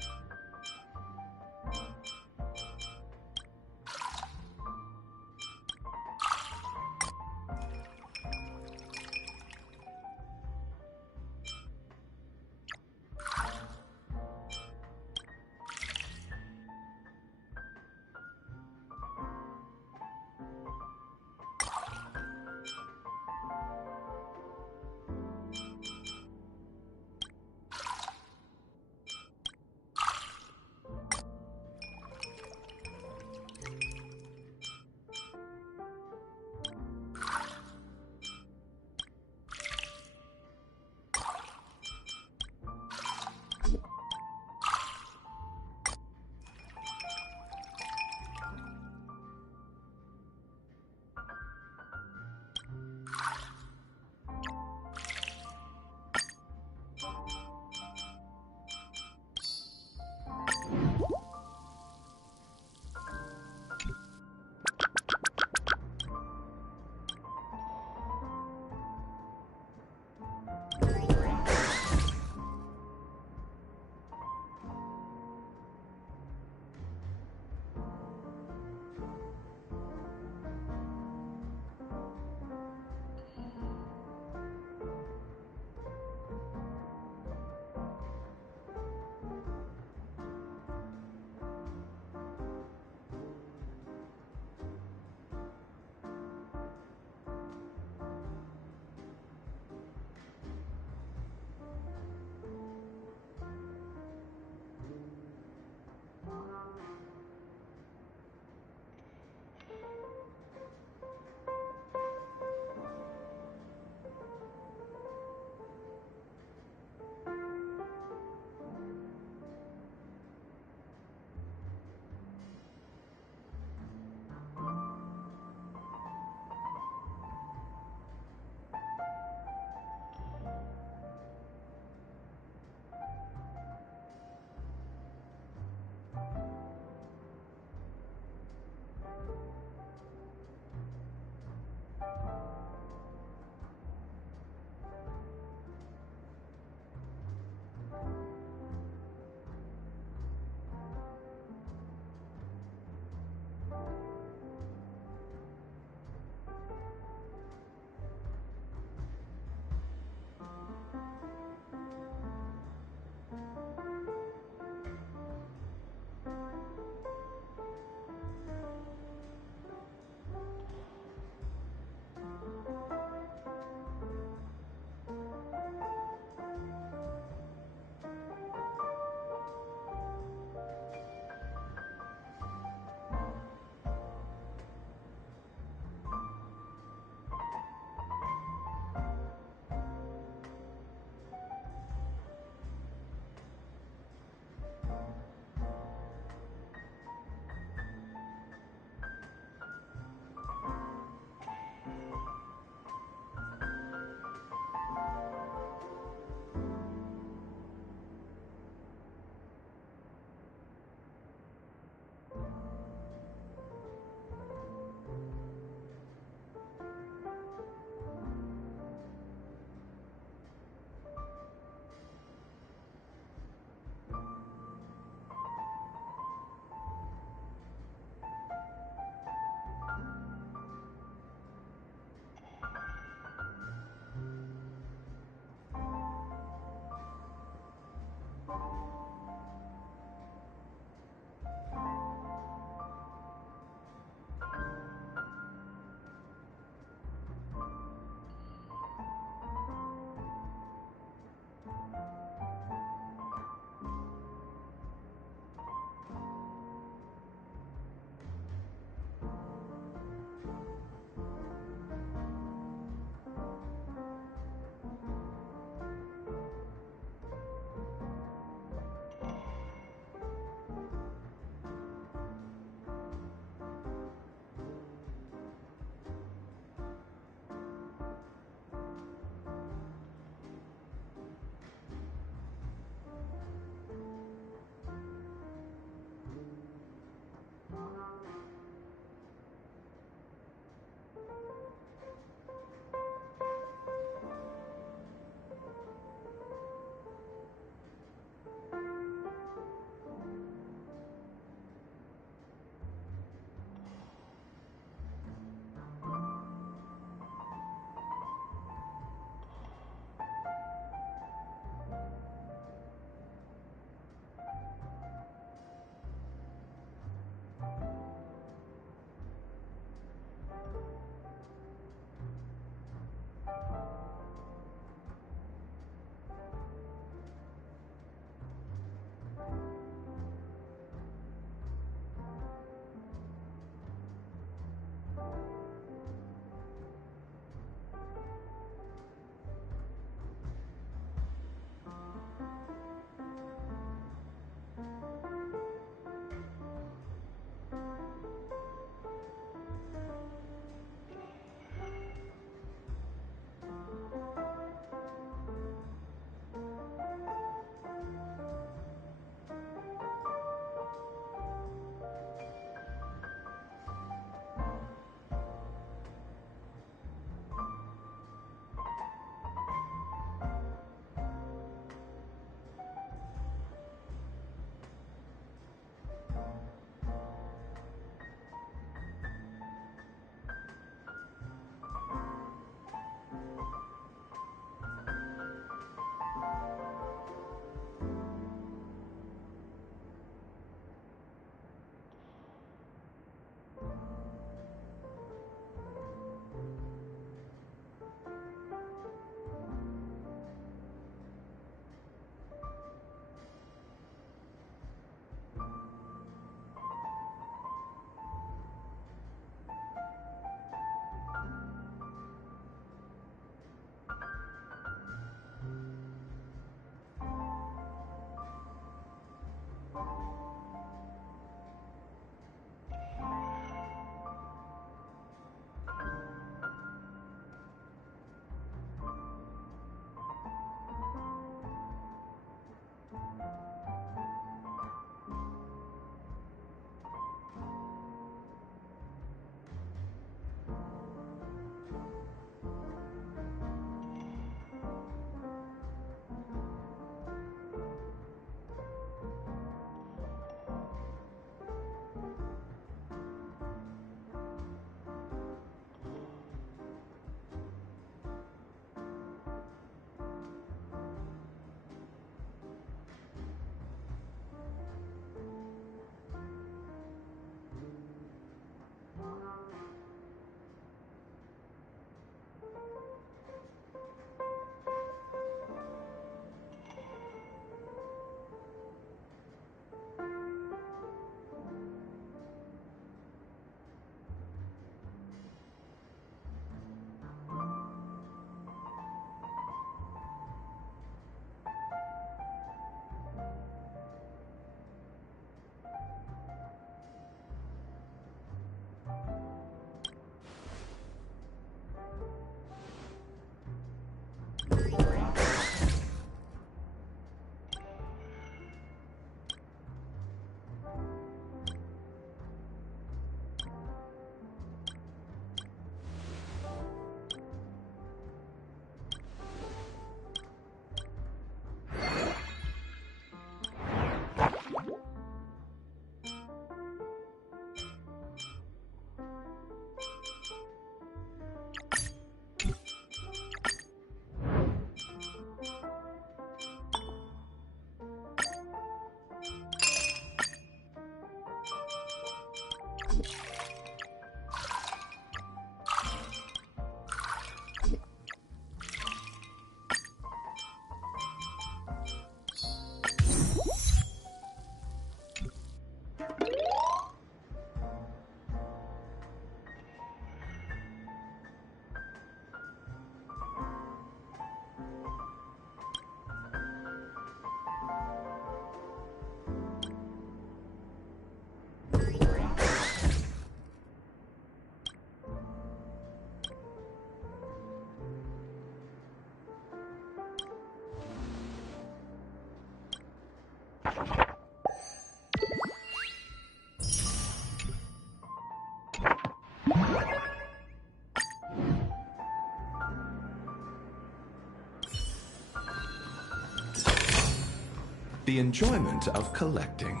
The enjoyment of collecting.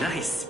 Nice.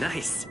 Nice.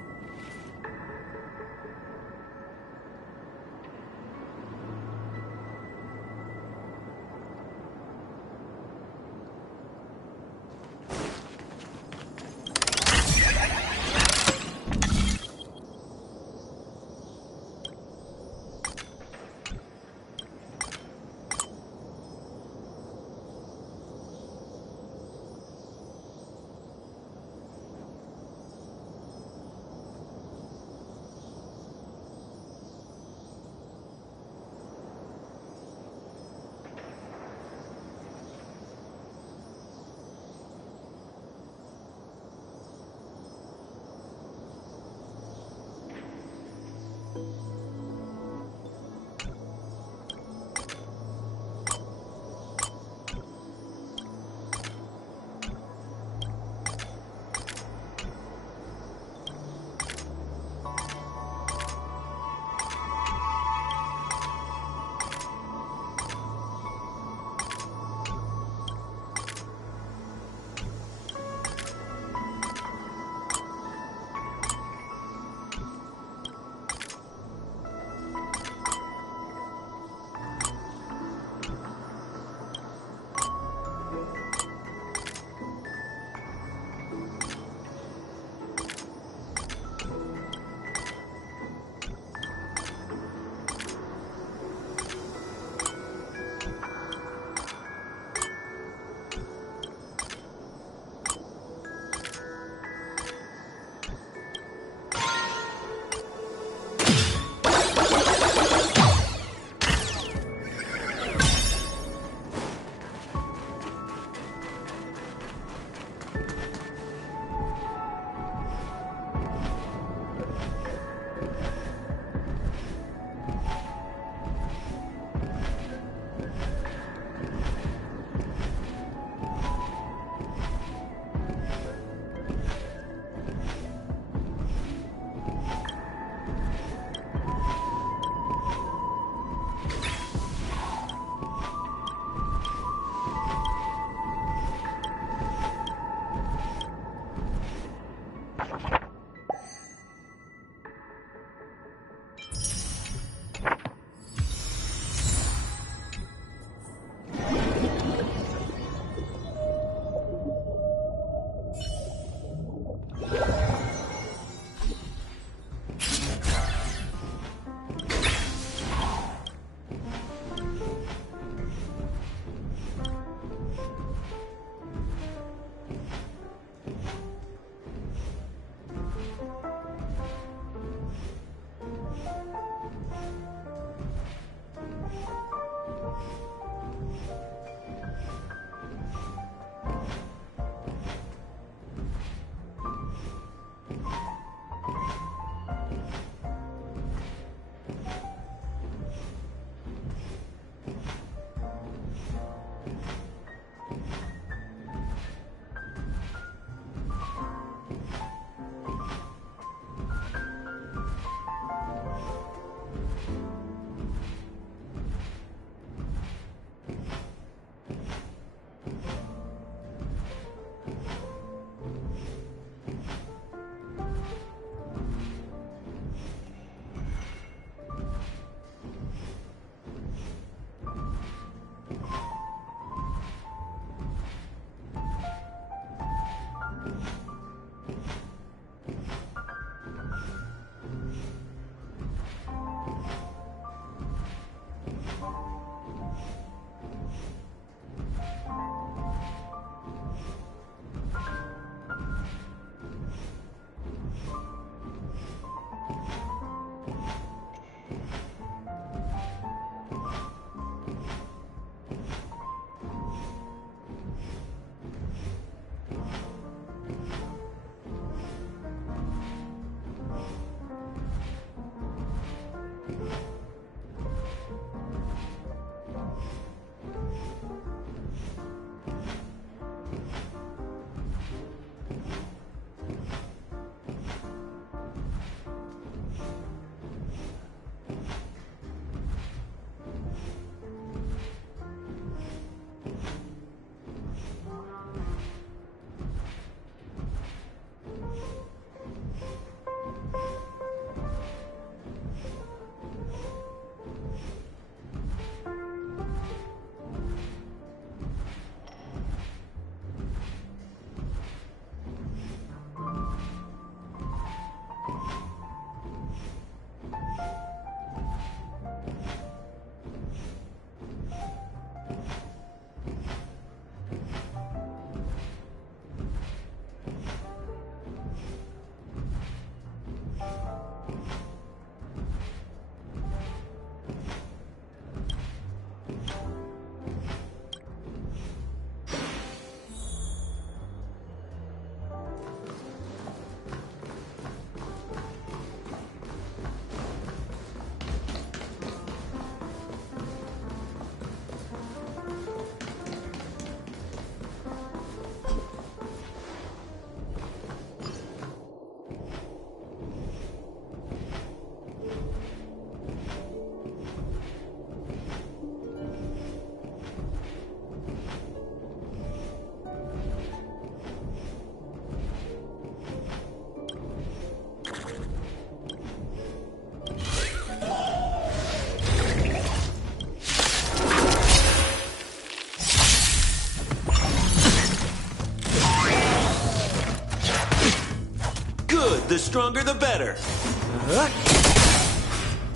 The stronger the better.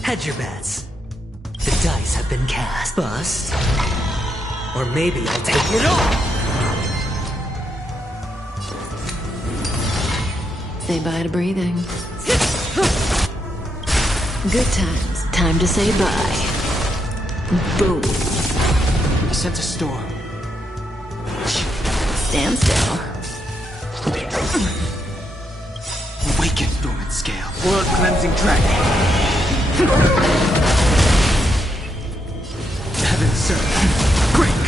Hedge your bets. The dice have been cast. Bust. Or maybe I'll take it all! Say bye to breathing. Good times. Time to say bye. Boom. I sense a storm. Stand still. Awaken, dormant scale. World cleansing dragon. Heaven surge. Break.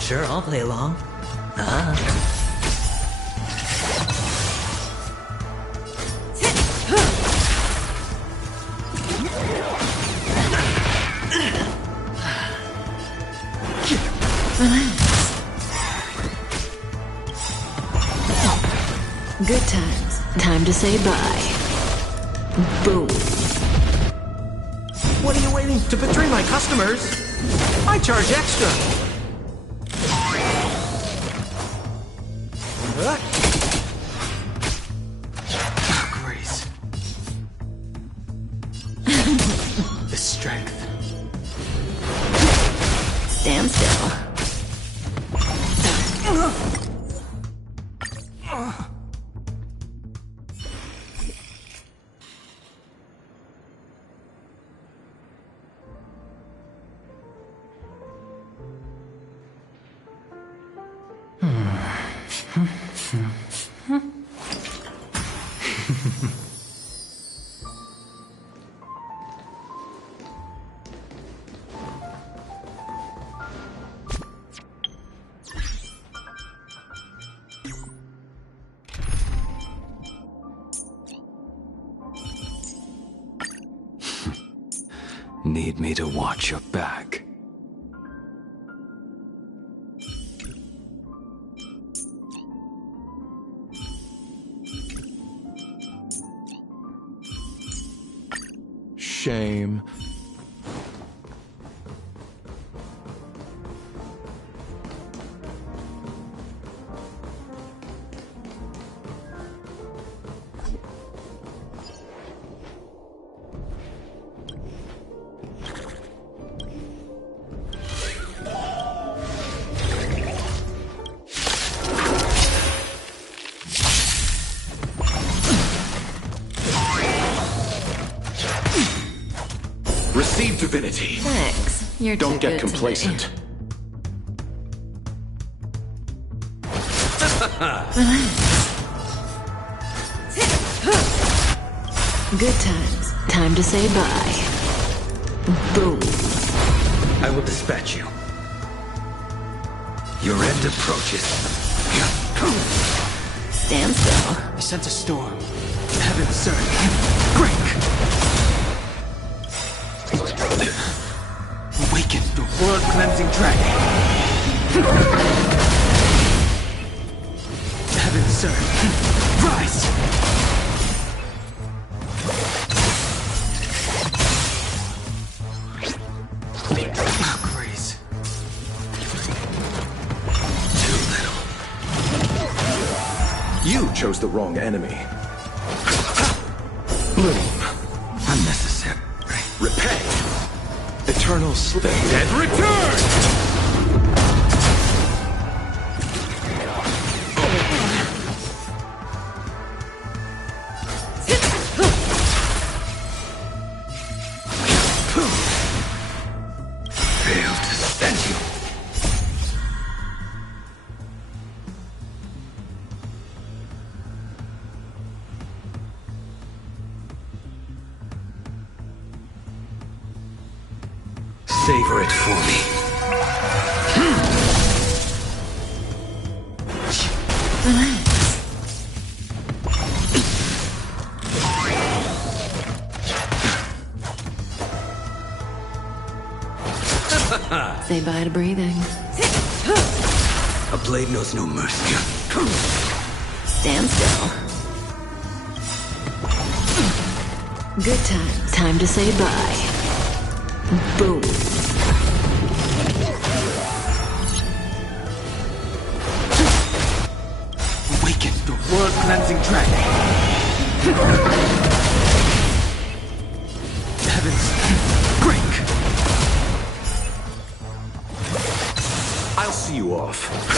Sure, I'll play along. Good times. Time to say bye. Boom. What are you waiting to betray my customers? I charge extra. Grace. The strength. Stand still. Need me to watch your back. Shame. Receive divinity. Thanks. You're Don't too get good to me. complacent. Good times. Time to say bye. Boom. I will dispatch you. Your end approaches. Stand still. I sense a storm. Heaven surge. Break. Awaken the world cleansing dragon. Heaven surge. Rise. Grace. You chose the wrong enemy. Bloom. Unnecessary. Repay. Eternal slip. And return! Failed to send you. Savor it for me. Say bye to breathing. A blade knows no mercy. Stand still. Good time. Time to say bye. Boom. Awaken the world-cleansing dragon. Heavens, break! I'll see you off.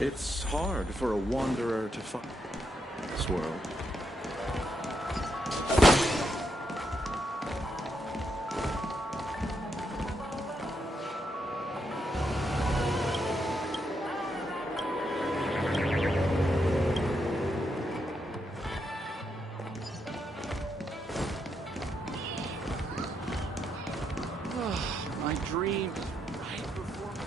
It's hard for a wanderer to find this world. My dream right before my...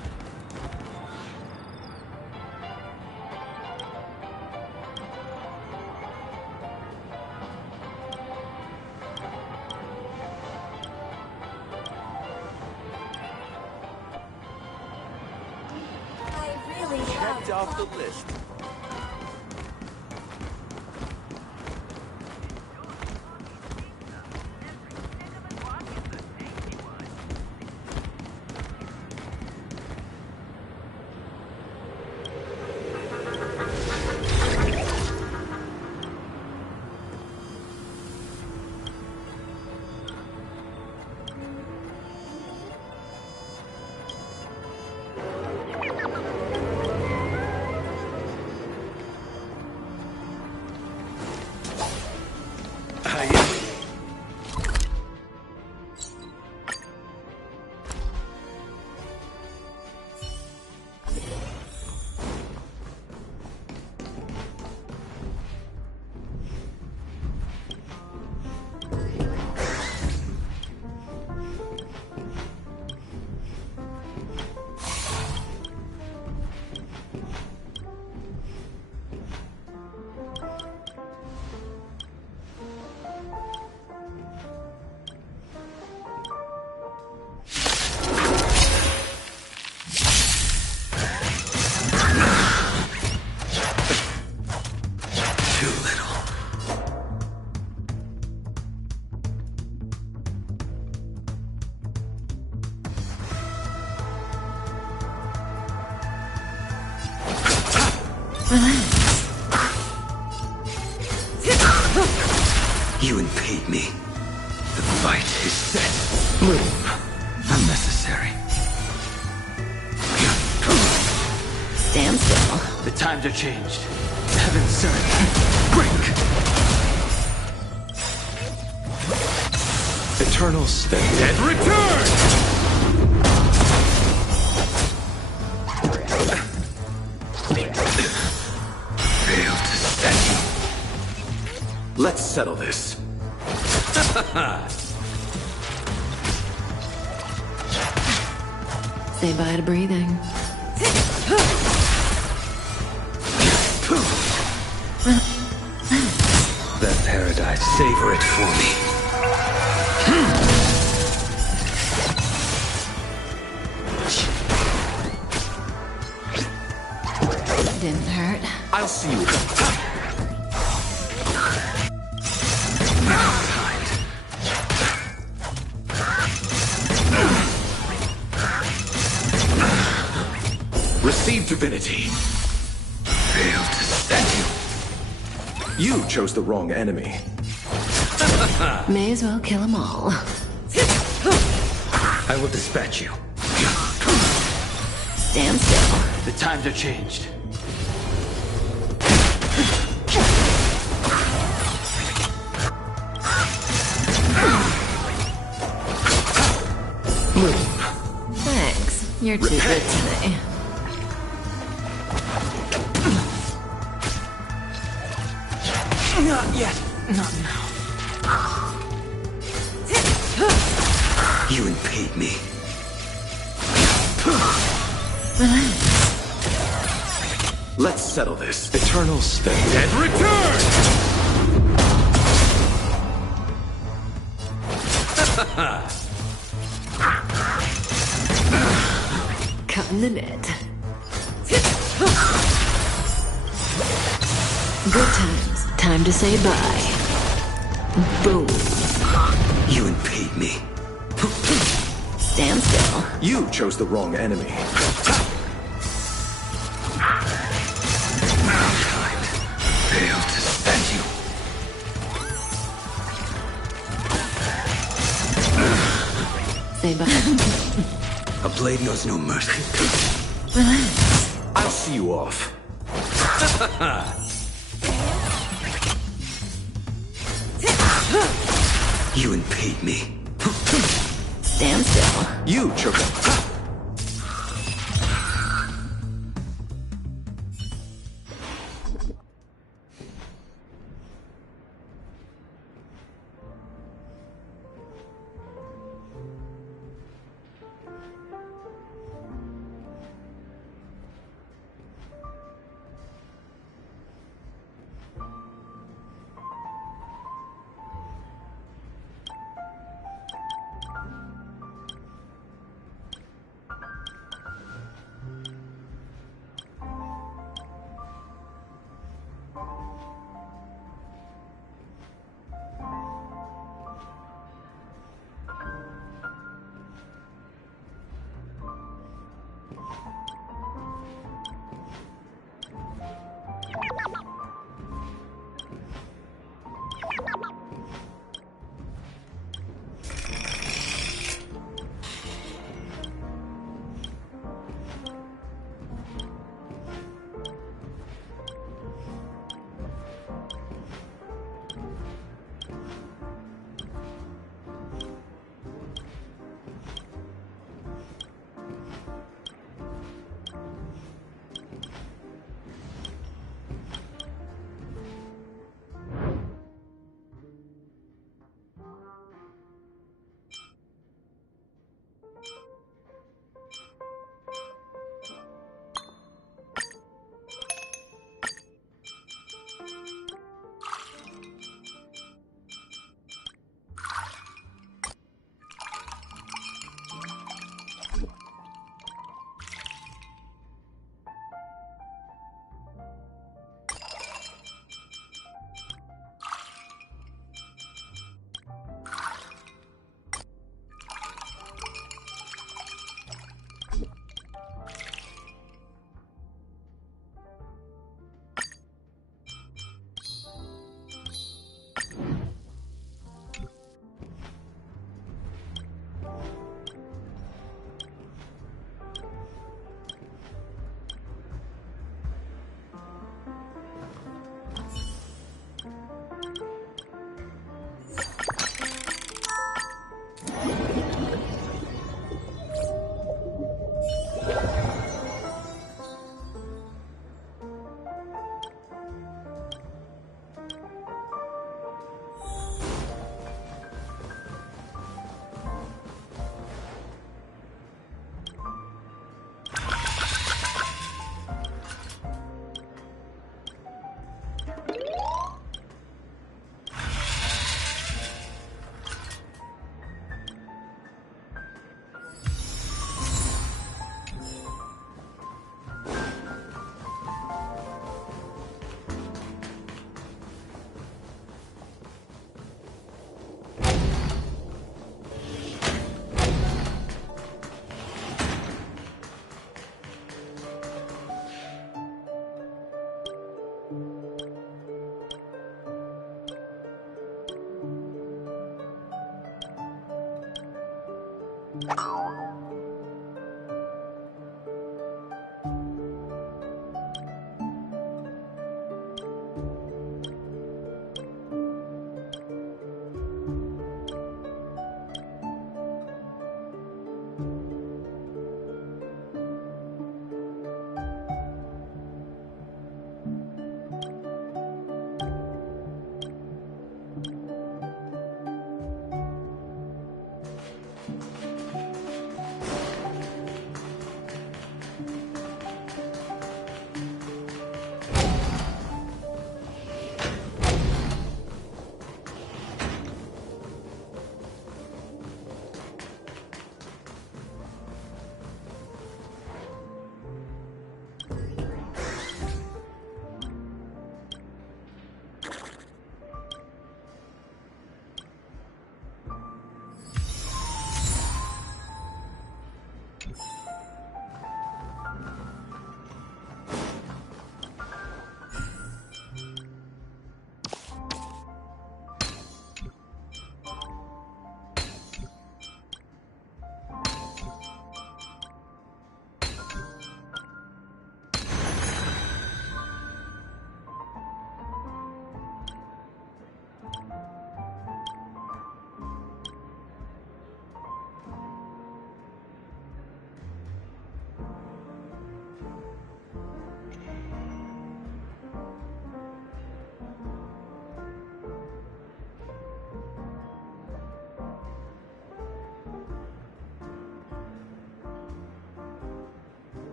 Checked off the list. You impede me. The fight is set. Move. Unnecessary. Stand still. The times are changed. Heaven surge. Break! Eternal state. And return! Failed to set you. Let's settle this. Say bye to breathing. That paradise, savor it for me. Didn't hurt. I'll see you. Receive divinity. Failed to set you. You chose the wrong enemy. May as well kill them all. I will dispatch you. Stand still. The times are changed. Move. Thanks. You're too good today. Not yet. Not now. You impede me. Let's settle this. Eternal state. And return! Cutting the net. Good times. Time to say bye. Boom. You impede me. Stand still. You chose the wrong enemy. Failed to set you. Say bye. A blade knows no mercy. Relax. I'll see you off. You impede me. Stand still. You chose.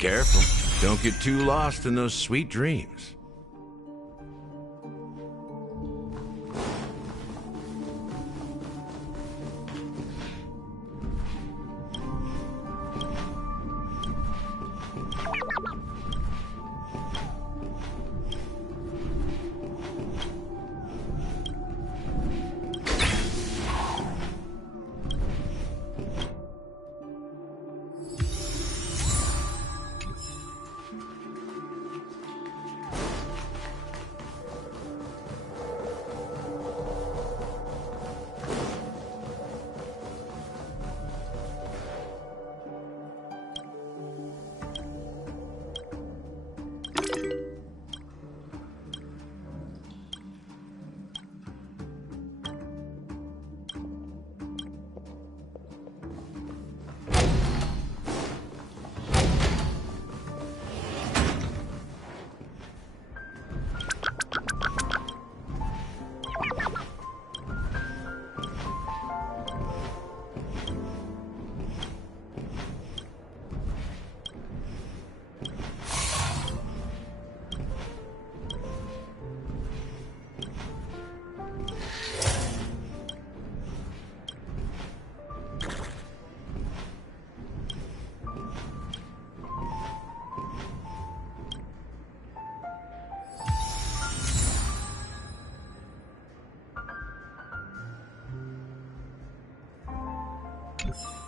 Careful. Don't get too lost in those sweet dreams. Eel.